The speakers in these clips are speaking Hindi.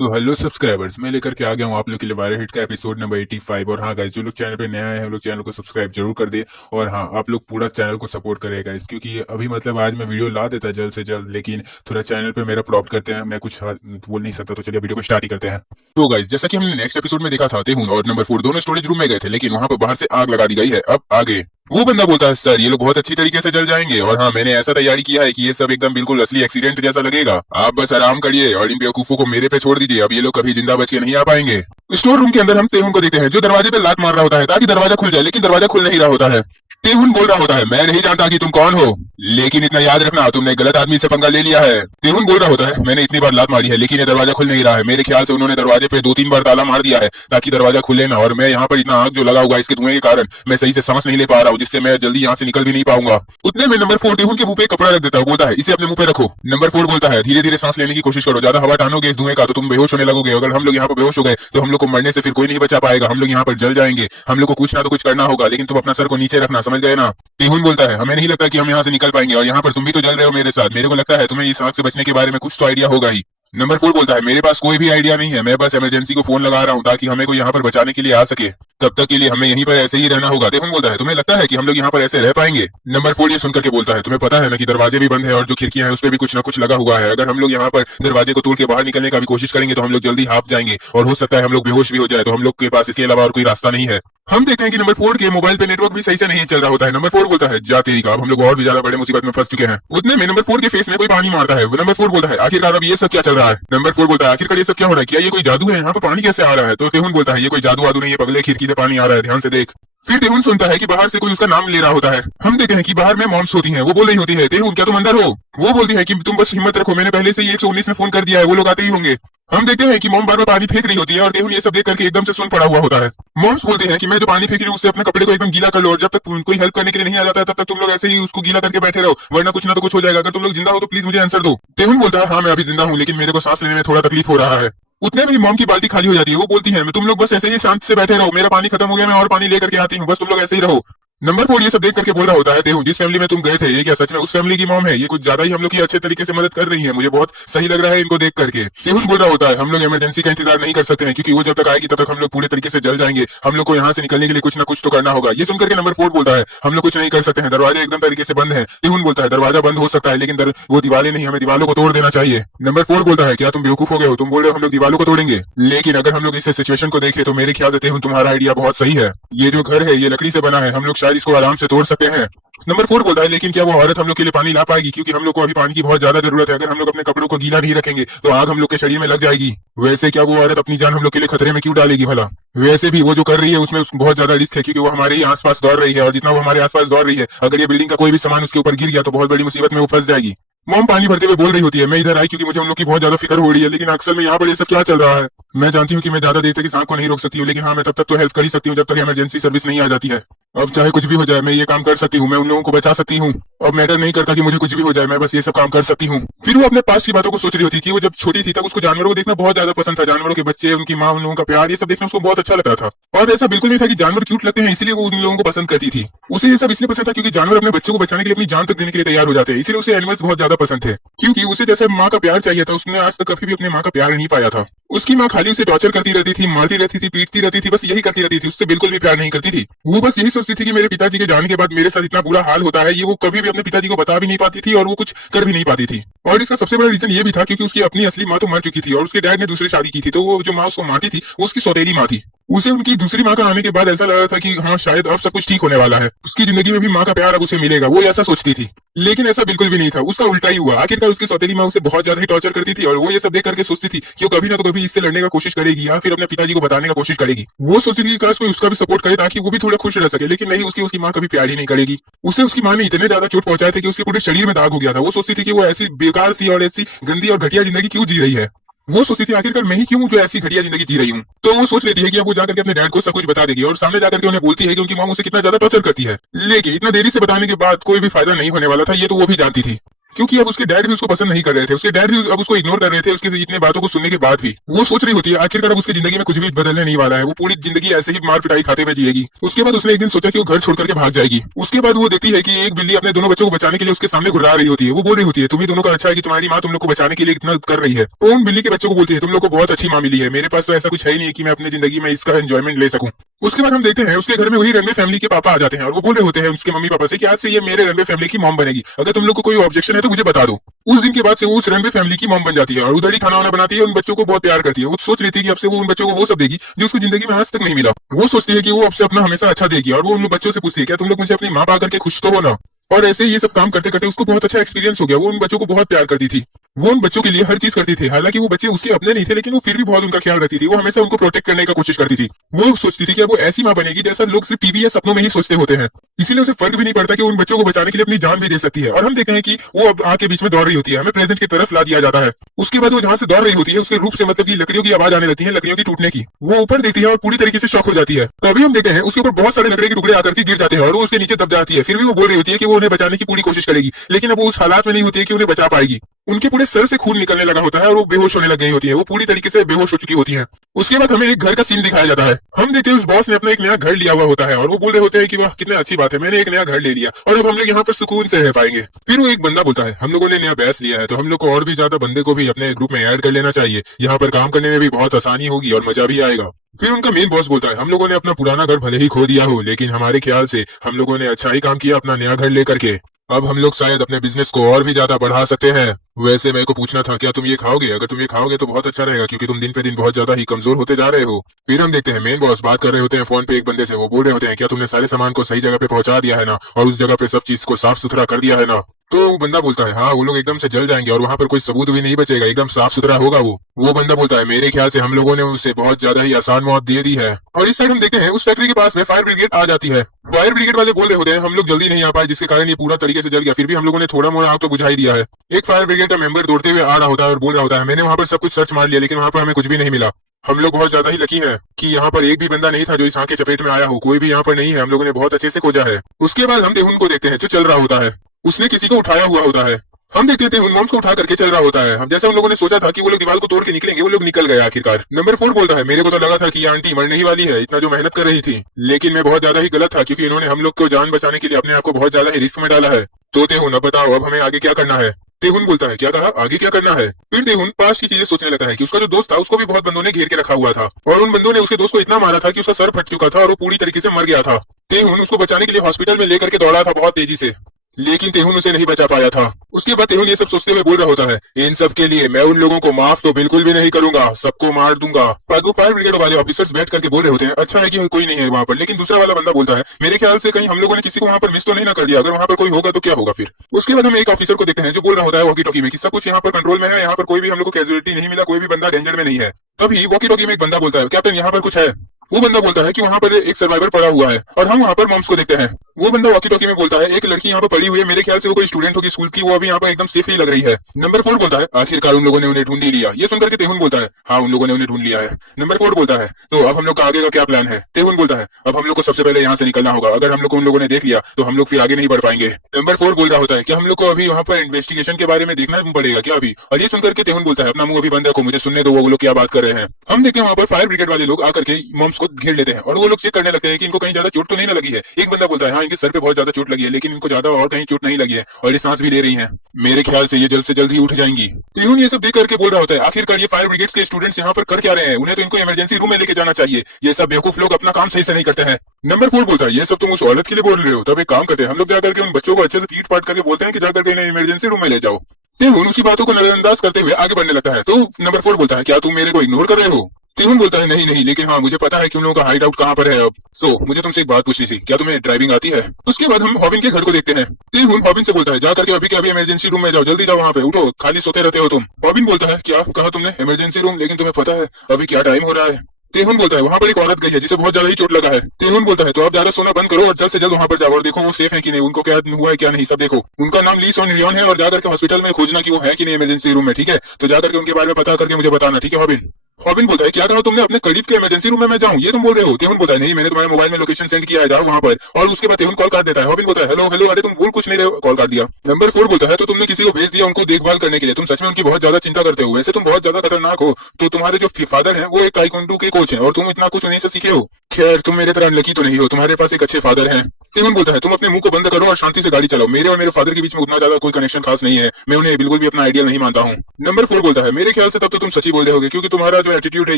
तो हेलो सब्सक्राइबर्स, मैं लेकर के आ गया हूँ आप लोग के लिए वायरल हिट का एपिसोड नंबर 85। और हाँ गाइस, जो लोग चैनल पे नया आए हैं वो लोग चैनल को सब्सक्राइब जरूर कर दे। और हाँ, आप लोग पूरा चैनल को सपोर्ट करें गाइस, क्योंकि अभी मतलब आज मैं वीडियो ला देता जल्द से जल्द, लेकिन थोड़ा चैनल पे मेरा प्रॉब्लम करते हैं, मैं कुछ बोल नहीं सकता। तो चलिए वीडियो को स्टार्ट ही करते हैं। तो गाइस, जैसा कि हमने नेक्स्ट एपिसोड में देखा था, तेहुन और नंबर 4 दोनों स्टोरेज रूम में गए थे, लेकिन वहां पर बाहर से आग लगा दी गई है। अब आगे वो बंदा बोलता है, सर ये लोग बहुत अच्छी तरीके से जल जाएंगे, और हाँ मैंने ऐसा तैयारी किया है कि ये सब एकदम बिल्कुल असली एक्सीडेंट जैसा लगेगा। आप बस आराम करिए और इन बेवकूफों को मेरे पे छोड़ दीजिए। अब ये लोग कभी जिंदा बच के नहीं आ पाएंगे। स्टोर रूम के अंदर हम तेहुन को देखते हैं, जो दरवाजे पे लात मार रहा होता है ताकि दरवाजा खुल जाए, लेकिन दरवाजा खुल नहीं रहा होता है। तेहुन बोल रहा होता है, मैं नहीं जानता कि तुम कौन हो, लेकिन इतना याद रखना तुमने गलत आदमी से पंगा ले लिया है। तेहुन बोल रहा होता है, मैंने इतनी बार लात मारी है लेकिन ये दरवाजा खुल नहीं रहा है। मेरे ख्याल से उन्होंने दरवाजे पे 2-3 बार ताला मार दिया है ताकि दरवाजा खुले ना, और मैं यहाँ पर इतना आग जो लगा हुआ है इसके धुएं के कारण मैं सही से सांस नहीं ले पा रहा हूँ, जिससे मैं जल्दी यहाँ से निकल भी नहीं पाऊंगा। उतने में नंबर 4 तेहुन के मुंह पे एक कपड़ा रख देता है, बोलता है इसे अपने मुंह पे रखो। नंबर 4 बोलता है, धीरे धीरे सांस लेने की कोशिश करो, ज्यादा हवा टानोगे इस धुएं का तो तुम बेहोश होने लगोगे। अगर हम लोग यहाँ पर बेहोश हो गए तो हम लोग को मरने से फिर कोई नहीं बचा पाएगा, हम लोग यहाँ पर जल जाएंगे। हम लोग को कुछ ना तो कुछ करना होगा, लेकिन तुम अपना सर को नीचे रखना, समझ गए ना। तेहुन बोलता है, हमें नहीं लगता कि हम यहाँ से निकल पाएंगे, और यहाँ पर तुम भी तो जल रहे हो मेरे साथ, मेरे को लगता है तुम्हें इस आग से बचने के बारे में कुछ तो आइडिया होगा ही। नंबर 4 बोलता है, मेरे पास कोई भी आइडिया नहीं है, मैं बस इमरजेंसी को फोन लगा रहा हूँ ताकि हमें कोई यहाँ पर बचाने के लिए आ सके। तब तक के लिए हमें यहीं पर ऐसे ही रहना होगा। तेहुन बोलता है, तुम्हें लगता है कि हम लोग यहाँ पर ऐसे रह पाएंगे? नंबर 4 ये सुनकर के बोलता है, तुम्हें पता है ना कि दरवाजे भी बंद है और जो खिड़कियां हैं उस पर भी कुछ ना कुछ लगा हुआ है। अगर हम लोग यहाँ पर दरवाजे को तोड़ के बाहर निकलने का भी कोशिश करेंगे तो हम लोग जल्दी हाफ जाएंगे, और हो सकता है हम लोग बेहोश भी हो जाए, तो हम लोग के पास इसके अलावा और कोई रास्ता नहीं है। हम देखते हैं कि नंबर 4 के मोबाइल पे नेटवर्क भी सही से नहीं चल रहा होता है। नंबर 4 बोलता है, जा तेरी का, अब हम लोग और भी ज्यादा बड़े मुसीबत में फंस चुके हैं। उतने में नंबर 4 के फेस में कोई पानी मारता है। नंबर 4 बोलता है, आखिरकार अब ये सब क्या चल रहा है? नंबर 4 बोलता है, आखिरकार ये सब क्या हो रहा है? क्या ये कोई जादू है? यहाँ पर पानी कैसे आ रहा है? तो तेहुन बोलता है, ये कोई जादू वादू नहीं है पगले, खिड़की से पानी आ रहा है, ध्यान से देख। फिर तेहुन सुनता है कि बाहर से कोई उसका नाम ले रहा होता है। हम देखते हैं कि बाहर में मॉम्स होती हैं, वो बोल रही होती है, तेहुन क्या तुम अंदर हो? वो बोलती है कि तुम बस हिम्मत रखो, मैंने पहले से ही 119 में फोन कर दिया है, वो लोग आते ही होंगे। हम देखते हैं कि मॉम बार बार पानी फेंक रही होती है, और तेहुन ये सब देख करके एकदम से सुन पड़ा हुआ होता है। मॉम्स बोलते हैं कि मैं जो पानी फेंक रही हूँ उससे अपने कपड़े को एकदम गीला कर लो, और जब तक कोई हेल्प करने के लिए नहीं आ जाता है तब तक तुम लोग ऐसे ही उसको गीला करके बैठे रहो, वरना कुछ ना तो कुछ हो जाएगा। अगर तुम लोग जिंदा हो तो प्लीज मुझे आंसर दो। तेहुन बोलता है, हाँ मैं अभी जिंदा हूँ, लेकिन मेरे को सांस लेने में थोड़ा तकलीफ हो रहा है। उतने में ही मॉम की बाल्टी खाली हो जाती है। वो बोलती है, तुम लोग बस ऐसे ही शांत से बैठे रहो, मेरा पानी खत्म हो गया, मैं और पानी लेकर के आती हूँ, बस तुम लोग ऐसे ही रहो। नंबर 4 ये सब देख करके बोल रहा होता है, तेहुन जिस फैमिली में तुम गए थे ये क्या सच में उस फैमिली की मॉम है? ये कुछ ज्यादा ही हम लोग की अच्छे तरीके से मदद कर रही है, मुझे बहुत सही लग रहा है इनको देख करके। तेहुन बोल रहा होता है, हम लोग इमरजेंसी का इंतजार नहीं कर सकते हैं, क्योंकि वो जब तक आएगी तब तक हम लोग पूरे तरीके से जल जाएंगे। हम लोग को यहाँ से निकलने के लिए कुछ ना कुछ तो करना होगा। ये सुनकर के नंबर 4 बोलता है, हम लोग कुछ नहीं कर सकते हैं, दरवाजे एकदम तरीके से बंद है। तेहुन बोलता है, दरवाजा बंद हो सकता है लेकिन वो दीवारें नहीं, हमें दीवारों को तोड़ देना चाहिए। नंबर 4 बोलता है, क्या तुम बेवकूफ हो गए हो? तुम बोल रहे हो हम लोग दीवारों को तोड़ेंगे, लेकिन अगर हम लोग इस सिचुएशन को देखें तो मेरे ख्याल से तेहुन तुम्हारा आइडिया बहुत सही है। ये जो घर है ये लकड़ी से बना है, हम लोग शायद इसको आराम से तोड़ सकते हैं। नंबर 4 बोलता है, लेकिन क्या वो औरत हम लोग के लिए पानी ला पाएगी? क्योंकि हम लोग को अभी पानी की बहुत ज्यादा जरूरत है। अगर हम लोग अपने कपड़ों को गीला नहीं रखेंगे तो आग हम लोग के शरीर में लग जाएगी। वैसे क्या वो औरत अपनी जान हम लोग के लिए खतरे में क्यों डालेगी भला? वैसे भी वो जो कर रही है उसमें बहुत ज्यादा रिस्क है, क्योंकि वो हमारे ही आसपास दौड़ रही है, और जितना वो हमारे आसपास दौड़ रही है, अगर ये बिल्डिंग का कोई भी सामान उसके ऊपर गिर गया तो बहुत बड़ी मुसीबत में वो फंस जाएगी। मॉम पानी भरते हुए बोल रही होती है, मैं इधर आई क्योंकि मुझे उन लोग की बहुत ज्यादा फिक्र हो रही है, लेकिन अक्सर में यहाँ पर ये सब क्या चल रहा है? मैं जानती हूँ कि मैं ज्यादा देर तक इस आग को नहीं रोक सकती हूँ, लेकिन हाँ मैं तब तक तो हेल्प कर ही सकती हूँ जब तक इमरजेंसी सर्विस नहीं आ जाती है। अब चाहे कुछ भी हो जाए मैं ये काम कर सकती हूँ, मैं उन लोगों को बचा सकती हूँ। अब मैटर नहीं करता कि मुझे कुछ भी हो जाए, मैं बस ये सब काम कर सकती हूँ। फिर वो अपने पास की बातों को सोच रही होती कि वो जब छोटी थी तब उसको जानवरों को देखना बहुत ज्यादा पसंद था, जानवरों के बच्चे, उनकी माँ, उन लोगों का प्यार, ये सब देखना उसको बहुत अच्छा लगता था। और ऐसा बिल्कुल नहीं था कि जानवर क्यूट लगते हैं इसलिए वो उन लोगों को पसंद करती थी। उसे ये सब इसलिए पसंद था क्योंकि जानवर अपने बच्चों को बचाने के लिए अपनी जान तक देने के लिए तैयार हो जाते हैं, इसलिए उसे एनिमल्स बहुत ज्यादा पसंद थे। क्योंकि उसे जैसे माँ का प्यार चाहिए था, उसने आज तक कभी भी अपनी माँ का प्यार नहीं पाया था। उसकी माँ खाली उसे टॉर्चर करती रहती थी, मारती रहती थी, पीटती रहती थी, बस यही करती रहती थी, उससे बिल्कुल भी प्यार नहीं करती थी। वो बस यही सोचती थी कि मेरे पिताजी के जाने के बाद मेरे साथ इतना बुरा हाल होता है, ये वो कभी भी अपने पिताजी को बता भी नहीं पाती थी और वो कुछ कर भी नहीं पाती थी। और इसका सबसे बड़ा रीजन ये भी था क्योंकि उसकी अपनी असली माँ तो मर चुकी थी और उसके डैड ने दूसरी शादी की थी, तो वो जो माँ उसको मारती थी वो उसकी सौतेली माँ थी। उसे उनकी दूसरी माँ का आने के बाद ऐसा लगा था कि हाँ शायद अब सब कुछ ठीक होने वाला है, उसकी जिंदगी में भी माँ का प्यार अब उसे मिलेगा, वो ऐसा सोचती थी। लेकिन ऐसा बिल्कुल भी नहीं था, उसका उल्टा ही हुआ। आखिरकार उसकी सौतेली माँ उसे बहुत ज्यादा ही टॉर्चर करती थी और वो ये सब देख करके सोचती थी कि वो कभी ना तो कभी इससे लड़ने का कोशिश करेगी या फिर अपने पिताजी को बताने का कोशिश करेगी। वो सोचती थी कि काश कोई उसका भी सपोर्ट करे ताकि वो भी थोड़ा खुश रह सके, लेकिन नहीं, उसकी माँ कभी प्यार ही नहीं करेगी। उसे उसकी माँ ने इतने ज्यादा चोट पहुंचाए थे कि उसके पूरे शरीर में दाग हो गया था। वो सोचती थी कि वो ऐसी बेकार सी और ऐसी गंदी और घटिया जिंदगी क्यों जी रही है। वो सोचती थी आखिरकार मैं ही क्यों जो ऐसी घटिया जिंदगी जी रही हूँ। तो वो सोच लेती है कि अब वो जाकर के अपने डैड को सब कुछ बता देगी और सामने जाकर के उन्हें बोलती है कि उनकी मॉम उसे कितना ज्यादा टॉर्चर करती है। लेकिन इतना देरी से बताने के बाद कोई भी फायदा नहीं होने वाला था, ये तो वो भी जानती थी। क्योंकि अब उसके डैड भी उसको पसंद नहीं कर रहे थे, उसके डैड भी अब उसको इग्नोर कर रहे थे। उसकी इतने बातों को सुनने के बाद भी वो सोच रही होती है आखिरकार अब उसकी जिंदगी में कुछ भी बदलने नहीं वाला है, वो पूरी जिंदगी ऐसे ही मार पिटाई खाते हुए जिएगी। उसके बाद उसने एक दिन सोचा कि वो घर छोड़ करके भाग जाएगी। उसके बाद वो देखती है कि एक बिल्ली अपने दोनों बच्चों को बचाने के लिए उसके सामने घुरा रही होती है। वो बोल रही होती है तुम्ही दोनों का अच्छा है कि तुम्हारी माँ तुम लोग को बचाने के लिए इतना कर रही है। तो उन बिल्ली के बच्चों को बोलती है तुम लोग को बहुत अच्छी माँ मिली है, मेरे पास तो ऐसा कुछ है ही नहीं कि मैं अपनी जिंदगी में इसका एंजॉयमेंट ले सकूं। उसके बाद हम देखते हैं उसके घर में वही रनवे फैमिली के पापा आ जाते हैं और वो बोल रहे होते हैं उसके मम्मी पापा से कि आज से ये मेरे रनवे फैमिली की मॉम बनेगी, अगर तुम लोग को कोई ऑब्जेक्शन है तो मुझे बता दो। उस दिन के बाद से वो उस रनवे फैमिली की मॉम बन जाती है और उधर ही खाना वाना बनाती है, उन बच्चों को बहुत प्यार करती है। वो सोच लेती है कि अब से वो उन बच्चों को वो सब देगी जो उसको जिंदगी में आज तक नहीं मिला। वो सोचती है कि वो अब से अपना हमेशा अच्छा देगी और वो उन बच्चों से पूछती है क्या तुम लोग मुझे अपनी माँ पा करके खुश तो हो ना। और ऐसे ये सब काम करते करते उसको बहुत अच्छा एक्सपीरियंस हो गया। वो उन बच्चों को बहुत प्यार करती थी, वो उन बच्चों के लिए हर चीज करती थी। हालांकि वो बच्चे उसके अपने नहीं थे लेकिन वो फिर भी बहुत उनका ख्याल रखती थी। वो हमेशा उनको प्रोटेक्ट करने का कोशिश करती थी। वो सोचती थी कि अब वो ऐसी माँ बनेगी जैसा लोग सिर्फ टीवी या सपनों में ही सोचते होते हैं। इसीलिए उसे फर्क भी नहीं पड़ता कि उन बच्चों को बचाने के लिए अपनी जान भी दे सकती है। और हम देखते हैं कि वो अब आग के बीच में दौड़ रही होती है, हमें प्रेजेंट की तरफ ला दिया जाता है। उसके बाद वो जहाँ से दौड़ रही होती है उसके रूप से मतलब की लकड़ियों की आवाज आने लगती है, लकड़ियों की टूटने की। वो ऊपर देखती है और पूरी तरीके से शॉक हो जाती है। तो अभी हम देखते हैं उसके ऊपर बहुत सारे लकड़ी के टुकड़े आकर के गिर जाते हैं और वो उसके नीचे दब जाती है। फिर भी वो बोल रही होती है कि वो उन्हें बचाने की पूरी कोशिश करेगी, लेकिन अब वो उस हालात में नहीं होती है कि उन्हें बचा पाएगी। उनके पूरे सर से खून निकलने लगा होता है और वो बेहोश होने लग गई होती है। वो पूरी तरीके से बेहोश हो चुकी होती है। उसके बाद हमें एक घर का सीन दिखाया जाता है। हम देखते हैं उस बॉस ने अपना एक नया घर लिया हुआ होता है और वो बोल रहे होते हैं कि वाह कितनी अच्छी बात है, मैंने एक नया घर ले लिया और अब हम लोग यहाँ पर सुकून से रह पाएंगे। फिर वो एक बंदा बोलता है हम लोगों ने नया बैच लिया है तो हम लोग को और भी ज्यादा बंदे को भी अपने ग्रुप में ऐड कर लेना चाहिए, यहाँ पर काम करने में भी बहुत आसानी होगी और मजा भी आएगा। फिर उनका मेन बॉस बोलता है हम लोगों ने अपना पुराना घर भले ही खो दिया हो लेकिन हमारे ख्याल से हम लोगों ने अच्छा ही काम किया अपना नया घर लेकर के। अब हम लोग शायद अपने बिजनेस को और भी ज्यादा बढ़ा सकते हैं। वैसे मेरे को पूछना था क्या तुम ये खाओगे, अगर तुम ये खाओगे तो बहुत अच्छा रहेगा क्योंकि तुम दिन पे दिन बहुत ज्यादा ही कमजोर होते जा रहे हो। फिर हम देखते हैं मेन बॉस बात कर रहे होते हैं फोन पे एक बंदे से। वो बोल रहे होते हैं क्या तुमने सारे सामान को सही जगह पे पहुंचा दिया है ना और उस जगह पे सब चीज को साफ सुथरा कर दिया है ना। तो वो बंदा बोलता है हाँ वो लोग एकदम से जल जाएंगे और वहां पर कोई सबूत भी नहीं बचेगा, एकदम साफ सुथरा होगा वो बंदा बोलता है मेरे ख्याल से हम लोगों ने उसे बहुत ज्यादा ही आसान मौत दे दी है। और इस साइड हम देखते हैं उस फैक्ट्री के पास में फायर ब्रिगेड आ जाती है। फायर ब्रिगेड वाले बोल रहे होते हैं हम लोग जल्दी नहीं आ पाए जिसके कारण ये पूरा तरीके से जल गया, फिर भी हम लोगों ने थोड़ा मोड़ा आग तो बुझा ही दिया है। एक फायर ब्रिगेड का मेंबर दौड़ते हुए आ रहा होता है और बोल रहा होता है मैंने वहां पर सब कुछ सर्च मार लिया लेकिन वहां पर हमें कुछ भी नहीं मिला। हम लोग बहुत ज्यादा ही लकी हैं कि यहाँ पर एक भी बंदा नहीं था जो इस आग के चपेट में आया हो, कोई भी यहाँ पर नहीं है, हम लोगों ने बहुत अच्छे से खोजा है। उसके बाद हम देहुन को देखते हैं जो चल रहा होता है, उसने किसी को उठाया हुआ होता है। हम देखते थे उन मॉम्स को उठा करके चल रहा होता है। हम जैसा उन लोगों ने सोचा था कि वो लोग दीवार को तोड़ के निकलेंगे, वो लोग निकल गए आखिरकार। नंबर 4 बोलता है मेरे को तो लगा था कि ये आंटी मरने ही वाली है, इतना जो मेहनत कर रही थी, लेकिन मैं बहुत ज्यादा ही गलत था क्योंकि इन्होंने हम लोग को जान बचाने के लिए अपने आप को बहुत ज्यादा ही रिस्क में डाला है। तो तेहुन अब बताओ अब हमें आगे क्या करना है। तेहुन बोलता है क्या कहा आगे क्या करना है। फिर तेहुन पास की चीजें सोचने लगता है कि उसका जो दोस्त था उसको भी बहुत बंदों ने घेर के रखा हुआ था और उन बंदों ने उसके दोस्त को इतना मारा था कि उसका सर फट चुका था और वो पूरी तरीके से मर गया था। तेहुन उसको बचाने के लिए हॉस्पिटल में लेकर के दौड़ा था बहुत तेजी से, लेकिन तेहुन उसे नहीं बचा पाया था। उसके बाद तेहुन ये सब सोचते हुए बोल रहा होता है इन सब के लिए मैं उन लोगों को माफ तो बिल्कुल भी नहीं करूंगा, सबको मार दूंगा। बाद वो फायर ब्रिगेड वाले ऑफिसर्स बैठ करके बोल रहे होते हैं अच्छा है कि कोई नहीं है वहां पर, लेकिन दूसरा वाला बंदा बोलता है मेरे ख्याल से कहीं हम लोगों ने किसी को वहां पर मिस तो नहीं ना कर दिया, अगर वहां पर कोई होगा तो क्या होगा फिर। उसके बाद हम एक ऑफिसर को देखते हैं जो बोल रहा होता है वॉकी टॉकी में कि सब कुछ यहाँ पर कंट्रोल में है, यहाँ पर कोई भी हम लोग को कैजुअलिटी नहीं मिला, कोई भी बंदा डेंजर में नहीं है। तभी वॉकी टॉकी में एक बंदा बोलता है कैप्टन यहाँ पर कुछ है। वो बंदा बोलता है कि वहाँ पर एक सर्वाइवर पड़ा हुआ है और हम वहाँ पर मॉम्स को देखते हैं। वो बंदा वॉकी टॉकी में बोलता है एक लड़की यहाँ पर पड़ी हुई है, मेरे ख्याल से वो कोई स्टूडेंट होगी स्कूल की, वो अभी यहाँ पर एकदम सेफली लग रही है। नंबर 4 बोलता है आखिरकार उन लोगों ने उन्हें ढूंढ ही लिया। ये सुनकर के तेहुन बोलता है हाँ उन लोगों ने उन्हें ढूंढ लिया है। नंबर 4 बोलता है तो अब हम लोग का आगे का क्या प्लान है। तेहुन बोलता है अब हम लोग को सबसे पहले यहाँ से निकलना होगा, अगर हम लोग को उन लोगों ने देख लिया तो हम लोग फिर आगे नहीं बढ़ पाएंगे। नंबर 4 बोल रहा होता है कि हम लोग को अभी वहाँ पर इन्वेस्टिगेशन के बारे में देखना पड़ेगा क्या अभी। और ये सुनकर के तेहुन बोलता है अपना मुंह अभी बंद रखो, मुझे सुनने दो वो लोग क्या बात कर रहे हैं। हम देखते हैं वहाँ पर फायर ब्रिगेड वाले लोग आकर के मॉम्स को घेर लेते हैं और वो लोग चेक करने लगते हैं कि इनको कहीं ज्यादा चोट तो नहीं ना लगी है। एक बंदा बोलता है हाँ इनके सर पे बहुत ज्यादा चोट लगी है लेकिन इनको ज्यादा और कहीं चोट नहीं लगी है और ये सांस भी ले रही हैं, मेरे ख्याल से ये जल्द से जल्द ही उठ जाएंगी। तेहुन ये सब देख करके बोल रहा होता है आखिरकार ये फायर ब्रिगेड्स के स्टूडेंट्स यहाँ पर कर क्या रहे हैं, उन्हें तो इनको इमरजेंसी रूम में लेके जाना चाहिए, ये सब बेवकूफ लोग अपना काम सही से नहीं करते हैं। नंबर 4 बोलता है ये सब तुम उस औरत के लिए बोल रहे हो, तब एक काम करते हैं हम लोग जाकर के उन बच्चों को अच्छे से पीट पाट करके बोलते हैं कि जाकर के इन्हें इमरजेंसी रूम में ले जाओ। तेहुन उसकी बातों को नजरअंदाज करते हुए आगे बढ़ने लगता है। तो नंबर 4 बोलता है क्या तुम मेरे को इग्नोर कर रहे हो। तेहुन बोलता है नहीं नहीं, लेकिन हाँ मुझे पता है कि उन लोगों का हाइड आउट कहाँ पर है अब। मुझे तुमसे एक बात पूछनी थी, क्या तुम्हें ड्राइविंग आती है। उसके बाद हम हॉबिन के घर को देखते हैं। तेहुन हॉबिन से बोलता है जा करके अभी के अभी इमरजेंसी रूम में जाओ, जल्दी जाओ वहाँ पे, उठो खाली सोते रहते हो तुम। हॉबिन बोलता है क्या कहा तुमने इमरजेंसी रूम, लेकिन तुम्हें पता है अभी क्या टाइम हो रहा है। तेहुन बोलता है वहाँ पर एक औरत गई है जिसे बहुत ज्यादा ही चोट लगा है। तेहुन बोलता है तो आप ज्यादा सोना बंद करो और जल्द से जल्द वहाँ पर जाओ और देखो वो सेफ है कि नहीं, उनको क्या हुआ है क्या नहीं सब देखो। उनका नाम ली सोन रियोन है और जाकर के हॉस्पिटल में खोजना कि वो है कि नहीं इमरजेंसी रूम में, ठीक है। तो जाकर के उनके बारे में पता करके मुझे बताना, ठीक है हॉबिन। हॉबिन बोलता है क्या कहा तुमने, अपने करीब के इमरजेंसी रूम में मैं जाऊं ये तुम बोल रहे हो। तेहुन बोलता है नहीं, मैंने तुम्हारे मोबाइल में लोकेशन सेंड किया है, जाओ वहां पर। और उसके बाद तेहुन कॉल काट देता है। हॉबिन बोलता है हेलो हेलो, अरे तुम बोल कुछ नहीं रहे हो, कॉल काट दिया। नंबर 4 बोलता है तो तुमने किसी को भेज दिया उनको देखभाल करने के लिए, तुम सच में उनकी बहुत ज्यादा चिंता करते हो, वैसे तुम बहुत ज्यादा खतरनाक हो। तो तुम्हारे जो फादर हैं वो एक ताइक्वांडो के कोच हैं और तुम इतना कुछ उन्हीं से सीखे हो। खैर तुम मेरे तरह अनलकी तो नहीं हो, तुम्हारे पास एक अच्छे फादर हैं। तेहुन बोलता है तुम अपने मुंह को बंद करो और शांति से गाड़ी चलाओ, मेरे और मेरे फादर के बीच में उतना ज्यादा कोई कनेक्शन खास नहीं है, मैं उन्हें बिल्कुल भी अपना आइडियल नहीं मानता हूँ। नंबर 4 बोलता है मेरे ख्याल से तब तो तुम सच ही बोल रहे होगे, क्योंकि तुम्हारा जो एटीट्यूड है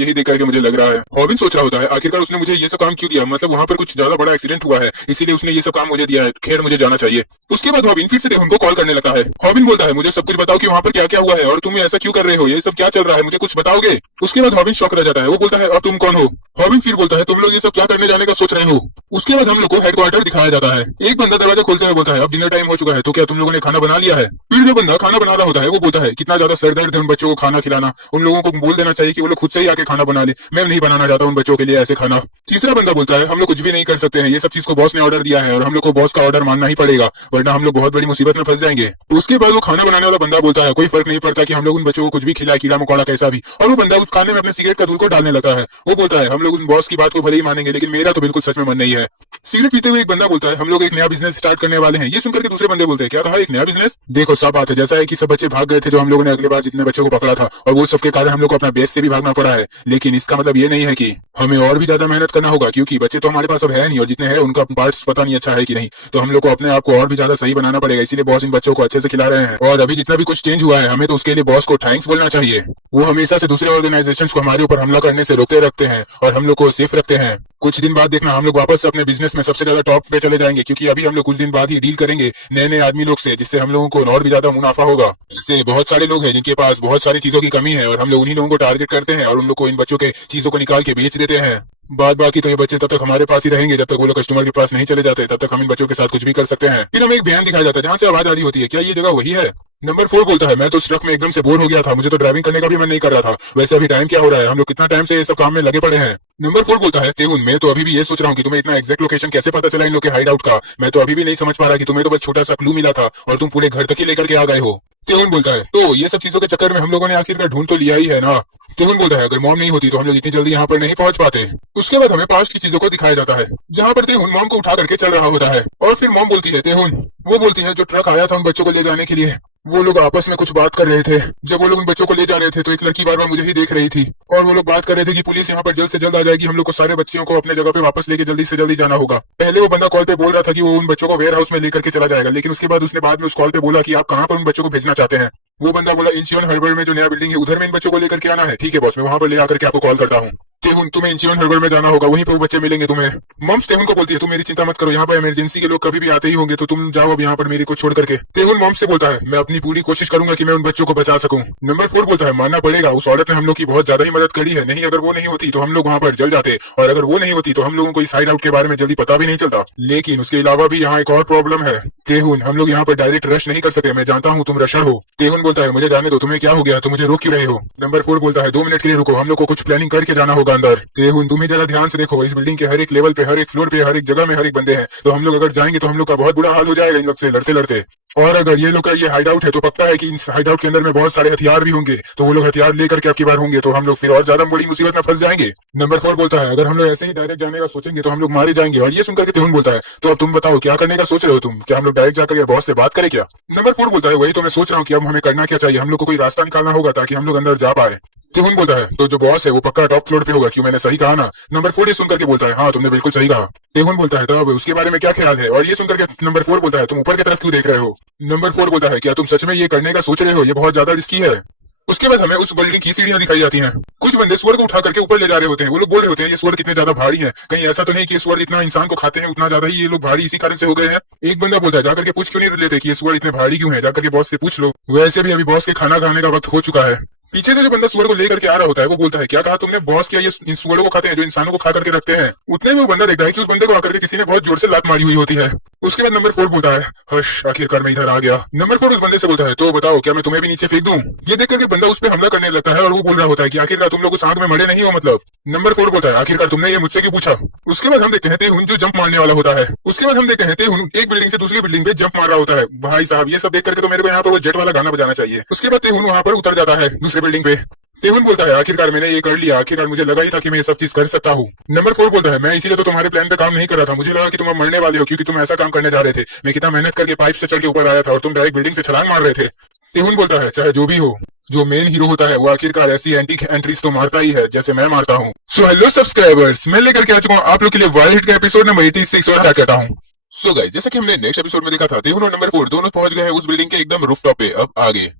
यही देख करके मुझे लग रहा है। हॉबिन सोच रहा होता है आखिरकार उसने मुझे ये सब काम क्यों दिया, मतलब वहां पर कुछ ज्यादा बड़ा एक्सीडेंट हुआ है इसीलिए उसने ये सब काम मुझे दिया है, खैर मुझे जाना चाहिए। उसके बाद हॉबिन फिर से तेहुन को कॉल करने लगता है। हॉबिन बोलता है मुझे सब कुछ बताओ कि वहां पर क्या क्या हुआ है और तुम ऐसा क्यों कर रहे हो, ये सब क्या चल रहा है, मुझे कुछ बताओगे। उसके बाद हॉबिन शॉक रह जाता है, वो बोलता है अब तुम कौन हो। हॉबिन फिर बोलता है तुम लोग ये सब क्या करने जाने का सोच रहे हो। उसके बाद हम लोग को हेडक्वार्टर दिखाया जाता है। एक बंदा दरवाजा खोलते हुए बोलता है अब डिनर टाइम हो चुका है, तो क्या तुम लोगों ने खाना बना लिया है। फिर जो बंदा खाना बना रहा होता है वो बोलता है कितना ज्यादा सर दर्द है उन बच्चों को खाना खिलाना, उन लोगों को बोल देना चाहिए कि वो लोग खुद से ही आके खाना बना ले, मैं नहीं बनाना चाहता उन बच्चों के लिए ऐसे खाना। तीसरा बंदा बोलता है हम लोग कुछ भी नहीं कर सकते हैं, ये सब चीज को बॉस ने ऑर्डर दिया है और हम लोग को बॉस का ऑर्डर मानना ही पड़ेगा, वरना हम लोग बहुत बड़ी मुसीबत में फंस जाएंगे। उसके बाद वो खाना बनाने वाला बंदा बोलता है कोई फर्क नहीं पड़ता कि हम लोग उन बच्चों को कुछ भी खिलाए, कीड़ा मकोड़ा कैसा भी। और वो बंदा उस खाने में अपने सिगरेट का धूल को डालने लगता है। वो बोलता है हम लोग उस बॉस की बात को भले ही मानेंगे लेकिन मेरा तो बिल्कुल सच में मन नहीं है। सिगरेट पीते हुए एक बंदा बोलता है हम लोग एक नया बिजनेस स्टार्ट करने वाले हैं। ये सुनकर के दूसरे बंदे बोलते हैं क्या कहा, एक नया बिजनेस। देखो सब बात है जैसा है कि सब बच्चे भाग गए थे जो हम लोगों ने अगले बार जितने बच्चों को पकड़ा था, और वो सबके कारण हम लोग को अपना बेस से भी भागना पड़ा है, लेकिन इसका मतलब ये नहीं है कि हमें और भी ज्यादा मेहनत करना होगा, क्योंकि बच्चे तो हमारे पास अब है नहीं और जितने हैं उनका पार्ट्स पता नहीं अच्छा है कि नहीं, तो हम लोग को अपने आप को और भी ज्यादा सही बनाना पड़ेगा, इसीलिए बॉस इन बच्चों को अच्छे से खिला रहे हैं। और अभी जितना भी कुछ चेंज हुआ है हमें तो उसके लिए बॉस को थैंक्स बोलना चाहिए। वो हमेशा से दूसरे ऑर्गेनाइजेशंस को हमारे ऊपर हमला करने से रोकते रखते हैं और हम लोग को सेफ रखते हैं। कुछ दिन बाद देखना हम लोग वापस से अपने बिजनेस में सबसे ज्यादा टॉप पे चले जाएंगे, क्योंकि अभी हम लोग कुछ दिन बाद ही डील करेंगे नए नए आदमी लोग से, जिससे हम लोगों को और भी ज्यादा मुनाफा होगा। जैसे बहुत सारे लोग हैं जिनके पास बहुत सारी चीजों की कमी है और हम लोग उन्हीं लोगों को टारगेट करते हैं और उन लोग को इन बच्चों के चीजों को निकाल के बेच देते हैं। बाद बाकी तो ये बच्चे तब तक हमारे पास ही रहेंगे जब तक वो लोग कस्टमर के पास नहीं चले जाते, तब तक हम इन बच्चों के साथ कुछ भी कर सकते हैं। फिर हमें एक बयान दिखाया जाता है जहाँ से आवाज आ रही होती है, क्या ये जगह वही है। नंबर 4 बोलता है मैं तो इस ट्रक में एकदम से बोर हो गया था, मुझे तो ड्राइविंग करने का भी मन नहीं कर रहा था, वैसे अभी टाइम क्या हो रहा है, हम लोग कितना टाइम से ये सब काम में लगे पड़े हैं। नंबर 4 बोलता है तेहुन मैं तो अभी भी ये सोच रहा हूँ कि तुम्हें इतना एग्जैक्ट लोकेशन कैसे पता चला इन लोग के हाइड आउट का, मैं तो अभी भी नहीं समझ पा रहा कि तुम्हें तो बस छोटा सा क्लू मिला था और तुम पूरे घर तक ही लेकर के आ गए हो। तेहुन बोलता है तो ये सब चीजों के चक्कर में हम लोगों ने आखिरकार ढूंढ तो लिया ही है ना। तेहुन बोलता है अगर मॉम नहीं होती तो हम लोग इतनी जल्दी यहाँ पर नहीं पहुंच पाते। उसके बाद हमें पास्ट की चीजों को दिखाया जाता है जहाँ पर तेहुन मॉम को उठा करके चल रहा होता है और फिर मॉम बोलती है तेहुन, वो बोलती है जो ट्रक आया था उन बच्चों को ले जाने के लिए, वो लोग आपस में कुछ बात कर रहे थे। जब वो लोग उन बच्चों को ले जा रहे थे तो एक लड़की बार बार मुझे ही देख रही थी और वो लोग बात कर रहे थे कि पुलिस यहाँ पर जल्द से जल्द आ जाएगी, हम लोग को सारे बच्चियों को अपने जगह पे वापस लेके जल्दी से जल्दी जाना होगा। पहले वो बंदा कॉल पे बोल रहा था कि वो उन बच्चों को वेयर हाउस में लेकर के चला जाएगा, लेकिन उसके बाद उसने बाद में उस कॉल पे बोला कि आप कहाँ पर उन बच्चों को भेजना चाहते हैं। वो बंदा बोला इंचियन हर्बर में जो नया बिल्डिंग है उधर में इन बच्चों को लेकर के आना है। ठीक है बॉस, मैं वहां पर ले आकर के आपको कॉल करता हूँ। तेहुन तुम्हें इंचियन हर्बर में जाना होगा, वहीं पे वो बच्चे मिलेंगे तुम्हें। मॉम्स तेहुन को बोलती है तुम मेरी चिंता मत करो, यहाँ पर इमरजेंसी के लोग कभी भी आते ही होंगे, तो तुम जाओ अब यहाँ पर मेरी को छोड़ करके। तेहुन मॉम्स से बोलता है मैं अपनी पूरी कोशिश करूंगा कि मैं उन बच्चों को बचा सकूं। नंबर 4 बोलता है मानना पड़ेगा उस औरत ने हम लोग की बहुत ज्यादा ही मदद करी है, नहीं अगर वो नहीं होती तो हम लोग वहाँ पर जल जाते, और अगर वो नहीं होती तो हम लोगों को इस साइड आउट के बारे में जल्दी पता भी नहीं चलता। लेकिन उसके अलावा भी यहाँ एक और प्रॉब्लम है तेहुन, हम लोग यहाँ पर डायरेक्ट रश नहीं कर सके, मैं जानता हूँ तुम रशर हो। तेहुन बोलता है मुझे जाने दो, तुम्हें क्या हो गया, तुम मुझे रोक क्यों रहे हो। नंबर 4 बोलता है 2 मिनट के लिए रुको, हम लोग को कुछ प्लानिंग करके जाना होगा अंदर। तेहुन तुम्हें जरा ध्यान से देखो, इस बिल्डिंग के हर एक लेवल पे, हर एक फ्लोर पे, हर एक जगह में हर एक बंदे हैं, तो हम लोग अगर जाएंगे तो हम लोग का बहुत बुरा हाल हो जाएगा इन लोग से लड़ते लड़ते। और अगर ये लोग का ये हाइड आउट है तो पक्का है कि इस हाइड आउट के अंदर में बहुत सारे हथियार भी होंगे, तो वो लोग हथियार लेकर के आपकी बार होंगे, तो हम लोग फिर और ज्यादा बड़ी मुसीबत में फंस जाएंगे। नंबर 4 बोलता है अगर हम लोग ऐसे ही डायरेक्ट जाने का सोचेंगे तो हम लोग मारे जाएंगे। और ये सुनकर के तेहुन बोलता है तो अब तुम बताओ क्या करने का सोच रहे हो तुम, क्या हम लोग डायरेक्ट जाकर बॉस से बात करें क्या। नंबर 4 बोलता है वही तो मैं सोच रहा हूँ कि अब हमें करना क्या चाहिए, हम लोग को कोई रास्ता निकालना होगा ताकि हम लोग अंदर जा पाए। तेहुन बोलता है तो जो बॉस है वो पक्का टॉप फ्लोर पे होगा, क्यों मैंने सही कहा ना। नंबर 4 ये सुनकर के बोलता है हाँ तुमने बिल्कुल सही कहा। तेहुन बोलता है तब उसके बारे में क्या ख्याल है, और ये सुनकर के नंबर 4 बोलता है तुम ऊपर की तरफ क्यों देख रहे हो। नंबर 4 बोलता है क्या तुम सच में ये करने का सोच रहे हो, ये बहुत ज्यादा रिस्की है। उसके बाद हमें उस बिल्डिंग की सीढ़ियां दिखाई जाती हैं। कुछ बंदे स्वर्ण को उठा करके ऊपर ले जा रहे होते हैं, वो लोग बोल रहे होते हैं ये स्वर्ण कितने ज्यादा भारी है, कहीं ऐसा तो नहीं कि ये स्वर्ण इतना इंसान को खाते हैं उतना ज्यादा ही ये लोग भारी इसी कारण से हो गए हैं। एक बंदा बोलता है जाकर के पूछ क्यों नहीं लेते कि ये स्वर्ण इतने भारी क्यों है, जाकर के बॉस से पूछ लो। वैसे भी अभी बॉस के खाना खाने का वक्त हो चुका है। पीछे से जो बंदा सुअर को लेकर के आ रहा होता है वो बोलता है क्या कहा तुमने, बॉस क्या ये इन सुअरों को खाते हैं जो इंसानों को खा करके रखते हैं। उतने में वो बंदा देखता है कि उस बंदे को आकर के किसी ने बहुत जोर से लात मारी हुई होती है। उसके बाद नंबर 4 बोलता है हर्ष आखिरकार मैं इधर आ गया। नंबर 4 उस बंदे से बोलता है तो बताओ क्या मैं तुम्हें भी नीचे फेंक दूं। ये देख करके बंदा उस पर हमला करने लगता है और वो बोल रहा होता है कि आखिरकार तुम लोग उस आग में मरे नहीं हो मतलब। नंबर 4 बोलता है आखिरकार तुमने ये मुझसे क्यों पूछा। उसके बाद हम देखते हैं तेहुन जो जंप मारने वाला होता है। उसके बाद हम देखते हैं तेहुन एक बिल्डिंग से दूसरी बिल्डिंग पे जंप मार रहा होता है। भाई साहब ये सब देख करके तो मेरे को यहाँ पर वो जेट वाला गाना बजाना चाहिए। उसके बाद तेहुन वहां पर उतर जाता है दूसरी बिल्डिंग पे। तेहुन बोलता है आखिरकार मैंने ये कर लिया, आखिरकार मुझे लगा ही था कि मैं ये सब चीज कर सकता हूँ। नंबर 4 बोलता है मैं इसीलिए तो तुम्हारे प्लान पे काम नहीं कर रहा था, मुझे लगा कि तुम अब मरने वाले हो क्योंकि तुम ऐसा काम करने जा रहे थे। मैं कितना मेहनत करके पाइप से चढ़ के ऊपर आया था और तुम डायरेक्ट बिल्डिंग से छलांग मार रहे थे। तेहुन बोलता है चाहे जो भी हो, जो मेन हीरो होता है वो आखिरकार ऐसी एंटी एंट्रीज तो मारता ही है जैसे मैं मारता हूँ। सो हेलो सब्सक्राइबर्स, मैं लेकर के आ चुका हूँ आप लोग के लिए वायरल हिट का एपिसोड नंबर 86 और क्या कहता हूँ। सो गाइस, जैसा कि हमने नेक्स्ट एपिसोड में देखा था, तेहुन और नंबर 4 दोनों पहुंच गए हैं उस बिल्डिंग के एकदम रूफटॉप पे। अब आगे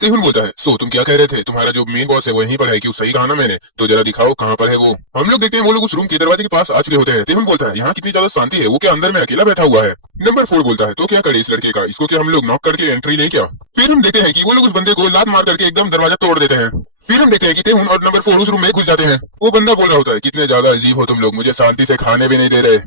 तेहुन बोलता है सो तुम क्या कह रहे थे, तुम्हारा जो मेन बॉस है वो यहीं पर है, क्यों सही कहा ना मैंने, तो जरा दिखाओ कहाँ पर है वो। हम लोग देखते हैं वो लोग उस रूम के दरवाजे के पास आ चुके होते हैं। तेहुन बोलता है यहाँ कितनी ज्यादा शांति है, वो क्या अंदर में अकेला बैठा हुआ है। नंबर 4 बोलता है तो क्या करे इस लड़के का, इसको क्या हम लोग नॉक करके एंट्री ले क्या। फिर हम देखते हैं कि वो लोग उस बंदे को लात मार करके एकदम दरवाजा तोड़ देते हैं। फिर हम देखते हैं कि तेहुन और नंबर 4 उस रूम में घुस जाते हैं। वो बंदा बोल रहा होता है कितने ज्यादा अजीब हो तुम लोग, मुझे शांति से खाने भी नहीं दे रहे।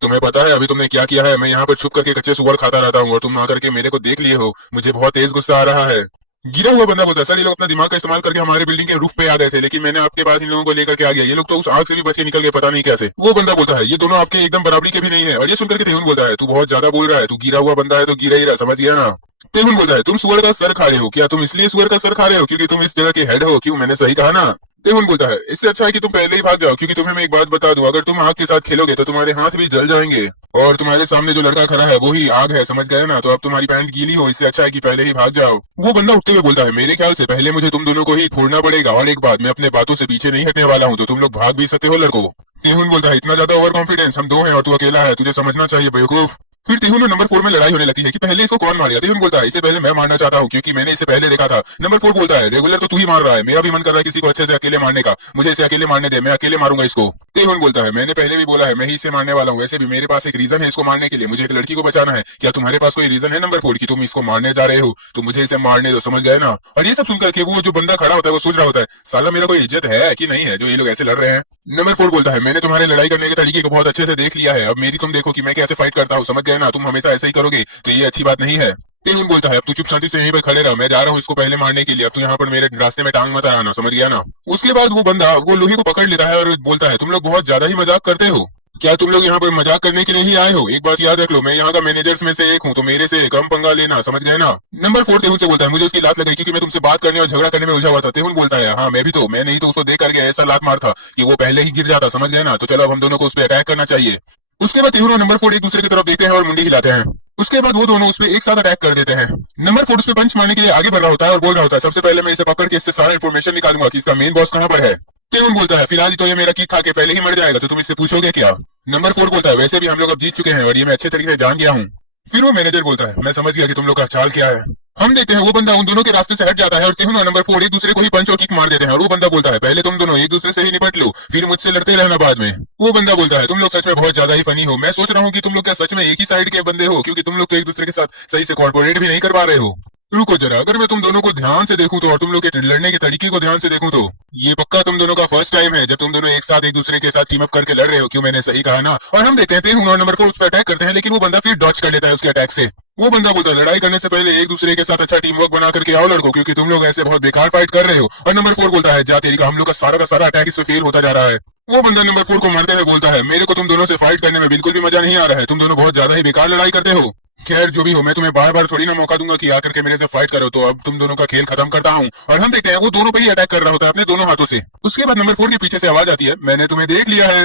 तुम्हें पता है अभी तुमने क्या किया है, मैं यहाँ पर छुप करके कच्चे सुअर खाता रहता हूँ और तुम आकर के मेरे को देख लिए हो, मुझे बहुत तेज गुस्सा आ रहा है। गिरा हुआ बंदा बोलता है सर ये लोग अपना दिमाग का इस्तेमाल करके हमारे बिल्डिंग के रूफ पे आ गए थे, लेकिन मैंने आपके पास इन लोगों को लेकर के आ गया, ये लोग तो उस आग से भी बच के निकल गए पता नहीं कैसे। वो बंदा बोलता है ये दोनों आपके एकदम बराबरी के भी नहीं है। और ये सुनकर के तेहुन बोलता है तू बहुत ज्यादा बोल रहा है, तू गिरा हुआ बंदा है तो गिरा ही रहा, समझ गया ना। तेहुन बोलता है तुम सुअर का सर खा रहे हो, क्या तुम इसलिए सुअर का सर खा रहे हो क्योंकि तुम इस जगह के हेड हो, क्यों मैंने सही कहा ना। तेहुन बोलता है इससे अच्छा है कि तुम पहले ही भाग जाओ, क्योंकि तुम्हें मैं एक बात बता दूं, अगर तुम आग के साथ खेलोगे तो तुम्हारे हाथ भी जल जाएंगे और तुम्हारे सामने जो लड़का खड़ा है वो ही आग है, समझ गए ना। तो अब तुम्हारी पैंट गीली हो, इससे अच्छा है कि पहले ही भाग जाओ। वो बंदा उठते हुए बोलता है मेरे ख्याल से पहले मुझे तुम दोनों को ही फोड़ना पड़ेगा, और एक बात मैं अपने बातों से पीछे नहीं हटने वाला हूँ, तो तुम लोग भाग भी सकते हो लड़को। तेहुन बोलता है इतना ज्यादा ओवर कॉन्फिडेंस, हम दो हैं और तू अकेला है, तुझे समझना चाहिए बेवकूफ। फिर तेहुन और नंबर 4 में लड़ाई होने लगती है कि पहले इसको कौन मारेगा। तेहुन बोलता है इसे पहले मैं मारना चाहता हूँ क्योंकि मैंने इसे पहले देखा था। नंबर 4 बोलता है रेगुलर तो तू ही मार रहा है, मेरा भी मन कर रहा है किसी को अच्छे से अकेले मारने का, मुझे इसे अकेले मारने दे, मैं अकेले मारूंगा इसको। तेहुन बोलता है मैंने पहले भी बोला है मैं ही इसे मारने वाला हूँ, वैसे भी मेरे पास एक रीजन है इसको मारने के लिए, मुझे एक लड़की को बचाना है। क्या तुम्हारे पास कोई रीजन है नंबर 4 की तुम इसको मारने जा रहे हो, तो मुझे इसे मारने दो, समझ गए ना। और ये सब सुनकर के वो जो बंदा खड़ा होता है वो सोच रहा होता है साला मेरा कोई इज्जत है कि नहीं है जो ये लोग ऐसे लड़ रहे हैं। नंबर 4 बोलता है मैंने तुम्हारे लड़ाई करने के तरीके को बहुत अच्छे से देख लिया है, अब मेरी तुम देखो कि मैं कैसे फाइट करता हूँ, समझ गए ना। तुम हमेशा ऐसे ही करोगे तो ये अच्छी बात नहीं है। तेहुन बोलता है अब तू चुप शांति से यहीं पर खड़े रहो, मैं जा रहा हूँ इसको पहले मारने के लिए, अब तू यहाँ पर मेरे रास्ते में टांग मत आना, समझ गया ना। उसके बाद वो बंदा वो लोहे को पकड़ लेता है और बोलता है तुम लोग बहुत ज्यादा ही मजाक करते हो, क्या तुम लोग यहाँ पर मजाक करने के लिए ही आए हो, एक बात याद रख लो मैं यहाँ का मैनेजर्स में से एक हूँ, तो मेरे से कम पंगा लेना, समझ गए ना। नंबर 4 तेहुन से बोलता है मुझे उसकी लात लगी क्योंकि मैं तुमसे बात करने और झगड़ा करने में उलझा हुआ था। तेहुन बोलता है हाँ मैं भी तो, मैं नहीं तो उसको देख करके ऐसा लात मार था कि वो पहले ही गिर जाता, समझ गए ना। तो चलो अब हम दोनों को उस पर अटैक करना चाहिए। उसके बाद तेहुन और नंबर 4 एक दूसरे की तरफ देखते हैं और मुंडी हिलाते हैं। उसके बाद वो दोनों उस पर एक साथ अटैक कर देते हैं। नंबर 4 उस पर पंच मारने के लिए आगे बढ़ रहा होता है और बोल रहा होता है सबसे पहले मैं इसे पकड़ के इससे सारा इन्फॉर्मेशन निकालूंगा कि इसका मेन बॉस कहाँ पर है। तेहुन बोलता है फिलहाल तो ये मेरा किक खा के पहले ही मर जाएगा, तो तुम इससे पूछोगे क्या। नंबर 4 बोलता है वैसे भी हम लोग अब जीत चुके हैं और ये मैं अच्छे तरीके से जान गया हूँ। फिर वो मैनेजर बोलता है मैं समझ गया कि तुम लोग का चाल क्या है। हम देखते हैं वो बंदा उन दोनों के रास्ते से हट जाता है और तेहुन और नंबर 4 एक दूसरे को ही पंच और किक मार देते हैं। और वो बंदा बोलता है पहले तुम दोनों एक दूसरे से ही निपट लो, फिर मुझसे लड़ते रहना बाद में। वो बंदा बोलता है तुम लोग सच में बहुत ज्यादा ही फनी हो, मैं सोच रहा हूँ कि तुम लोग क्या सच में एक ही साइड के बंदे हो, क्योंकि तुम लोग तो एक दूसरे के साथ सही से कॉर्पोरेट भी नहीं कर पा रहे हो। रुको जरा, अगर मैं तुम दोनों को ध्यान से देखूं तो और तुम लोग के लड़ने के तरीके को ध्यान से देखूं तो ये पक्का तुम दोनों का फर्स्ट टाइम है जब तुम दोनों एक साथ एक दूसरे के साथ टीम अप करके लड़ रहे हो, क्यों मैंने सही कहा ना। और हम देखते हैं तेहुन और नंबर 4 उस पर अटैक करते हैं, लेकिन वो बंदा फिर डॉच कर लेता है उसके अटैक से। वो बंदा बोलता है लड़ाई करने से पहले एक दूसरे के साथ अच्छा टीम वर्क बना करके आओ लड़को, क्योंकि तुम लोग ऐसे बहुत बेकार फाइट कर रहे हो। और नंबर 4 बोलता है जा तेरी का हम लोग का सारा अटैक इससे फेल होता जा रहा है। वो बंदा नंबर 4 को मारते हुए बोलता है मेरे को तुम दोनों से फाइट करने में बिल्कुल भी मजा नहीं आ रहा है, तुम दोनों बहुत ज्यादा ही बेकार लड़ाई करते हो। खैर जो भी हो, मैं तुम्हें बार बार थोड़ी ना मौका दूंगा कि आकर के मेरे से फाइट करो, तो अब तुम दोनों का खेल खत्म करता हूँ। और हम देखते हैं वो दोनों पे ही अटैक कर रहा होता है अपने दोनों हाथों से। उसके बाद नंबर 4 के पीछे से आवाज आती है मैंने तुम्हें देख लिया है।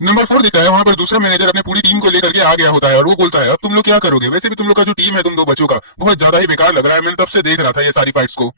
नंबर 4 देखता है वहां पर दूसरा मैनेजर अपनी पूरी टीम को लेकर के आ गया होता है और वो बोलता है अब तुम लोग क्या करोगे, वैसे भी तुम लोग का जो टीम है तुम दो बच्चों का बहुत ज्यादा ही बेकार लग रहा है, मैंने तब से देख रहा था ये सारी फाइट्स को।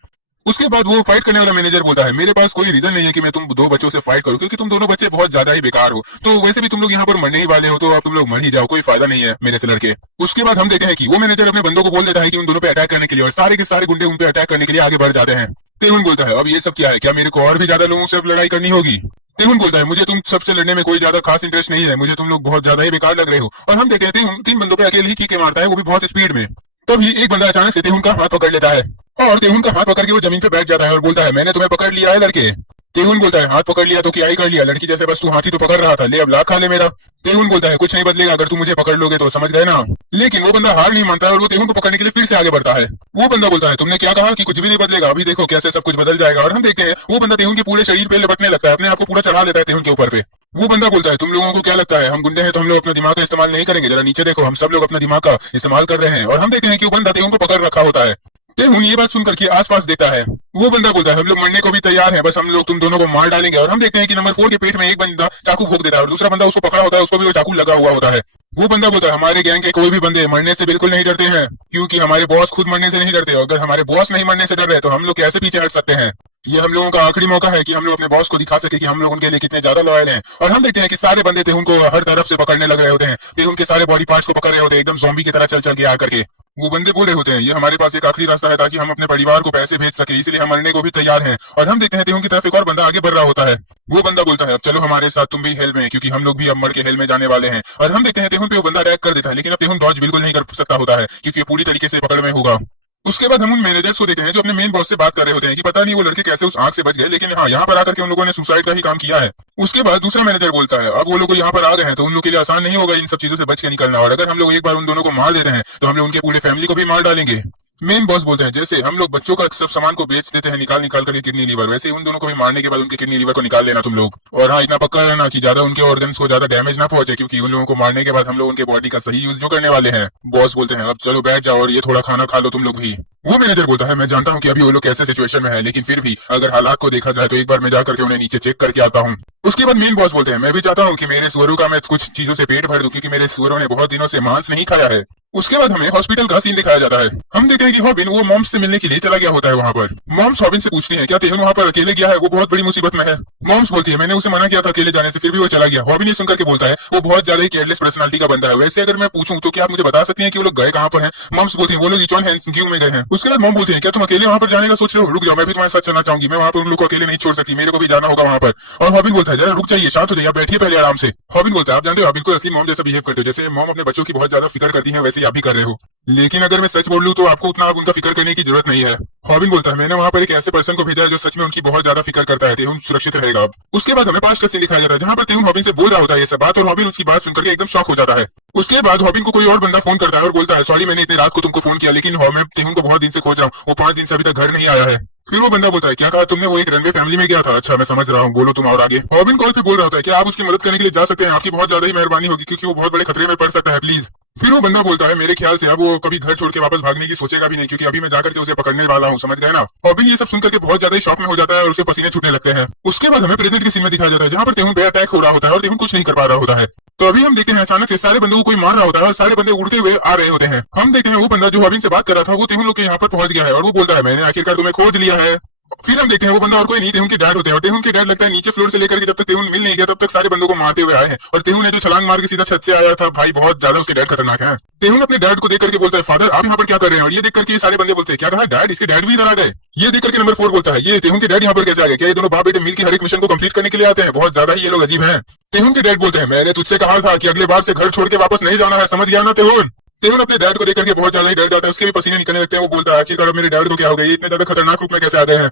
उसके बाद वो फाइट करने वाला मैनेजर बोलता है मेरे पास कोई रीजन नहीं है कि मैं तुम दो बच्चों से फाइट करूं, क्योंकि तुम दोनों बच्चे बहुत ज्यादा ही बेकार हो, तो वैसे भी तुम लोग यहाँ पर मरने ही वाले हो, तो अब तुम लोग मर ही जाओ, कोई फायदा नहीं है मेरे से लड़के। उसके बाद हम देखते हैं कि वो मैनेजर अपने बंदों को बोल देता है कि उन दोनों पे अटैक करने के लिए, और सारे के सारे गुंडे उन पे अटैक करने के लिए आगे बढ़ जाते हैं। तेहुन बोलता है अब ये सब क्या है, क्या मेरे को और भी ज्यादा लोगों से अब लड़ाई करनी होगी। तेहुन बोलता है मुझे तुम सबसे लड़ने में कोई ज्यादा खास इंटरेस्ट नहीं है, मुझे तुम लोग बहुत ज्यादा ही बेकार लग रहे हो। और हम देखते हैं तेहुन 3 बंदों पे अकेले ही कीके मारता है, वो भी बहुत स्पीड में। तभी एक बंदा अचानक से तेहुन का हाथ पकड़ लेता है और तेहुन का हाथ पकड़ के वो जमीन पे बैठ जाता है और बोलता है मैंने तुम्हें पकड़ लिया है लड़के। तेहुन बोलता है हाथ पकड़ लिया तो क्या ही कर लिया, लड़की जैसे बस तू हाथी तो पकड़ रहा था, ले अब लात खा ले मेरा। तेहुन बोलता है कुछ नहीं बदलेगा अगर तू मुझे पकड़ लोगे तो, समझ गए ना। लेकिन वो बंदा हार नहीं मानता है और वो तेहुन को पकड़ने के लिए फिर से आगे बढ़ता है। वो बंदा बोलता है तुमने क्या कहा कि कुछ भी नहीं बदलेगा, अभी देखो कैसे सब कुछ बदल जाएगा। और हम देखते हैं वो बंदा तेहुन के पूरे शरीर पे लपटने लगता है, अपने आप को पूरा चढ़ा लेता है तेहुन के ऊपर पे। वो बंदा बोलता है तुम लोगों को क्या लगता है हम गुंडे हैं तो हम लोग अपना दिमाग का इस्तेमाल नहीं करेंगे, जरा नीचे देखो हम सब लोग अपना दिमाग का इस्तेमाल कर रहे हैं। और हम देखते हैं कि वो बंदा तेहुन को पकड़ रखा होता है। तेहुन ये बात सुन करके आसपास देखता है। वो बंदा बोलता है हम लोग मरने को भी तैयार हैं, बस हम लोग तुम दोनों को मार डालेंगे। और हम देखते हैं कि नंबर 4 के पेट में एक बंदा चाकू भोंक देता है और दूसरा बंदा उसको पकड़ा होता है, उसको भी वो चाकू लगा हुआ होता है। वो बंदा बोलता है हमारे गैंग के कोई भी बंदे मरने से बिल्कुल नहीं डरते हैं, क्योंकि हमारे बॉस खुद मरने से नहीं डरते। अगर हमारे बॉस नहीं मरने से डर रहे तो हम लोग कैसे पीछे हट सकते हैं। ये हम लोगों का आखिरी मौका है कि हम लोग अपने बॉस को दिखा सके कि हम लोग उनके लिए कितने ज्यादा लॉयल हैं। और हम देखते हैं कि सारे बंदे तेहुन को हर तरफ से पकड़ने लग रहे होते हैं, तेहुन के सारे बॉडी पार्ट्स को पकड़ रहे होते हैं, एकदम ज़ॉम्बी की तरह चल चल के आकर के। वो बंदे बोल रहे होते हैं ये हमारे पास एक आखिरी रास्ता है ताकि हम अपने परिवार को पैसे भेज सके, इसलिए हम मरने को भी तैयार हैं। और हम देखते हैं तेहुन की तरफ एक और बंदा आगे बढ़ रहा होता है। वो बंदा बोलता है अब चलो हमारे साथ, तुम भी हेल में, क्योंकि हम लोग भी अब मर के हेल में जाने वाले हैं। और हम देखते हैं तेहुन पे वो बंदा अटैक कर देता है, लेकिन अब तेहुन डॉज बिल्कुल नहीं कर सकता होता है क्योंकि वो पूरी तरीके से पकड़ में होगा। उसके बाद हम उन मैनेजर्स को देखते हैं जो अपने मेन बॉस से बात कर रहे होते हैं कि पता नहीं वो लड़के कैसे उस आग से बच गए, लेकिन हाँ यहाँ पर आकर के उन लोगों ने सुसाइड का ही काम किया है। उसके बाद दूसरा मैनेजर बोलता है अब वो लोग यहाँ पर आ गए हैं तो उन लोग के लिए आसान नहीं होगा इन सब चीजों से बच के निकलना, और अगर हम लोग एक बार उन दोनों को मार देते हैं तो हम लोग उनके पूरे फैमिली को भी मार डालेंगे। मेन बॉस बोलते हैं जैसे हम लोग बच्चों का सब सामान को बेच देते हैं निकाल निकाल करके किडनी लीवर, वैसे ही उन दोनों को भी मारने के बाद उनके किडनी लीवर को निकाल लेना तुम लोग। और हाँ इतना पक्का रहना कि ज्यादा उनके ऑर्गन्स को ज्यादा डैमेज ना पहुंचे, क्योंकि उन लोगों को मारने के बाद हम लोग उनके बॉडी का सही यूज जो करने वाले हैं। बॉस बोलते हैं अब चलो बैठ जाओ और ये थोड़ा खाना खा लो तुम लोग भी। वो मैनेजर बोलता है मैं जानता हूँ कि अभी वो लोग कैसे सिचुएशन में है, लेकिन फिर भी अगर हालात को देखा जाए तो एक बार मैं जाकर के उन्हें नीचे चेक करके आता हूँ। उसके बाद मेन बॉस बोलते हैं मैं भी चाहता हूँ कि मेरे सुअरों का मैं कुछ चीजों से पेट भर दूं, क्योंकि मेरे सुअरों ने बहुत दिनों से मांस नहीं खाया है। उसके बाद हमें हॉस्पिटल का सीन दिखाया जाता है। हम देखते हैं कि हॉबिन वो मॉम्स से मिलने के लिए चला गया होता है वहाँ पर। मॉम्स हॉबिन से पूछती है क्या तेहुन वहाँ पर अकेले गया है, वो बहुत बड़ी मुसीबत में है। मॉम्स बोलती है मैंने उसे मना किया था अकेले जाने से, फिर भी वो चला गया। हॉबिन ये सुनकर के बोलता है वो बहुत ज्यादा ही केयरलेस पर्सनालिटी का बंदा है, वैसे अगर मैं पूछूं तो क्या आप मुझे बता सकती हैं कि वो लोग गए कहाँ पर हैं। मॉम्स बोलती है वो लोग इचॉन हैंसग्यू में गए हैं। उसके बाद मॉम बोलती है क्या तुम अकेले वहाँ पर जाने का सोच रहे हो, रुक जाओ मैं भी तुम्हारे साथ चलना चाहूंगी, मैं वहाँ पर उन लोग को अकेले नहीं छोड़ सकती, मेरे को भी जाना होगा वहाँ पर। और हॉबिन बोलता है जरा रुक जाइए, शांत हो जाइए, आप बैठिए पहले आराम से। हॉबिन बोलता है आप जानते हो आप बिल्कुल असली मॉम जैसा बिहेव करते हो, जैसे मॉम अपने बच्चों की बहुत ज्यादा फिक्र करती है वैसे ही आप भी कर रहे हो। लेकिन अगर मैं सच बोल लूं तो आपको उतना अब उनका फिक्र करने की जरूरत नहीं है। हॉबिन बोलता है मैंने वहाँ पर एक ऐसे पर्सन को भेजा है जो सच में उनकी बहुत ज्यादा फिक्र करता है, तेहुन सुरक्षित रहेगा अब। उसके बाद हमें पास का सीन दिखाया जाता है जहाँ पर तेहुन हॉबिन से बोल रहा होता है ये सब बात, और हॉबिन उसकी बात सुनकर के एकदम शॉक हो जाता है। उसके बाद हॉबिन को कोई और बंदा फोन करता है और बोलता है सॉरी मैंने इतनी रात को तुमको फोन किया, लेकिन मैं तेहुन को बहुत दिन से खोज रहा हूँ, वो 5 दिन से अभी तक घर नहीं आया है। फिर वो बंदा बोलता है क्या कहा तुमने, वो एक रनवे फैमिली में गया था, अच्छा मैं समझ रहा हूँ, बोलो तुम और आगे। हॉबिन कॉल पे बोल रहा होता है क्या आप उसकी मदद करने के लिए जा सकते हैं, आपकी बहुत ज्यादा ही मेहरबानी होगी क्योंकि वो बहुत बड़े खतरे में पड़ सकता है, प्लीज। फिर वो बंदा बोलता है मेरे ख्याल से अब वो कभी घर छोड़ के वापस भागने की सोचेगा भी नहीं, क्योंकि अभी मैं जाकर के उसे पकड़ने वाला हूँ, समझ गए ना। हॉबिन ये सब सुनकर के बहुत ज्यादा शॉक में हो जाता है और उसे पसीने छूटने लगते हैं। उसके बाद हमें प्रेजेंट के सीन में दिखाया जाता है जहाँ पर तेहुन पे अटैक हो रहा होता है और तेहुन कुछ नहीं कर पा रहा होता है। तो अभी हम देखते हैं अचानक से सारे बंदों को कोई मार रहा होता है और सारे बंदे उड़ते हुए आ रहे होते हैं। हम देखते हैं वो बंदा जो हॉबिन से बात कर रहा था वो तेहुन लोग के यहाँ पर पहुंच गया है और वो बोलता है मैंने आखिरकार तुम्हें खोज लिया है। फिर हम देखते हैं वो बंदा और कोई नहीं तेहुन के डैड होते हैं, और तेहुन के डैड लगता है नीचे फ्लोर से लेकर के जब तक तेहुन मिल नहीं गया तब तक सारे बंदों को मारते हुए आए हैं। और तेहुन ने जो छलांग मार के सीधा छत से आया था, भाई बहुत ज्यादा उसके डैड खतरनाक है। तेहुन अपने डैड को देख करके बोलता है फादर आप यहाँ पर क्या कर रहे हैं, और ये देख करके सारे बंदे बोलते हैं क्या कहा डैड, इसके डैड भी इधर आ गए। ये देख करके नंबर 4 बोलता है ये तेहुन के डैड यहाँ पर कैसे आ गए, क्या ये दोनों बाप बेटे मिलकर हर एक मिशन को कंप्लीट करने के लिए आते हैं, बहुत ज्यादा ही ये लोग अजीब हैं। तेहुन के डैड बोलते हैं मैंने तुझसे कहा था कि अगले बार से घर छोड़ के वापस नहीं जाना है, समझ गया ना तेहुन। तेहुन अपने डैड को देख करके बहुत ज्यादा ही डर जाता है, उसके भी पसीने निकलने लगते हैं। वो बोलता है आखिरकार मेरे डैड को क्या हो गया, ये इतने ज्यादा खतरनाक रूप में कैसे आ गए हैं।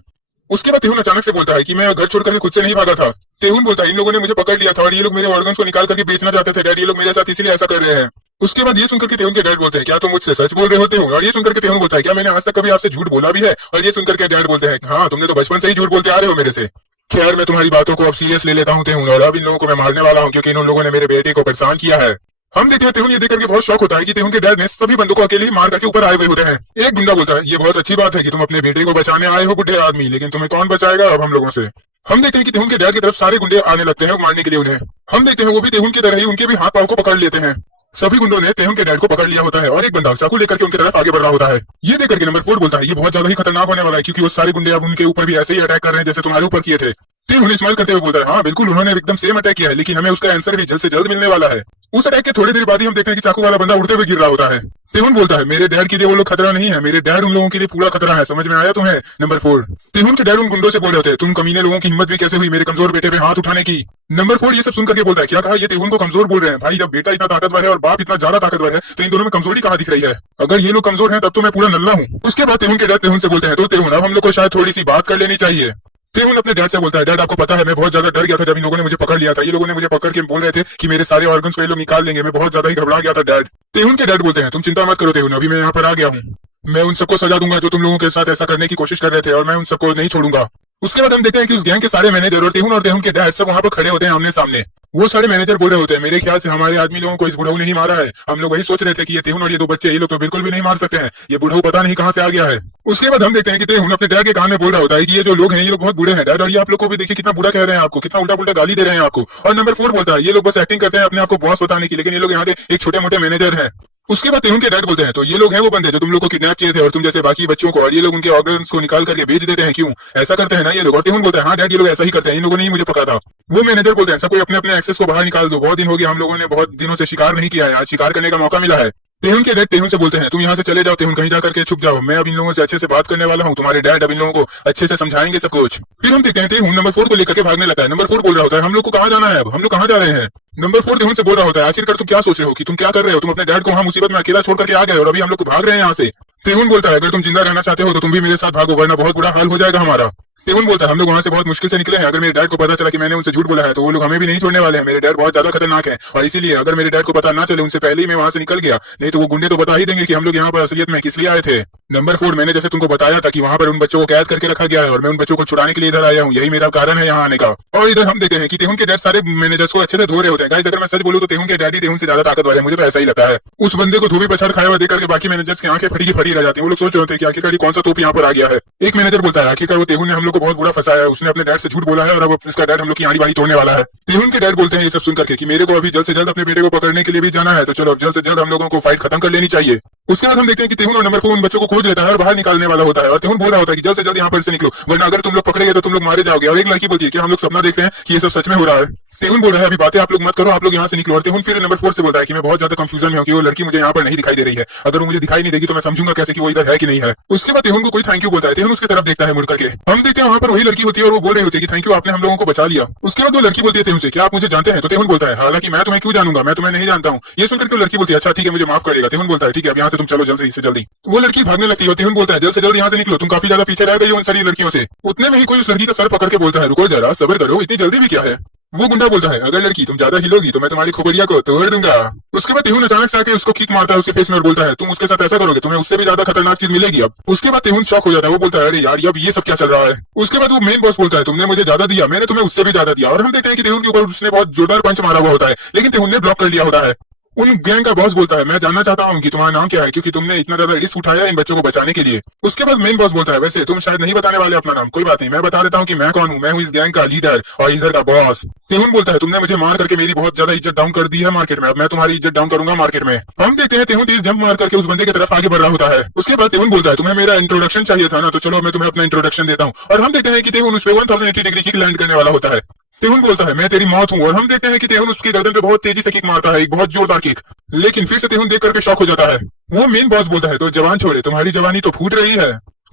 उसके बाद तेहुन अचानक से बोलता है कि मैं घर छोड़ करके खुद से नहीं भागा था। तेहुन बोलता है इन लोगों ने मुझे पकड़ लिया था और ये लोग मेरे ऑर्गन्स को निकाल करके बेचना चाहते थे डैड, ये लोग मेरे साथ इसीलिए ऐसा कर रहे हैं। उसके बाद ये सुनकर के तेहुन के डैड बोलते हैं क्या तुम मुझसे सच बोल रहे होते हो, और ये सुनकर के तेहुन बोलता है क्या मैंने आज तक कभी आपसे झूठ बोला भी है, और ये सुनकर के डैड बोलते हैं हाँ तुमने तो बचपन से ही झूठ बोलते आ रहे हो मेरे से। खैर मैं तुम्हारी बातों को अब सीरियस ले लेता हूँ तेहुन, और अब इन लोगों को मैं मारने वाला हूँ क्योंकि इन लोगों ने मेरे बेटे को परेशान किया है। हम देखते हैं तेहुन ये देख करके बहुत शौक होता है कि तेहुन के डैड ने सभी बंदों को अकेले ही मार करके ऊपर आए हुए होते हैं। एक गुंडा बोलता है ये बहुत अच्छी बात है कि तुम अपने बेटे को बचाने आए हो बुढ़े आदमी, लेकिन तुम्हें कौन बचाएगा अब हम लोगों से। हम देखते हैं कि तेहुन के डैड की तरफ सारे गुंडे आने लगते हैं मारने के लिए उन्हें। हम देखते हैं वो भी तेहुन की तरह ही उनके भी हाथ पांव को पकड़ लेते हैं। सभी गुंडों ने तेहुन के डैड को पकड़ लिया होता है और एक बंदा चाकू लेकर के उनकी तरफ आगे बढ़ रहा होता है। ये देख करके नंबर 4 बोलता है ये बहुत ज्यादा ही खतरनाक होने वाला है, क्योंकि वो सारे गुंडे अब उनके ऊपर भी ऐसे ही अटैक कर रहे हैं जैसे तुम्हारे ऊपर किए थे। तेहुन स्माइल करते हुए बोलता है हाँ बिल्कुल उन्होंने एकदम सेम अटैक किया है, लेकिन हमें उसका आंसर भी जल्द से जल्द मिलने वाला है। उस अटैक के थोड़ी देर बाद ही हम देखते हैं कि चाकू वाला बंदा उड़ते हुए गिर रहा होता है। तेहुन बोलता है मेरे डैड के लिए वो लोग खतरा नहीं है, मेरे डैड उन लोगों के लिए पूरा खतरा है, समझ में आया तुम्हें नंबर 4। तेहुन के डैड उन गुंडों से बोल रहे होते हैं तुम कमीने लोगों की हिम्मत भी कैसे हुई मेरे कमजोर बेटे पे हाथ उठाने की। नंबर 4 ये सब सुन करके बोलता है क्या कहा, ये तेहुन को कमजोर बोल रहे हैं। भाई जब बेटा इतना ताकतवर है और बाप इतना ज्यादा ताकतवर है तो इन दोनों में कमजोरी कहाँ दिख रही है, अगर ये लोग कमजोर हैं तब तो मैं पूरा नल्ला हूँ। उसके बाद तेहुन के डैड तेहुन से बोलते हैं तो तेहुन अब हम लोग को शायद थोड़ी सी बात कर लेनी चाहिए। तेहुन अपने डैड से बोलता है डैड आपको पता है मैं बहुत ज्यादा डर गया था जब इन लोगों ने मुझे पकड़ लिया था, ये लोगों ने मुझे पकड़ के बोल रहे थे कि मेरे सारे ऑर्गन्स को ये लोग निकाल लेंगे, मैं बहुत ज्यादा ही घबरा गया था डैड। तेहुन के डैड बोलते हैं तुम चिंता मत करो तेहुन, अभी मैं यहाँ पर आ गया हूँ, मैं उन सबको सजा दूंगा जो तुम लोगों के साथ ऐसा करने की कोशिश कर रहे थे और मैं उन सबको नहीं छोड़ूंगा। उसके बाद हम देखते हैं कि उस गैंग के सारे मैनेजर और तेहुन के डैड सब वहाँ पर खड़े होते हैं आमने सामने। वो सारे मैनेजर बोल रहे होते हैं, मेरे ख्याल से हमारे आदमी लोगों को इस बुढ़ऊ नहीं मारा है। हम लोग वही सोच रहे थे कि ये तेहुन और ये दो बच्चे, ये लोग तो बिल्कुल भी नहीं मार सकते हैं, ये बुढ़ऊ पता नहीं कहाँ से आ गया है। उसके बाद हम देखते हैं कि तेहुन अपने डैड के कान में बोल रहा होता है कि ये जो लोग हैं ये लोग बहुत बुरे हैं डैड, और ये आप लोग को भी देखिए कितना बुरा कह रहे हैं आपको, कितना उल्टा पुल्टा गाली दे रहे हैं आपको। और नंबर 4 बोलता है ये लोग बस एक्टिंग करते हैं अपने आप को बॉस बताने की, लेकिन ये लोग यहाँ के एक छोटे मोटे मैनेजर हैं। उसके बाद तेहुन के डैड बोलते हैं, तो ये लोग हैं वो बंदे जो तुम लोग को किडनैप किए थे और तुम जैसे बाकी बच्चों को, और ये लोग उनके ऑर्गन्स को निकाल करके बेच देते हैं, क्यों ऐसा करते हैं ना ये लोग। और तेहुन बोलता है हाँ डैड, ये लोग ऐसा ही करते हैं, इन लोगों ने ही मुझे पकड़ा था। वो मैनेजर बोलते हैं सब कोई अपने अपने एक्सेस को बाहर निकाल दो, बहुत दिन हो गया हम लोगों ने बहुत दिनों से शिकार नहीं किया है, आज शिकार करने का मौका मिला है। तेहुन के डैड तेहुन से बोलते हैं तुम यहाँ से चले जाओ तेहुन, कहीं जाकर के छुप जाओ, मैं अब इन लोगों से अच्छे से बात करने वाला हूँ, तुम्हारे डैड अब इन लोगों को अच्छे से समझाएंगे सब कुछ। फिर हम देखते हैं तेहुन नंबर 4 को लेकर के भागने लगता है। नंबर 4 बोल रहा होता है हम लोग को कहाँ जाना है, अब हम लोग कहाँ जा रहे हैं। नंबर 4 तेहुन से बोल रहा होता है आखिरकार तुम क्या सोच रहे हो कि तुम क्या कर रहे हो, तुम अपने डैड को वहाँ मुसीबत में अकेला छोड़ करके आ गए और अभी हम लोग को भाग रहे हैं यहाँ से। तेहुन बोलता है अगर तुम जिंदा रहना चाहते हो तो तुम भी मेरे साथ भागो, वरना बहुत बुरा हाल हो जाएगा हमारा। तेहुन बोलता है हम लोग वहाँ से बहुत मुश्किल से निकले हैं, अगर मेरे डैड को पता चला कि मैंने उनसे झूठ बोला है तो वो लोग हमें भी नहीं छोड़ने वाले हैं, मेरे डैड बहुत ज्यादा खतरनाक है, और इसीलिए अगर मेरे डैड को पता ना चले उनसे पहले ही मैं वहाँ से निकल गया, नहीं तो वो गुंडे तो बता ही देंगे कि हम लोग यहाँ पर असलियत में किस लिए आए थे। नंबर 4 मैंने जैसे तुमको बताया था कि वहाँ पर उन बच्चों को कैद करके रखा गया है और मैं उन बच्चों को छुड़ाने के लिए इधर आया हूँ, यही मेरा कारण है यहाँ आने का। और इधर हम देखते हैं कि तेहुन के डैड सारे मैनेजर्स को अच्छे से धो रहे होते हैं। गाइस अगर मैं सच बोलूं तो तेहुन के डैडी तेहुन से ज्यादा ताकतवर है, मुझे तो ऐसा ही लगता है। उस बंदे को धोबी पछाड़ खाया हुआ देख करके बाकी मैनेजर्स की आंखें फटी की फटी रह जाती हैं। वो लोग सोच रहे होते हैं कि आखिरकार कौन सा तोप यहाँ पर आ गया है। एक मैनेजर बोलता है आखिरकार वो तेहुन ने हम लोग को बहुत बुरा फंसाया है, उसने अपने डैड से झूठ बोला है और अब उसका डैड हम लोग की आड़ी बाड़ी तोड़ने वाला है। तेहुन के डैड बोलते हैं ये सब सुन करके कि मेरे को अभी जल्द से जल्द अपने बेटे को पकड़ने के लिए भी जाना है, तो चलो अब जल्द से जल्द हम लोगों को फाइट खत्म कर लेनी चाहिए। उसके बाद हम देखते हैं कि तेहुन और नंबर 4 उन बच्चों को खोज लेता है और बाहर निकालने वाला होता है, और तेहुन बोल रहा होता है कि जल्द से जल्द यहाँ पर से निकलो, वरना अगर तुम लोग पकड़े गए तो तुम लोग मारे जाओगे। और एक लड़की बोलती है कि हम लोग सपना देख रहे हैं कि ये सब सच में हो रहा है। तेहुन बोल रहा है अभी बातें आप लोग मत करो, आप लोग यहाँ से निकलो। और तेहुन फिर नंबर 4 से बोलता है कि मैं बहुत ज्यादा कंफ्यूजन में हूँ कि वो लड़की मुझे यहाँ पर नहीं दिखाई दे रही है, अगर वो मुझे दिखाई नहीं देगी तो मैं समझूंगा कैसे कि वो इधर है कि नहीं है। उसके बाद तेहुन को कोई थैंक यू बोलता है, तेहुन उसकी तरफ देखता है मुड़ करके। हम देखते हैं वहाँ पर वही लड़की होती है और वो बोल रही होती है कि थैंक यू आपने हम लोगों को बचा लिया। उसके बाद वो लड़की बोलती है तेहुन से क्या आप मुझे जानते हैं, तो तेहुन बोलता है हालांकि मैं तुम्हें क्यों जानूंगा, मैं तुम्हें नहीं जानता हूँ। ये सुनकर वो लड़की बोलती है अच्छा ठीक है मुझे माफ करेगा। तेहुन बोलता है ठीक है अब यहाँ से तुम चलो जल्दी से जल्दी। वो लड़की भागने लगती है और तेहुन बोलता है जल्द से जल्द यहाँ से निकलो, तुम काफी ज्यादा पीछे रह गई हो उन सारी लड़कियों से। उतने में ही कोई उस लड़की का सर पकड़ के बोलता है रुको जरा सब्र करो, इतनी जल्दी भी क्या है। वो गुंडा बोलता है अगर लड़की तुम ज्यादा हिलोगी तो मैं तुम्हारी खोपड़िया को तोड़ दूंगा। उसके बाद तेहुन अचानक से आके उसको किक मारता है उसके फेस में और बोलता है तुम उसके साथ ऐसा करोगे तुम्हें उससे भी ज्यादा खतरनाक चीज मिलेगी अब। उसके बाद तेहुन शॉक हो जाता है, वो बोलता है अरे यार अब ये सब क्या चल रहा है। उसके बाद वो मेन बॉस बोलता है तुमने मुझे ज्यादा दिया, मैंने तुम्हें उससे भी ज्यादा दिया। और हम देखते हैं कि तेहुन के ऊपर उसने बहुत जोरदार पंच मारा हुआ होता है, लेकिन तेहुन ने ब्लॉक कर लिया होता है। उन गैंग का बॉस बोलता है मैं जानना चाहता हूँ कि तुम्हारा नाम क्या है, क्योंकि तुमने इतना ज्यादा रिस्क उठाया इन बच्चों को बचाने के लिए। उसके बाद मेन बॉस बोलता है वैसे तुम शायद नहीं बताने वाले अपना नाम, कोई बात नहीं मैं बता देता हूँ कि मैं कौन हूँ, मैं हूँ इस गैंग का लीडर और इधर का बॉस। तेहुन बोलता है तुमने मुझे मार करके मेरी बहुत ज्यादा इज्जत डाउन कर दी है मार्केट में, अब मैं तुम्हारी इज्जत डाउन करूंगा मार्केट में। हम देखते हैं तेहुन 30 जंप मार करके उस बंदे की तरफ आगे बढ़ रहा होता है। उसके बाद तेहुन बोलता है तुम्हें मेरा इंट्रोडक्शन चाहिए था ना, तो चलो मैं तुम्हें अपना इंट्रोडक्शन देता हूँ। और हम देखते हैं कि तेहुन उस पे 1080 डिग्री किक लैंड करने वाला होता है। तेहुन बोलता है मैं तेरी मौत हूँ, और हम देखते हैं कि तेहुन उसकी गर्दन पे बहुत तेजी से किक मारता है, एक बहुत जोरदार किक। लेकिन फिर से तेहुन देख करके शॉक हो जाता है। वो मेन बॉस बोलता है तो जवान छोड़े, तुम्हारी जवानी तो फूट रही है,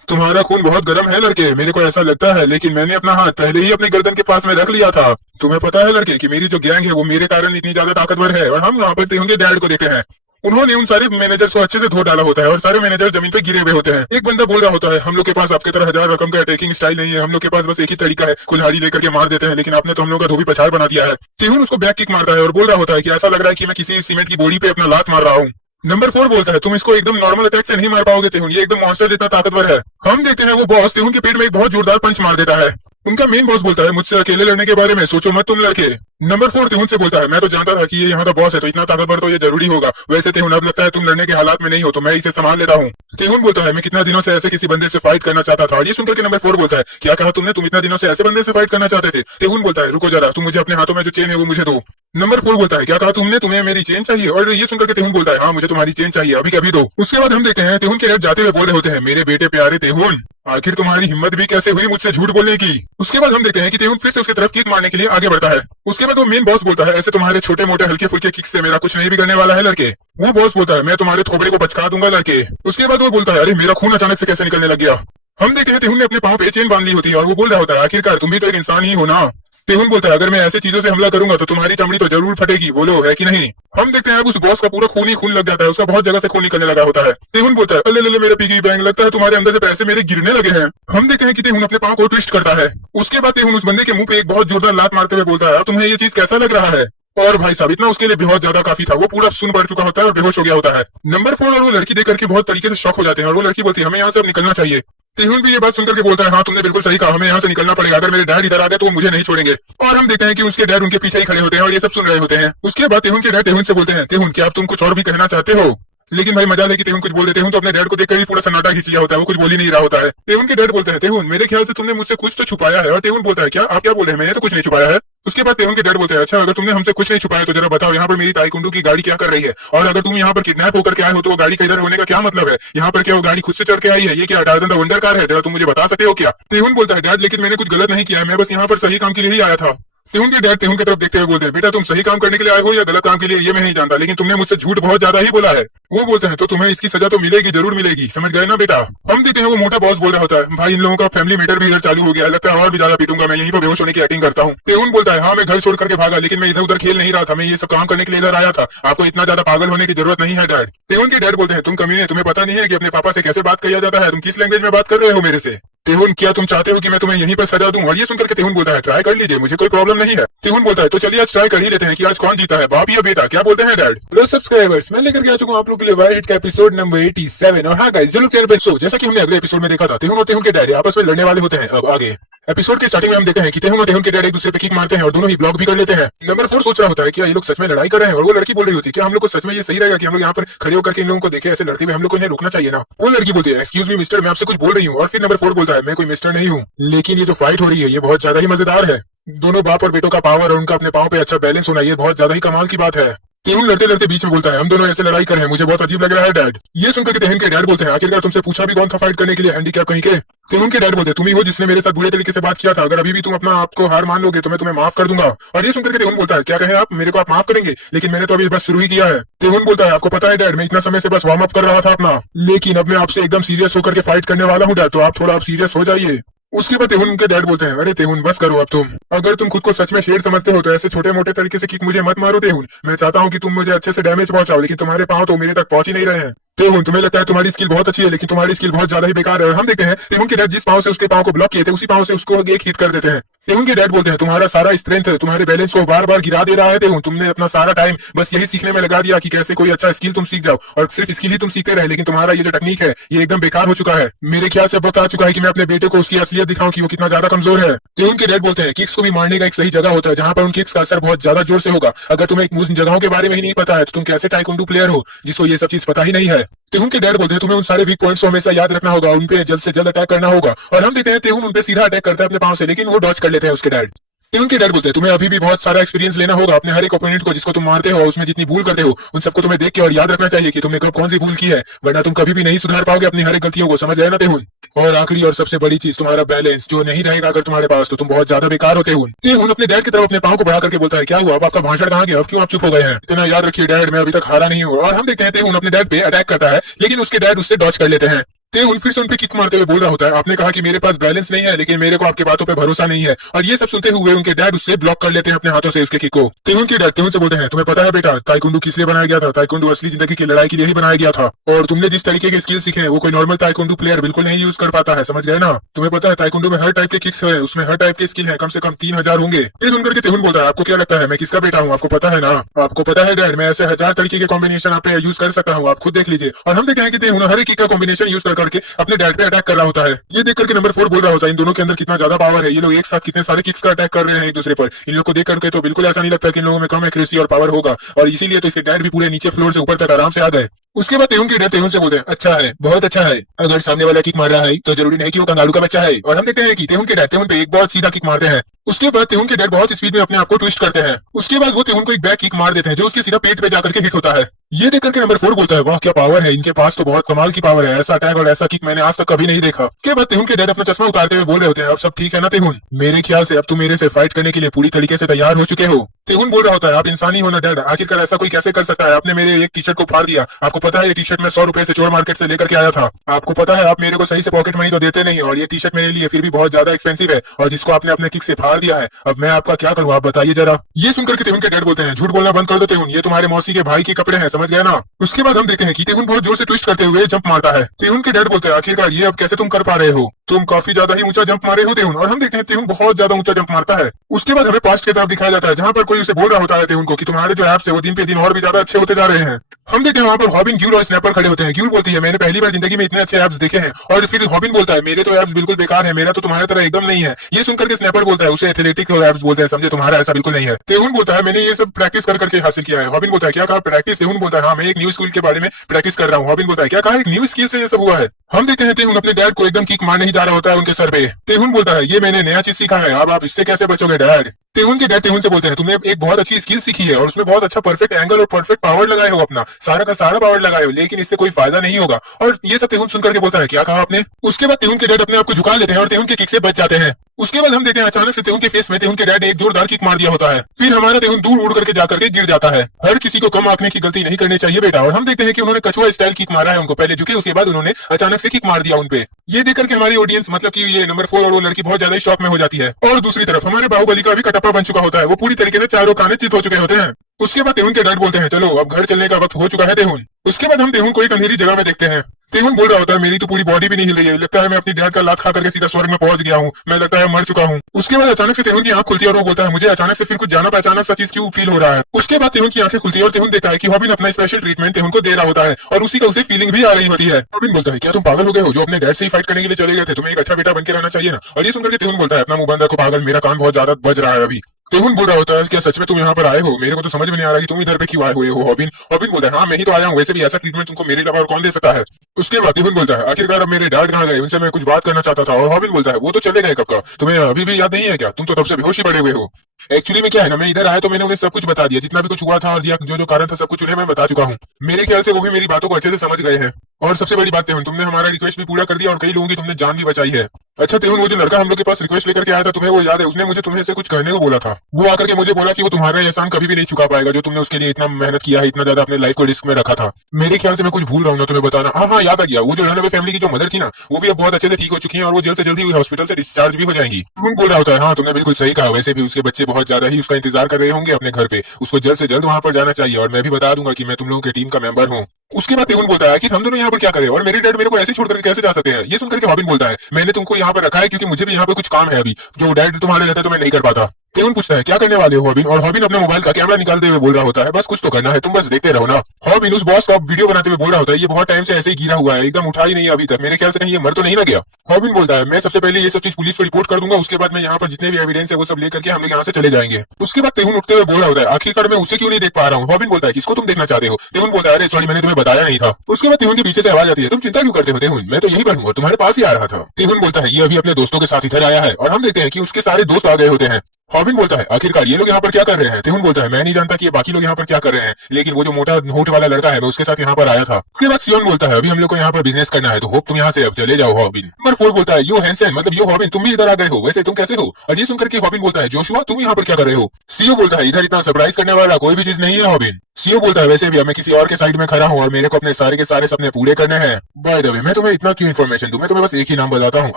तुम्हारा खून बहुत गर्म है लड़के, मेरे को ऐसा लगता है, लेकिन मैंने अपना हाथ पहले ही अपने गर्दन के पास में रख लिया था। तुम्हें पता है लड़के कि मेरी जो गैंग है वो मेरे कारण इतनी ज्यादा ताकतवर है। और हम यहाँ पर तेहुन के डैड को देखते हैं, उन्होंने उन सारे मैनेजर्स को अच्छे से धो डाला होता है और सारे मैनेजर जमीन पे गिरे हुए होते हैं। एक बंदा बोल रहा होता है हम लोग के पास आपके तरह 1000 रकम का अटैकिंग स्टाइल नहीं है, हम लोग के पास बस एक ही तरीका है, कुल्हाड़ी लेकर के मार देते हैं, लेकिन आपने तो हम लोग का धोबी पछाड़ बना दिया है। तेहुन उसको बैक किक मारता है और बोल रहा होता है कि ऐसा लग रहा है कि मैं किसी सीमेंट की बोरी पे अपना लात मार रहा हूँ। नंबर 4 बोलता है तुम इसको एकदम नॉर्मल अटैक से नहीं मार पाओगे तेहुन, ये एकदम मॉन्स्टर जितना ताकतवर है। हम देखते हैं वो बॉस तेहुन के पेट में एक बहुत जोरदार पंच मार देता है। उनका मेन बॉस बोलता है मुझसे अकेले लड़ने के बारे में सोचो मत तुम लड़के। नंबर 4 तेहुन से बोलता है मैं तो जानता था कि ये यहाँ का बॉस है तो इतना ताकतवर तो ये जरूरी होगा, वैसे तेहुन अब लगता है तुम लड़ने के हालात में नहीं हो तो मैं इसे संभाल लेता हूँ। तेहुन बोलता है मैं कितना दिनों से ऐसे किसी बंदे से फाइट करना चाहता था। और ये सुनकर के नंबर 4 बोलता है क्या कहा तुमने, तुम इतना दिनों से ऐसे बंदे से फाइट करना चाहते थे। तेहुन बोलता है रुको जरा, तुम मुझे अपने हाथों में जो चेन है वो मुझे दो। नंबर 4 बोलता है क्या कहा तुमने, तुम्हें मेरी चेन चाहिए। और ये सुनकर के तेहुन बोलता है हाँ मुझे तुम्हारी चेन चाहिए, अभी कभी दो। उसके बाद हम देखते हैं तेहुन के डैड जाते हुए बोल रहे होते हैं मेरे बेटे प्यारे तेहुन, आखिर तुम्हारी हिम्मत भी कैसे हुई मुझसे झूठ बोलने की। उसके बाद हम देखते हैं कि तेहुन फिर से उसकी तरफ किक मारने के लिए आगे बढ़ता है। उसके बाद वो मेन बॉस बोलता है ऐसे तुम्हारे छोटे मोटे हल्के फुल्के किक से मेरा कुछ नहीं बिगड़ने वाला है लड़के। वो बॉस बोलता है मैं तुम्हारे थोपड़े को बचका दूंगा लड़के। उसके बाद वो बोलता है अरे मेरा खून अचानक से कैसे निकलने लग गया। हम देखते हैं तेहुन ने अपने पाँव पे चेन बांध ली होती है और वो बोल रहा होता है आखिरकार तुम भी तो एक इंसान ही हो ना। तेहुन बोलता है अगर मैं ऐसी चीजों से हमला करूंगा तो तुम्हारी चमड़ी तो जरूर फटेगी, बोलो है कि नहीं। हम देखते हैं अब उस बॉस का पूरा खून ही खून लग जाता है, उसका बहुत जगह से खून निकलने लगा होता है। तेहुन बोलता है अल्ले ले मेरा पिगी बैंक, लगता है तुम्हारे अंदर से पैसे मेरे गिरने लगे हैं। हम देखते हैं कि तेहुन अपने पाँव को ट्विस्ट करता है। उसके बाद तेहुन उस बंदे के मुंह पे एक बहुत जोरदार लात मारते हुए बोलता है तुम्हें ये चीज कैसा लग रहा है। और भाई साहब इतना उसके लिए बहुत ज्यादा काफी था, वो पूरा सुन बढ़ चुका होता है और बेहोश हो गया होता है। नंबर 4 और वो लड़की देख करके बहुत तरीके से शॉक हो जाते हैं और वो लड़की बोलती है हमें यहाँ से अब निकलना चाहिए। तेहुन भी ये बात सुनकर के बोलता है, हाँ तुमने बिल्कुल सही कहा, हमें यहाँ से निकलना पड़ेगा, अगर मेरे डैड इधर आ गए तो वो मुझे नहीं छोड़ेंगे। और हम देखते हैं कि उसके डैड उनके पीछे ही खड़े होते हैं और ये सब सुन रहे होते हैं। उसके बाद तेहुन के डैड तेहुन से बोलते हैं, तेहुन क्या आप तुम कुछ और भी कहना चाहते हो? लेकिन भाई मजा है कि तेहुन कुछ बोल देते हैं तो अपने डैड को देखकर ही पूरा सन्नाटा खींच लिया होता है, वो कुछ बोल ही नहीं रहा होता है। तेहुन के डैड बोलते हैं, तेहुन मेरे ख्याल से तुमने मुझसे कुछ तो छुपाया है। और तेहुन बोलता है, क्या आप क्या बोल रहे हैं, मैंने तो कुछ नहीं छुपाया है। उसके बाद तेहुन के डैड बोलते हैं, अच्छा अगर तुमने हमसे कुछ नहीं छुपाया तो जरा बताओ यहाँ पर मेरी ताइकुंडू की गाड़ी क्या कर रही है, और अगर तुम यहाँ पर किडनैप होकर के आए हो तो वो गाड़ी का इधर होने का क्या मतलब है? यहाँ पर क्या वो गाड़ी खुद से चढ़ के आई है? ये क्या टार्ज़न द वंडर कार है? जरा तुम मुझे बता सकते हो क्या? तेहुन बोलता है, डैड लेकिन मैंने कुछ गलत नहीं किया है, मैं बस यहाँ पर सही काम के लिए ही आया था। तेहुन के डैड तेहुन की तरफ देखते हुए बोलते हैं, बेटा तुम सही काम करने के लिए आए हो या गलत काम के लिए ये मैं नहीं जानता, लेकिन तुमने मुझसे झूठ बहुत ज्यादा ही बोला है। वो बोलते हैं, तो तुम्हें इसकी सजा तो मिलेगी, जरूर मिलेगी, समझ गए ना बेटा? हम देखते हैं वो मोटा बॉस बोल रहा होता है, भाई इन लोगों का फैमिली मैटर भी इधर चालू हो गया है, लगता है और भी ज्यादा पीटूंगा, मैं यहीं पर बेहोश होने की एक्टिंग करता हूँ। तेहुन बोलता है, हाँ मैं घर छोड़ करके भागा, लेकिन मैं इधर उधर खेल नहीं रहा था, मैं ये सब काम करने के लिए इधर आया था, आपको इतना ज्यादा पागल होने की जरूरत नहीं है डैड। तेहुन के डैड बोलते हैं, तुम कमीने, तुम्हें पता नहीं है कि अपने पापा से कैसे बात किया जाता है? तुम किस लैंग्वेज में बात कर रहे हो मेरे से? तेहुन क्या तुम चाहते हो कि मैं तुम्हें यहीं पर सजा दूं? और ये सुनकर के तेहुन बोलता है, ट्राई कर लीजिए, मुझे कोई प्रॉब्लम नहीं है। तेहुन बोलता है, तो चलिए आज ट्राई कर ही लेते हैं कि आज कौन जीता है, बाप या बेटा, क्या बोलते हैं डैड? हेलो सब्सक्राइबर्स, मैं लेकर के आ चुका हूं आप लोग के लिए वायर हिट का एपिसोड नंबर 87। और हाँ गाइस, जो लोग चैनल पे जैसा कि हमने अगले एपिसोड में देखा था, तेहुन और तेहुन के डैड आपस में लड़ने वाले होते हैं। अब आगे एपिसोड के स्टार्टिंग में हम देखते हैं कि तेहुन और तेहुन के डैड एक दूसरे पे किक मारते हैं और दोनों ही ब्लॉक भी कर लेते हैं। नंबर 4 सोच रहा होता है कि ये लोग सच में लड़ाई कर रहे हैं, और वो लड़की बोल रही होती है, क्या हम लोग को सच में ये सही रहेगा कि हम लोग यहाँ पर खड़े होकर के इन लोगों को देखें ऐसे लड़ते हुए? हम लोग को इन्हें रुकना चाहिए ना। वो लड़की बोलती है, एक्सक्यूज मी मिस्टर, मैं आपसे कुछ बोल रही हूँ। और फिर नंबर 4 बोलता है, मैं कोई मिस्टर नहीं हूँ, लेकिन ये जो फाइट हो रही है ये बहुत ज्यादा ही मजेदार है। दोनों बाप और बेटों का पावर और उनका अपने पाँव पे अच्छा बैलेंस होना, ये बहुत ज्यादा ही कमाल की बात है। तेहुन लड़ते लड़ते बीच में बोलता है, हम दोनों ऐसे लड़ाई कर रहे हैं, मुझे बहुत अजीब लग रहा है डैड। ये सुनकर के तेहुन के डैड बोलते हैं, आखिरकार तुमसे पूछा भी कौन था फाइट करने के लिए, हैंडीकैप कहीं के? तेहुन के डैड बोलते हैं, तुम ही हो जिसने मेरे साथ बुरे तरीके से बात किया था, अगर अभी भी तुम अपना आपको हार मान लोगे तो मैं तुम्हें माफ कर दूंगा। और ये सुनकर के तेहुन बोलता है, क्या कहे आप, मेरे को आप माफ करेंगे? लेकिन मैंने तो अभी बस शुरू ही किया है। तेहुन बोलता है, आपको पता है डैड, मैं इतना समय से बस वार्म अप कर रहा था अपना, लेकिन अब मैं आपसे एकदम सीरियस होकर के फाइट करने वाला हूँ डैड, तो आप थोड़ा आप सीरियस हो जाइए। उसके बाद तेहुन के डैड बोलते हैं, अरे तेहुन बस करो अब तुम, अगर तुम खुद को सच में शेर समझते हो तो ऐसे छोटे मोटे तरीके से किक मुझे मत मारो तेहुन। मैं चाहता हूँ कि तुम मुझे अच्छे से डैमेज पहुंचाओ, लेकिन तुम्हारे पाँव तो मेरे तक पहुंच ही नहीं रहे हैं। तेहुन तुम्हें लगता है तुम्हारी स्किल बहुत अच्छी है, लेकिन तुम्हारी स्किल बहुत ज्यादा ही बेकार है। और हम देखते हैं तेहुन के डैड जिस पाँव से उसके पाँव को ब्लॉक किए थे उसी पाँव से उसको एक हिट कर देते हैं। तेहुन के डैड बोलते हैं, तुम्हारा सारा स्ट्रेंथ तुम्हारे बैलेंस को बार बार गिरा दे रहा है तेहुन, तुमने अपना सारा टाइम बस यही सीखने में लगा दिया कि कैसे कोई अच्छा स्किल तुम सीख जाओ, और सिर्फ स्किल ही तुम सीखते रहे, लेकिन तुम्हारा ये जो टेक्निक है ये एकदम बेकार हो चुका है। मेरे ख्याल से वक्त आ चुका है कि मैं अपने बेटे को उसकी असलियत दिखाऊं कि वो कितना ज्यादा कमजोर है। तेहुन के डैड बोलते हैं, किक्स को भी मारने का एक सही जगह होता है जहां पर उन किक्स का असर बहुत ज्यादा जोर से होगा। अगर तुम्हें उन जगहों के बारे में ही नहीं पता है तो तुम कैसे ताइक्वांडो प्लेयर हो जिसको ये सब चीज पता ही नहीं है? तेहुन के डैड बोलते हैं, तुम्हें उन सारे वीक पॉइंट्स को हमेशा याद रखना होगा, उन पे जल्द से जल्द अटैक करना होगा। और हम देखते हैं तेहुन उन पे सीधा अटैक करता है अपने पाँव से, लेकिन वो डॉज कर लेते हैं उसके डैड। तेहुन के डैड बोलते हैं, तुम्हें अभी भी बहुत सारा एक्सपीरियंस लेना होगा अपने हर एक ओपोनेंट को जिसको तुम मारते हो, उसमें जितनी भूल करते हो उन सबको तुम्हें देख के और याद रखना चाहिए कि तुमने कब कौन सी भूल की है, वरना तुम कभी भी नहीं सुधार पाओगे अपनी हर एक गलतियों को, समझ गए ना तेहुन? और आखिरी और सबसे बड़ी चीज, तुम्हारा बैलेंस जो नहीं रहेगा अगर तुम्हारे पास, तो तुम बहुत ज्यादा बेकार होते हो। तेहुन अपने डैड की तरफ अपने पाँव को बढ़ा करके बोलता है, क्या हुआ, अब आपका भाषण कहाँ गया, अब क्यों आप चुप हो गए हैं? इतना याद रखिए डैड, मैं अभी तक हारा नहीं हूँ। और हम देखते हैं तेहुन अपने डैड पे अटैक करता है, लेकिन उसके डैड उससे डॉज कर लेते हैं। तेहुन फिर से उन पे किक मारते हुए बोल रहा होता है, आपने कहा कि मेरे पास बैलेंस नहीं है, लेकिन मेरे को आपके बातों पे भरोसा नहीं है। और ये सब सुनते हुए उनके डैड उससे ब्लॉक कर लेते हैं अपने हाथों से उसके किक को। तेहुन के डैड तेहुन से बोलते हैं, तुम्हें पता है बेटा ताइक्वांडो किस लिए बनाया गया था? ताइक्वांडो असली जिंदगी की लड़ाई के लिए ही बनाया गया था, और तुमने जिस तरीके के स्किल सीखे हैं वो कोई नॉर्मल ताइक्वांडो प्लेयर बिल्कुल नहीं यूज कर पाता है, समझ गए ना? तुम्हें पता है ताइक्वांडो में हर टाइप के किक्स है, उसमें हर टाइप के स्किल है, कम से कम 3000 होंगे। ये सुनकर के तेहुन बोलता है, आपको क्या लगता है मैं किसका बेटा हूँ? आपको पता है ना? आपको पता है डैड, मैं ऐसे 1000 तरीके के कॉम्बिनेशन आप पे यूज कर सकता हूँ, आप खुद देख लीजिए। और हम देखते हैं कि तेहुन हर एक किक का कॉम्बिनेशन यूज करके अपने डैड पे अटैक कर रहा होता है। ये देख करके नंबर 4 बोल रहा होता है, इन दोनों के अंदर कितना ज्यादा पावर है, ये लोग एक साथ कितने सारे किक्स का अटैक कर रहे हैं एक दूसरे पर। इन लोग को देख करके तो बिल्कुल ऐसा नहीं लगता कि इन लोगों में कम एक्यूरेसी और पावर होगा, और इसीलिए तो इसके डैड भी पूरे नीचे फ्लोर से ऊपर तक आराम से आ गए। उसके बाद तेहुन के डैड तेहुन से बोलते हैं, अच्छा है, बहुत अच्छा है, अगर सामने वाला किक मार रहा है तो जरूरी नहीं कि वो कंगारू का बच्चा है। और हम देखते हैं कि तेहुन के डैड तेहुन पे एक बहुत सीधा किक मारते हैं। उसके बाद तेहुन के डैड बहुत स्पीड में अपने आप को ट्विस्ट करते हैं। उसके बाद वो तेहुन को एक बैक किक मार देते हैं जो उसके सीधा पेट पे जाकर के हिट होता है। ये देख करके नंबर 4 बोलता है, वाह क्या पावर है, इनके पास तो बहुत कमाल की पावर है, ऐसा अटैक और ऐसा किक मैंने आज तक कभी नहीं देखा। उसके बाद तेहुन के डैड अपना चश्मा उतारते हुए बोल रहे होते हैं, अब सब ठीक है ना तेहुन? मेरे ख्याल से अब तुम मेरे से फाइट करने के लिए पूरी तरीके से तैयार हो चुके हो। तेहुन बोल रहा होता है, आप इंसानी हो ना डैड, आखिरकार ऐसा कोई कैसे कर सकता है? आपने मेरे एक टी शर्ट को फाड़ दिया, आपको पता है ये टी शर्ट मैं 100 रुपए से चोर मार्केट से लेकर के आया था, आपको पता है आप मेरे को सही से पॉकेट मनी तो देते नहीं, और ये टी शर्ट मेरे लिए फिर भी बहुत ज्यादा एक्सपेंसिव है, और जिसको आपने अपने किक से फाड़ दिया है, अब मैं आपका क्या करूँ, आप बताइए जरा। ये सुनकर के तेहुन के डैड बोलते हैं, झूठ बोलना बंद कर दो तेहुन, ये तुम्हारे मौसी के भाई के कपड़े हैं, समझ गए ना? उसके बाद हम देखते हैं कि तेहुन बहुत जोर से ट्विस्ट करते हुए जंप मारता है। तेहुन के डैड बोलते हैं, आखिरकार ये अब कैसे तुम कर पा रहे हो? तुम काफी ज्यादा ही ऊंचा जंप मारे हो तेहुन। और हम देखते हैं तेहुन बहुत ज्यादा ऊंचा जंप मारता है। उसके बाद हमें पास्ट की तरफ दिखाया जाता है जहां पर कोई उसे बोल रहा होता है तेहुन को कि तुम्हारे जो एप्स है वो दिन पे दिन और भी ज्यादा अच्छे होते जा रहे हैं। हम देखते हैं वहां पर हॉबिन, ग्यूल और स्नैपर खड़े होते हैं। ग्यूल बोलती है मैंने पहली बार जिंदगी में इतने अच्छे एप्स देखे हैं। और फिर हॉबिन बोलता है मेरे तो एप्स बिल्कुल बेकार है, मेरा तो तुम्हारे तरह एकदम नहीं है। ये सुनकर के स्नैपर बोलता है उसे एथलेटिक्स और एप्स बोलते हैं, समझे, तुम्हारा ऐसा बिल्कुल नहीं है। तेहुन बोलता है मैंने ये सब प्रैक्टिस कर करके हासिल किया है। हॉबिन बोलता है क्या कहा प्रैक्टिस? तेहुन बोलता है हाँ मैं एक न्यू स्किल के बारे में प्रैक्टिस कर रहा हूँ। हॉबिन बोलता है क्या कहा एक न्यू स्किल से ये सब हुआ है? हम देखते हैं तेहुन अपने डैड को एकदम किक मारने ही जा रहा होता है उनके सर पे। तेहुन बोलता है ये मैंने नया चीज सीखा है, अब आप इससे कैसे बचोगे डैड? तेहुन के डैड तेहुन से बोलते हैं तुमने एक बहुत अच्छी स्किल सीखी है और उसमें बहुत अच्छा परफेक्ट एंगल और परफेक्ट पावर लगाए हो, अपना सारा का सारा पावर लगाए हो, लेकिन इससे कोई फायदा नहीं होगा। और ये सब तेहुन सुनकर के बोलता है क्या कहा आपने? उसके बाद तेहुन के डैड अपने आप को झुका लेते हैं और तेहुन के किक से बच जाते हैं। उसके बाद हम देखते हैं अचानक से तेहुन के फेस में तेहुन के डैड ने एक जोरदार किक मार दिया होता है। फिर हमारा तेहुन दूर उड़ करके जाकर के गिर जाता है। हर किसी को कम आंकने की गलती नहीं करनी चाहिए बेटा। और हम देखते हैं कि उन्होंने कछुआ स्टाइल किक मारा है उनको, पहले झुके उसके बाद उन्होंने अचानक से किक मार दिया उनपे। ये देख करके हमारी ऑडियंस मतलब कि ये नंबर 4 और वो लड़की बहुत ज्यादा शॉक में हो जाती है। और दूसरी तरफ हमारे बाहुबली का भी कटप्पा बन चुका होता है, वो पूरी तरीके से चारों खाने चित हो चुके होते हैं। उसके बाद तेहुन के डैड बोलते हैं चलो अब घर चलने का वक्त हो चुका है तेहुन। उसके बाद हम तेहुन को एक अंधेरी जगह में देखते हैं। तेहुन बोल रहा होता है मेरी तो पूरी बॉडी भी नहीं हिल रही है, लगता है मैं अपनी डैड का लात खा करके सीधा स्वर्ग में पहुंच गया हूँ, मैं लगता है मर चुका हूँ। उसके बाद अचानक से तेहुन की आंख खुलती है और वो बोलता है मुझे अचानक से फिर कुछ जाना पहचाना सा चीज क्यों फील हो रहा है। उसके बाद तेहुन की आंखें खुलती है और तेहुन देखता है कि हॉबिन अपना स्पेशल ट्रीटमेंट तेहुन को दे रहा होता है और उसी का उसे फीलिंग भी आ रही होती है। हॉबिन बोलता है क्या तुम पागल हो गए हो जो अपने डैड से ही फाइट करने के लिए चले गए थे? तुम्हें एक अच्छा बेटा बनकर रहना चाहिए ना। और ये सुनकर के तेहुन बोलता है अपना मुंह बंद रखो पागल, मेरा कान बहुत ज्यादा बज रहा है अभी। तेहुन बोल रहा होता है क्या सच में तुम यहाँ पर आए हो? मेरे को तो समझ में नहीं आ रहा कि तुम इधर पे क्यों आए हुए हो हॉबिन। हॉबिन बोलता है हाँ मैं ही तो आया हूँ, वैसे भी ऐसा ट्रीटमेंट तुमको मेरे अलावा और कौन दे सकता है। उसके बाद तेहुन बोलता है आखिरकार अब मेरे डैड कहाँ गए, उनसे मैं कुछ बात करना चाहता था। और हॉबिन बोलता है वो तो चले गए कब का, तुम्हें अभी भी याद नहीं है क्या? तुम तो तब से बेहोश ही पड़े हुए हो। एक्चुअली में क्या है ना, मैं इधर आया तो मैंने उन्हें सब कुछ बता दिया, जितना भी कुछ हुआ था और जो जो कारण था सब कुछ उन्हें मैं बता चुका हूँ। मेरे ख्याल से वो भी मेरी बातों को अच्छे से समझ गए हैं। और सबसे बड़ी बात तेहुन तुमने हमारा रिक्वेस्ट भी पूरा कर दिया और कई लोगों की तुमने जान भी बचाई है। अच्छा तेहुन वो जो लड़का हम लोग के पास रिक्वेस्ट लेकर के आया था तुम्हें वो याद है? उसने मुझे तुम्हें से कुछ कहने को बोला था। वो आकर के मुझे बोला कि वो तुम्हारा एहसान कभी भी नहीं चुका पाएगा जो तुमने उसके लिए इतना मेहनत किया है, इतना ज्यादा अपने लाइफ को रिस्क में रखा था। मेरे ख्याल से मैं कुछ भूल रहा हूँ ना तुम्हें बताना। हाँ हाँ याद आ गया, वो जो रनअवे फैमिली की जो मदर थी ना वो भी अब बहुत अच्छे से ठीक हो चुकी है और वो जल्द से जल्दी हॉस्पिटल से डिस्चार्ज भी हो जाएंगी। तुम बोल रहा होता है हाँ तुमने बिल्कुल सही कहा, वैसे भी उसके बच्चे बहुत ज्यादा ही उसका इंतजार कर रहे होंगे अपने घर पे, उसको जल्द से जल्द वहां पर जाना चाहिए। और मैं भी बता दूंगा कि मैं तुम लोगों की टीम का मेंबर हूँ। उसके बाद तेहुन बोलता है कि हम दोनों यहाँ पर क्या करें और मेरे डैड मेरे को ऐसे छोड़ करके कैसे जा सकते हैं। ये सुनकर के हॉबिन बोलता है मैंने तुमको यहाँ पर रखा है क्योंकि मुझे भी यहाँ पे कुछ काम है अभी, जो डैड तुम्हारे रहते तो मैं नहीं कर पाता। तेहुन पूछता है क्या करने वाले हो हॉबिन? और हॉबिन अपने मोबाइल का कैमरा निकालते हुए बोल रहा होता है बस कुछ तो करना है, तुम बस देखते रहो ना। हॉबिन उस बॉस का वीडियो बनाते हुए बोल रहा होता है ये बहुत टाइम से ऐसे ही गिरा हुआ है, एकदम उठा ही नहीं अभी तक, मेरे ख्याल से कहीं ये मर तो नहीं ना गया। हॉबिन बोलता है मैं सबसे पहले ये सब चीज पुलिस को रिपोर्ट कर दूंगा, उसके बाद मैं यहाँ पर जितने भी एविडेंस है वो सब लेकर के हम लोग यहाँ से चले जाएंगे। उसके बाद तेहुन उठते हुए बोल रहा होता है आखिरकार मैं उसे क्यों नहीं देख पा रहा हूँ। हॉबिन बोलता है किसको तुम देखना चाहते हो? तेहुन बोलता है अरे सॉरी मैंने तुम्हें बताया नहीं था। उसके बाद तेहुन के पीछे से आवाज आती है तुम चिंता क्यों करते हो तेहुन, मैं तो यही पर हूँ और तुम्हारे पास ही आ रहा था। तेहुन बोलता है ये अभी अपने दोस्तों के साथ इधर आया है और हम देखते हैं कि उसके सारे दोस्त आ गए होते हैं। हॉबिन बोलता है आखिरकार ये लोग यहाँ पर क्या कर रहे हैं? तेहुन बोलता है मैं नहीं जानता कि ये बाकी लोग यहाँ पर क्या कर रहे हैं, लेकिन वो जो मोटा होठ वाला लड़का है मैं उसके साथ यहाँ पर आया था। उसके बाद सियोन बोलता है अभी हम लोग को यहाँ पर बिजनेस करना है तो होप तुम यहाँ से अब चले जाओ। हॉबिन नंबर 4 बोलता है यो हैंसन मतलब यो हॉबिन तुम भी इधर आ गए हो, वैसे तुम कैसे हो? और ये सुनकर के हॉबिन बोलता है जोशुआ तुम यहाँ पर क्या कर रहे हो? सीओ बोलता है इधर इतना सरप्राइज करने वाला कोई भी चीज नहीं है हॉबिन। सीओ बोलता है वैसे भी अब मैं किसी और के साइड में खड़ा हूँ और मेरे को अपने सारे के सारे सपने पूरे करने हैं। बाय द वे मैं तुम्हें इतना क्यों इन्फॉर्मेशन दूं, मैं तुम्हें बस एक ही नाम बताता हूँ,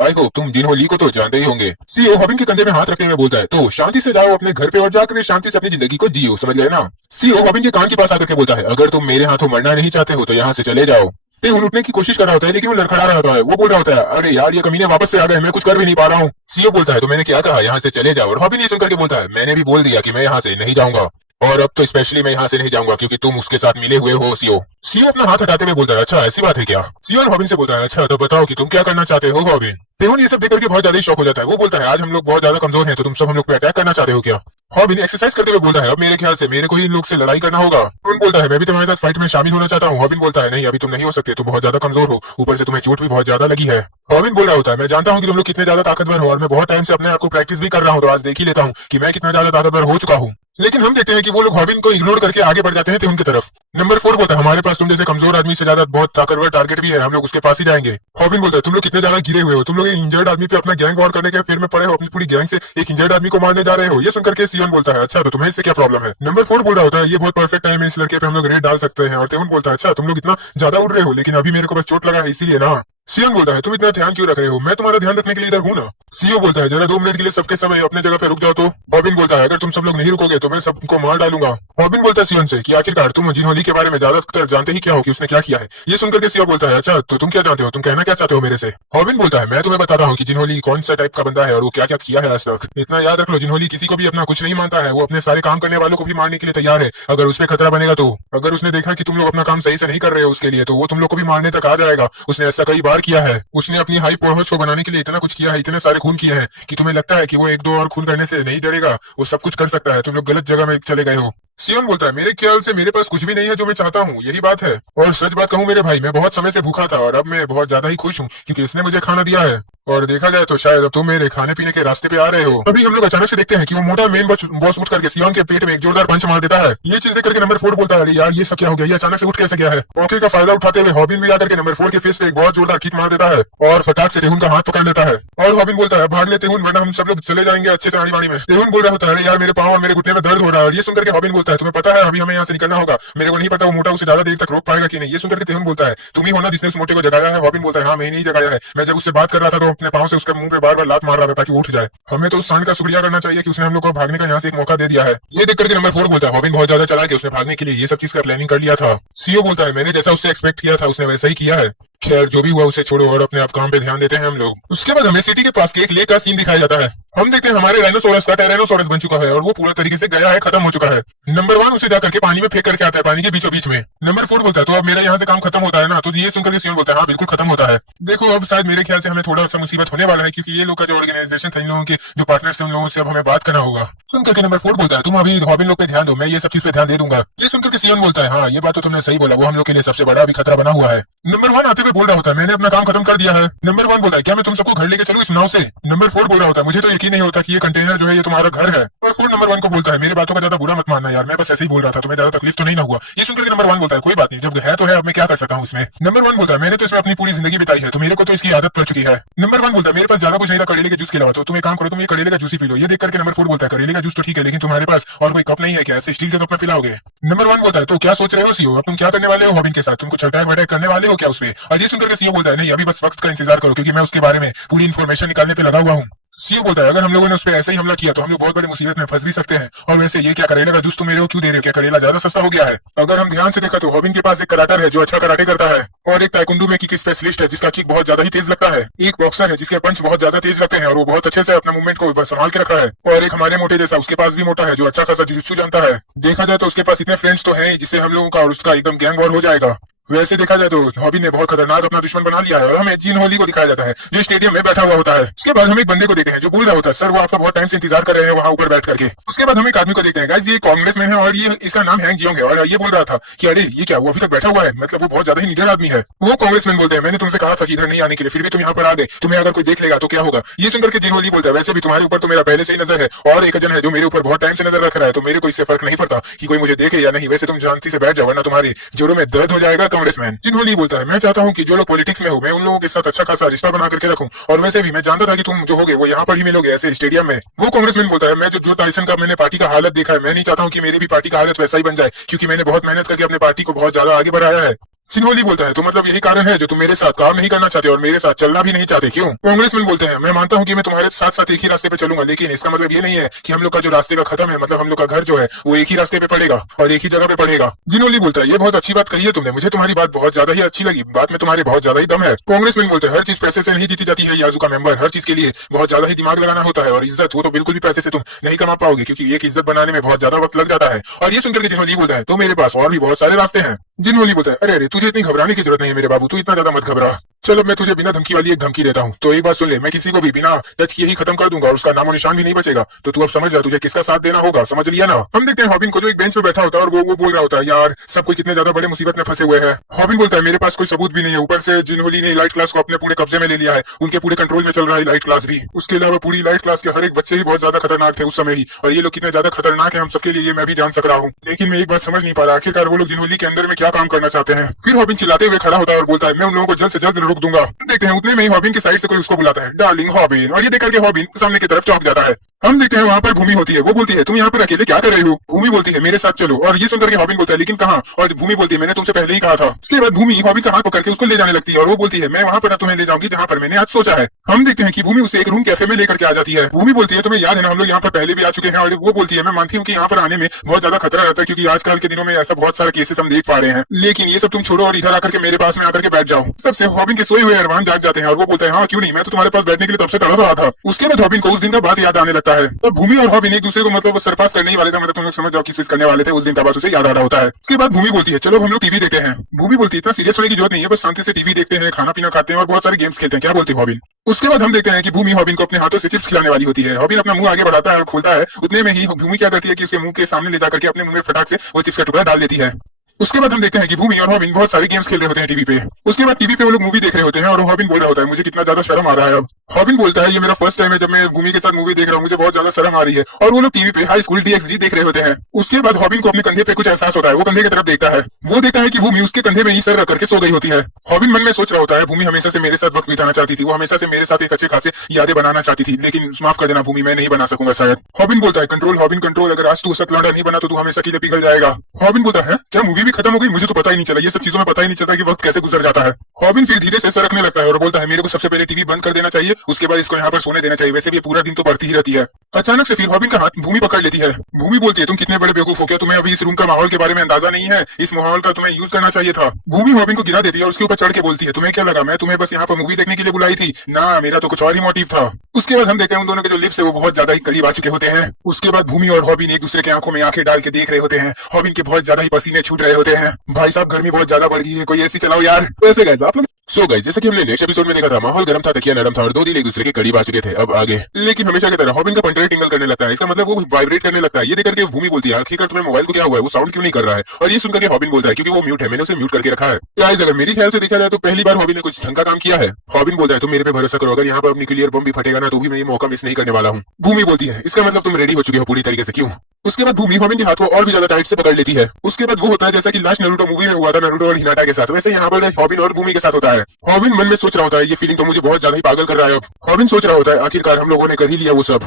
आई होप तुम जिन्हो ली को तो जानते ही होंगे। सीओ हॉबिन के कंधे में हाथ रखते हुए बोलता है तो शांति से जाओ अपने घर पे और जाकर शांति से अपनी जिंदगी को जियो, समझ गए ना। सीओ हॉबिन के कान के पास आकर के बोलता है अगर तुम मेरे हाथों मरना नहीं चाहते हो तो यहाँ से चले जाओ। तेहुन उठने की कोशिश कर रहा होता है लेकिन वो लड़खड़ा रहा होता है, वो बोल रहा होता है अरे यार ये कमीने वापस से आ गए, मैं कुछ कर भी नहीं पा रहा हूँ। सीओ बोलता है तो मैंने क्या कहा यहाँ से चले जाओ। और हॉबिन ये सुनकर के बोलता है मैंने भी बोल दिया कि मैं यहाँ से नहीं जाऊंगा और अब तो स्पेशली मैं यहाँ से नहीं जाऊंगा क्योंकि तुम उसके साथ मिले हुए हो। सीओ सीओ अपना हाथ हटाते हुए बोलता है अच्छा ऐसी बात है क्या? सीओ हॉबिन से बोलता है अच्छा तो बताओ कि तुम क्या करना चाहते हो हॉबिन। तेहुन ये सब देख करके बहुत ज्यादा शौक हो जाता है, वो बोलता है आज हम लोग बहुत ज्यादा कमजोर हैं तो तुम सब हम लोग पे अटैक करना चाहते हो क्या? हॉबिन एक्सरसाइज करते हुए बोलता है अब मेरे ख्याल से मेरे को ही इन लोग से लड़ाई करना होगा। तेहुन बोलता है मैं भी तुम्हारे साथ फाइट में शामिल होना चाहता हूँ। हॉबिन बोलता है नहीं अभी तुम नहीं हो सकते, तुम बहुत ज्यादा कमजोर हो, ऊपर से तुम्हें चोट भी बहुत ज्यादा लगी है। हॉबिन बोल रहा होता है मैं जानता हूँ कि तुम लोग कितने ज्यादा ताकतवर हो और मैं बहुत टाइम से अपने आप को प्रैक्टिस भी कर रहा हूँ तो आज देख ही लेता हूँ कि मैं कितना ज्यादा ताकतवर हो चुका हूँ। लेकिन हम देखते हैं कि वो लोग हॉबिन को इग्नोर करके आगे बढ़ जाते हैं तेहुन की तरफ। नंबर 4 बोलता है हमारे पास तुम जैसे कमजोर आदमी से ज्यादा बहुत ताकतवर टारगेट भी है, हम लोग उसके पास ही जाएंगे। हॉबिन बोलता है तुम लोग कितने ज्यादा गिरे हुए हो, तुम लोग एक इंजर्ड आदमी पे अपना गैंग वॉर करने के फिर में पड़े हो, अपनी पूरी गैंग से एक इंजर्ड आदमी को मारने जा रहे हो। ये सुनकर के सियोन बोलता है अच्छा तो तुम्हें इससे क्या प्रॉब्लम है? नंबर 4 बोल रहा होता है ये बहुत परफेक्ट टाइम है, इस लड़के पे हम लोग रेड डाल सकते हैं। और तेहुन बोलता है अच्छा तुम लोग इतना ज्यादा उड़ रहे हो लेकिन अभी मेरे को बस चोट लगा है इसीलिए ना। सियोन बोलता है तुम इतना ध्यान क्यों रख रहे हो, मैं तुम्हारा ध्यान रखने के लिए इधर हूँ ना। सीओ बोलता है जरा 2 मिनट के लिए सबके समय अपने जगह पे रुक जाओ तो। हॉबिन बोलता है अगर तुम सब लोग नहीं रुकोगे तो मैं सबको मार डालूंगा। रॉबिन बोलता है सियोन से कि आखिरकार तुम जिनहोली के बारे में ज्यादातर जानते ही क्या हो कि उसने क्या किया है। ये सुनकर के सियो बोलता है अच्छा तो तुम क्या जानते हो, तुम कहना क्या चाहते हो मेरे से। रॉबिन बोलता है मैं तुम्हें बताता हूँ कि जिनहोली कौन सा टाइप का बंदा है और वो क्या क्या किया है आज तक। इतना याद रख लो, जिनहोली किसी को भी अपना कुछ नहीं मानता है, वो अपने सारे काम करने वालों को भी मारने के लिए तैयार है अगर उसमें खतरा बनेगा तो। अगर उसने देखा कि तुम लोग अपना काम सही से नहीं कर रहे हो उसके लिए, तो वो तुम लोग को भी मारने तक आ जाएगा। उसने ऐसा कई बार किया है। उसने अपनी हाई पहुंच को बनाने के लिए इतना कुछ किया है, इतने सारे खून किए हैं कि तुम्हें लगता है कि वो एक दो और खून करने से नहीं डरेगा। वो सब कुछ कर सकता है, तुम लोग गलत जगह में चले गए हो। सियोन बोलता है मेरे ख्याल से मेरे पास कुछ भी नहीं है जो मैं चाहता हूँ, यही बात है। और सच बात कहूँ मेरे भाई, मैं बहुत समय से भूखा था और अब मैं बहुत ज्यादा ही खुश हूँ क्योंकि इसने मुझे खाना दिया है। और देखा जाए तो शायद अब तुम मेरे खाने पीने के रास्ते पे आ रहे हो। अभी हम लोग अचानक से देखते हैं कि वो मोटा मेन बॉस उठ करके सियोन के पेट में एक जोरदार पंच मार देता है। ये चीज देख करके नंबर 4 बोलता है अरे यार ये सब क्या हो गया, ये अचानक से उठ कैसे गया है। मौके का फायदा उठाते हुए रॉबिन भी आकर के नंबर 4 के फेस पे एक बहुत जोरदार किक मार देता है और फटाक से तेहुन का हाथ पकड़ लेता है। और रॉबिन बोलता है भाग ले तेहुन, वरना हम सब लोग चले जाएंगे अच्छे से आड़ी बाड़ी में। तेहुन बोल रहा होता है अरे यार मेरे पाँव और मेरे घुटने में दर्द हो रहा है। और ये सुनकर के रॉबिन बोलता है तुम्हें पता है अभी हमें यहाँ से निकलना होगा, मेरे को नहीं पता वो मोटा उसे ज्यादा देर तक रोक पाएगा कि नहीं। ये सुनकर के तेहुन बोलता है तुम ही हो ना जिसने उस मोटे को जगाया है। रॉबिन बोलता है हाँ मैंने ही जगाया है, मैं जब उससे बात कर रहा था तो अपने पाँव से उसके मुंह पे बार बार लात मार रहा था ताकि वो उठ जाए। हमें तो उस सांड का शुक्रिया करना चाहिए कि उसने हम लोग को भागने का यहाँ से एक मौका दे दिया है। ये देख करके नंबर 4 बोलता है रॉबिन बहुत ज्यादा चला है, उसने भागने के लिए ये सब चीज का प्लानिंग कर लिया था। सीओ बोलता है मैंने जैसा उससे एक्सपेक्ट किया था उसने वैसा ही किया है। खैर जो भी हुआ उसे छोड़ो और अपने आप काम पे ध्यान देते हैं हम लोग। उसके बाद हमें सिटी के पास के एक लेक का सीन दिखाया जाता है। हम देखते हैं हमारे राइनोसोरस का टायरानोसोरस बन चुका है और वो पूरा तरीके से गया है, खत्म हो चुका है। नंबर 1 उसे जाकर के पानी में फेंक करके आता है, पानी के बीचों बीच में। नंबर 4 बोलता है तो अब मेरा यहाँ से काम खत्म होता है ना। तो ये सुनकर के सियोन बोलता है हाँ बिल्कुल खत्म होता है। देखो अब शायद मेरे ख्याल से हमें थोड़ा सा मुसीबत होने वाला है क्योंकि ये लोग का जो ऑर्गेनाइजेशन था, इन लोगों के जो पार्टनर्स है उन लोगों से अब हमें बात करना होगा। सुनकर के नंबर 4 बोलता है तुम अभी रॉबिन लोग पे ध्यान दो, मैं ये सब चीज पे ध्यान दे दूंगा। ये सुनकर के सियोन बोलता है हाँ ये बात तो तुमने सही बोला, वो हम लोग के लिए सबसे बड़ा अभी खतरा बना हुआ है। नंबर 1 आते हुए बोल रहा होता है मैंने अपना काम खत्म कर दिया है। नंबर 1 बोलता है क्या मैं तुम सबको घर लेके चलूं इस नाव से। नंबर 4 बोल रहा होता है मुझे तो यकीन नहीं होता कि ये कंटेनर जो है ये तुम्हारा घर है। और 4 नंबर 1 को बोलता है मेरी बातों का ज्यादा बुरा मत मानना यार, मैं बस ऐसे ही बोल रहा था, तुम्हें ज्यादा तकलीफ तो नहीं ना हुआ। ये सुनकर के नंबर 1 बोलता है कोई बात नहीं, जब है तो है, अब मैं क्या कर सकता हूँ इसमें। नंबर 1 बोलता है मैंने तो इसमें अपनी पूरी जिंदगी बिताई है तो मेरे को तो इसकी आदत पड़ चुकी है। नंबर 1 बोलता है मेरे पास ज्यादा कुछ नहीं था करेले के जूस के अलावा, तो तुम एक काम करो तुम ये करेले का जूस ही पी लो। ये देख करके नंबर 4 बोलता है करेले का जूस तो ठीक है लेकिन तुम्हारे पास और कोई कप नहीं है क्या, ऐसे स्टील के कप में पिलाओगे। नंबर 1 बोलता है तो क्या सोच रहे हो सीओ, अब तुम क्या करने वाले हो रॉबिन के साथ, तुम कुछ अटैक वटैक करने वाले हो क्या उसमें। और ये सुनकर के सीओ बोलता है नहीं अभी बस वक्त का इंतजार करो क्योंकि मैं उसके बारे में पूरी इन्फॉर्मेशन निकालने पे लगा हुआ हूँ। सीओ बोलता है अगर हम लोगों ने उस पर ऐसे ही हमला किया तो हम लोग बहुत बड़ी मुसीबत में फंस भी सकते हैं। और वैसे ये क्या करेला का जूस तुम मेरे को क्यों दे रहे हो, क्या करेला ज्यादा सस्ता हो गया है। अगर हम ध्यान से देखा तो रॉबिन के पास एक कराटर है जो अच्छा कराटे करता है और एक ताइक्वांडो में किक स्पेशलिस्ट है जिसका किक बहुत ज्यादा ही तेज लगता है। एक बॉक्सर है जिसके पंच बहुत ज्यादा तेज लगते हैं और वो बहुत अच्छे से अपना मूवमेंट को संभाल के रखा है। और एक हमारे मोटे जैसा उसके पास भी मोटा है जो अच्छा खासा जुजुत्सु जानता है। देखा जाए तो उसके पास इतने फ्रेंड्स तो हैं जिससे हम लोगों का और उसका एकदम गैंग वॉर हो जाएगा। वैसे देखा जाए तो रॉबिन ने बहुत खतरनाक अपना दुश्मन बना लिया है। और हमें जिनहोली को दिखाया जाता है जो स्टेडियम में बैठा हुआ होता है। उसके बाद हम एक बंदे को देखते हैं जो बोल रहा होता है सर वो आपका बहुत टाइम से इंतजार कर रहे हैं वहाँ ऊपर बैठ करके। उसके बाद हम एक आदमी को देखते हैं गाइस ये कांग्रेसमैन है और ये इसका नाम हैंग जियोंग है। और ये बोल रहा था कि अरे ये क्या वो अभी तक बैठा हुआ है, मतलब वो बहुत ज्यादा ही निडर आदमी है। वो कांग्रेसमैन बोलते हैं मैंने तुमसे कहा था कि इधर नहीं आने के लिए, फिर भी तुम यहाँ पर आ गए, तुम्हें अगर कोई देख लेगा तो क्या होगा। ये सुनकर के जिनहोली बोलता है वैसे भी तुम्हारे ऊपर तो मेरा पहले से ही नजर है और एक जन है जो मेरे ऊपर बहुत टाइम से नजर रख रहा है, तो मेरे को इससे फर्क नहीं पड़ता कि कोई मुझे देखे या नहीं। वैसे तुम शांति से बैठ जाओ वरना तुम्हारी जोरों में दर्द हो जाएगा कांग्रेसमैन। जिनहोली बोलता है मैं चाहता हूँ कि जो लोग पॉलिटिक्स में हो मैं उन लोगों के साथ अच्छा खासा रिश्ता बना करके रखूं। और वैसे भी मैं जानता था कि तुम जो होगे वो यहाँ पर ही मिलोगे ऐसे स्टेडियम में। वो कांग्रेसमैन बोलता है मैं जो टाइसन का मैंने पार्टी का हालत देखा है, मैं नहीं चाहता हूँ कि मेरी भी पार्टी का हालत वैसा ही बन जाए क्योंकि मैंने बहुत मेहनत करके अपने पार्टी को बहुत ज्यादा आगे बढ़ाया है। जिनहोली बोलता है तो मतलब यही कारण है जो तुम मेरे साथ काम नहीं करना चाहते और मेरे साथ चलना भी नहीं चाहते क्यों। कांग्रेसमैन बोलते हैं मैं मानता हूँ कि मैं तुम्हारे साथ साथ एक ही रास्ते पे चलूंगा लेकिन इसका मतलब ये नहीं है कि हम लोग का जो रास्ते का खत्म है, मतलब हम लोग का घर जो है वो एक ही रास्ते पे पड़ेगा और एक ही जगह पे पड़ेगा। जिनहोली बोलता है ये बहुत अच्छी बात कही है तुमने, मुझे तुम्हारी बात बहुत ज्यादा ही अच्छी लगी, बात में तुम्हारे बहुत ज्यादा ही दम है। कांग्रेसमैन बोलते हैं हर चीज पैसे से नहीं जीती जाती है याजू का मेंबर, हर चीज के लिए बहुत ज्यादा ही दिमाग लगाना होता है और इज्जत वो तो बिल्कुल भी पैसे से तुम नहीं कमा पाओगे क्योंकि एक इज्जत बनाने में बहुत ज्यादा वक्त लग जाता है। और ये सुनकर के जिनहोली बोलता है तो मेरे पास और भी बहुत सारे रास्ते हैं। जिनहोली बोलता है अरे अरे तुझे इतनी घबराने की जरूरत नहीं है मेरे बाबू, तू इतना ज्यादा मत घबरा। चलो मैं तुझे बिना धमकी वाली एक धमकी देता हूँ, तो एक बात सुन ले, मैं किसी को भी बिना टच किए ही खत्म कर दूंगा और उसका नामो निशान भी नहीं बचेगा। तो तू अब समझ जा तुझे किसका साथ देना होगा, समझ लिया ना। हम देखते हैं रॉबिन को जो एक बेंच पे बैठा होता है और वो बोल रहा होता है यार सब कोई कितने ज्यादा बड़े मुसीबत में फंसे हुए हैं। रॉबिन बोलता है मेरे पास कोई सबूत भी नहीं है, ऊपर से जिनहोली ने लाइट क्लास को अपने पूरे कब्जे में ले लिया है, उनके पूरे कंट्रोल में चल रहा है लाइट क्लास भी। उसके अलावा पूरी लाइट क्लास के हर एक बच्चे ही बहुत ज्यादा खतरनाक थे उस समय ही, और ये लोग कितने ज्यादा खतरनाक है हम सबके लिए मैं भी जान सक रहा हूँ। लेकिन मैं एक बात समझ नहीं पा रहा आखिरकार वो लोग जिनहोली के अंदर में क्या काम करना चाहते हैं। फिर रॉबिन चिल्लाते हुए खड़ा होता है और बोलता है मैं उन लोगों को जल्द से जल्द रोक दूंगा। देखते हैं उतने में ही हॉबिन की साइड से कोई उसको बुलाता है, डार्लिंग हॉबिन, और ये देख करके हॉबिन सामने की तरफ चौंक जाता है। हम देखते हैं वहाँ पर भूमि होती है, वो बोलती है तुम यहाँ पर अकेले क्या कर रही हो? भूमि बोलती है मेरे साथ चलो, और ये सुनकर के हॉबिन बोलता है लेकिन कहाँ? और भूमि बोलती है मैंने तुमसे पहले ही कहा था। उसके बाद भूमि हॉबिन का हाथ पकड़ के उसको ले जाने लगती है और वो बोलती है मैं वहाँ पर तुम्हें ले जाऊंगी जहाँ पर मैंने आज सोचा है। हम देखते हैं कि भूमि उसे एक रूम कैफे में लेकर के आ जाती है। भूमि बोलती है तुम्हें याद है ना हम लोग यहाँ पर पहले भी आ चुके हैं, और वो बोलती है मैं मानती हूँ कि यहाँ पर आने में बहुत ज्यादा खतरा रहता है क्योंकि आजकल के दिनों में ऐसा बहुत सारे केसेस हम देख पा रहे हैं, लेकिन ये सब तुम छोड़ो और इधर आकर के मेरे पास में आकर के बैठ जाओ। सबसे हॉबिन के सोए हुए अरमान जाग जाते हैं और वो बोलते हैं हाँ क्यों नहीं, मैं तो तुम्हारे पास बैठने के लिए तब से तरस रहा था। उसके बाद हॉबिन को उस दिन का बात याद आने लगता है। तब भूमि और हॉबिन एक दूसरे को मतलब सरपास करने ही वाले थे, मतलब तुम लोग समझ जाओ किस करने वाले थे, उस दिन का बात उसे याद आ रहा होता है। उसके बाद भूमि बोलती है चलो हम लोग टीवी देखते हैं। भूमि बोलती है इतना सीरियस होने की जरूरत नहीं है, बस शांति से टीवी देखते हैं, खाना पीना खाते हैं और बहुत सारे गेम्स खेलते हैं, क्या बोलती है हॉबिन? उसके बाद हम देखते हैं कि भूमि हॉबिन को अपने हाथों से चिप्स खिलाने वाली होती है। हॉबिन अपना मुंह आगे बढ़ाता है और खोलता है, उतने में ही भूमि क्या करती है कि उसके मुंह के सामने ले जाकर के अपने मुंह में फटाक से वो चिप्स का टुकड़ा डाल देती है। उसके बाद हम देखते हैं कि भूमि और हॉबिन बहुत सारे गेम्स खेल रहे होते हैं टीवी पे। उसके बाद टीवी पे वो लोग मूवी देख रहे होते हैं और हॉबिन बोल रहा होता है मुझे कितना ज्यादा शर्म आ रहा है। अब हॉबिन बोलता है ये मेरा फर्स्ट टाइम है जब मैं भूमि के साथ मूवी देख रहा हूँ, मुझे बहुत ज्यादा शर्म आ रही है। और वो लोग टीवी पे हाई स्कूल DxD देख रहे होते हैं। उसके बाद हॉबिन को अपने कंधे पे कुछ एहसास होता है, वो कंधे की तरफ देखता है, वो देखता है कि भूमि उसके कंधे में ही सर रख करके सो गई होती है। हॉबिन मन में सोच रहा होता है भूमि हमेशा से मेरे साथ वक्त बिताना चाहती थी, वो हमेशा से मेरे साथ एक अच्छे खासे यादें बनाना चाहती थी, लेकिन माफ कर देना भूमि मैं नहीं बना सकूंगा शायद। हॉबिन बोलता है कंट्रोल हॉबिन कंट्रोल, अगर आज तू सत लौंडा नहीं बना तो तू हमेशा के लिए पिघल जाएगा। हॉबिन बोलता है क्या मूवी भी खत्म हो गई? मुझे तो पता ही नहीं चला, ये सब चीजों में पता ही नहीं चलता कि वक्त कैसे गुजर जाता है। हॉबिन फिर धीरे से सरकने लगता है और बोलता है मेरे को सबसे पहले टीवी बंद कर देना चाहिए, उसके बाद इसको यहाँ पर सोने देना चाहिए, वैसे भी पूरा दिन तो बढ़ती ही रहती है। अचानक से फिर हॉबिन का हाथ भूमि पकड़ लेती है। भूमि बोलती है तुम कितने बड़े बेवकूफ हो, क्या तुम्हें अभी इस रूम का माहौल के बारे में अंदाजा नहीं है? इस माहौल का तुम्हें यूज करना चाहिए था। भूमि हॉबिन को गिरा देती है और उसके ऊपर चढ़ के बोलती है तुम्हें क्या लगा मैं तुम्हें बस यहाँ पर मूवी देखने के लिए बुलाई थी? ना, मेरा तो कुछ और ही मोटिव था। उसके बाद हम देखते हैं उन दोनों के जो लिप्स है वो बहुत ज्यादा ही करीब आ चुके होते हैं। उसके बाद भूमि और हॉबिन एक दूसरे की आंखों में आंखें डाल के देख रहे होते हैं। हॉबिन के बहुत ज्यादा ही पसीने छूट रहे होते हैं। भाई साहब गर्मी बहुत ज्यादा बढ़ गई है, कोई ऐसी चलाओ यार। वैसे गाइस आप लोग गाइस जैसे कि हमने नेक्स्ट एपिसोड में देखा था माहौल गर्म था, तकिया नरम था और दो दिल एक दूसरे के करीब आ चुके थे। अब आगे लेकिन हमेशा की तरह हॉबिन का पंटर टिंगल करने लगता है, इसका मतलब वो वाइब्रेट करने लगता है। ये देखकर के भूमि बोलती है आखिरकार तुम्हें मोबाइल को क्या हुआ है, वो साउंड क्यों नहीं कर रहा है? और ये सुनकर के हॉबिन बोलता है क्योंकि वो म्यूट है, मैंने उसे म्यूट करके रखा है। गाइस अगर मेरी ख्याल से देखा जाए तो पहली बार हॉबिन ने कुछ ढंग का काम किया है। हॉबिन बोलता है तुम मेरे पे भरोसा करो, अगर यहाँ पर न्यूक्लियर बम भी फटेगा ना तो भी मैं ये मौका मिस नहीं करने वाला हूँ। भूमि बोलती है इसका मतलब तुम रेडी हो चुके हो पूरी तरीके से, क्यों? उसके बाद भूमि हॉबिन के हाथ को और भी ज्यादा टाइट से पकड़ लेती है। उसके बाद वो होता है जैसा कि लास्ट नारुतो मूवी में हुआ था नारुतो और हिनाटा के साथ, वैसे यहाँ पर हॉबिन और भूमि के साथ होता है। हॉबिन मन में सोच रहा होता है ये फीलिंग तो मुझे बहुत ज्यादा ही पागल कर रहा है। अब हॉबिन सोच रहा होता है आखिरकार हम लोगों ने कर ही लिया वो सब।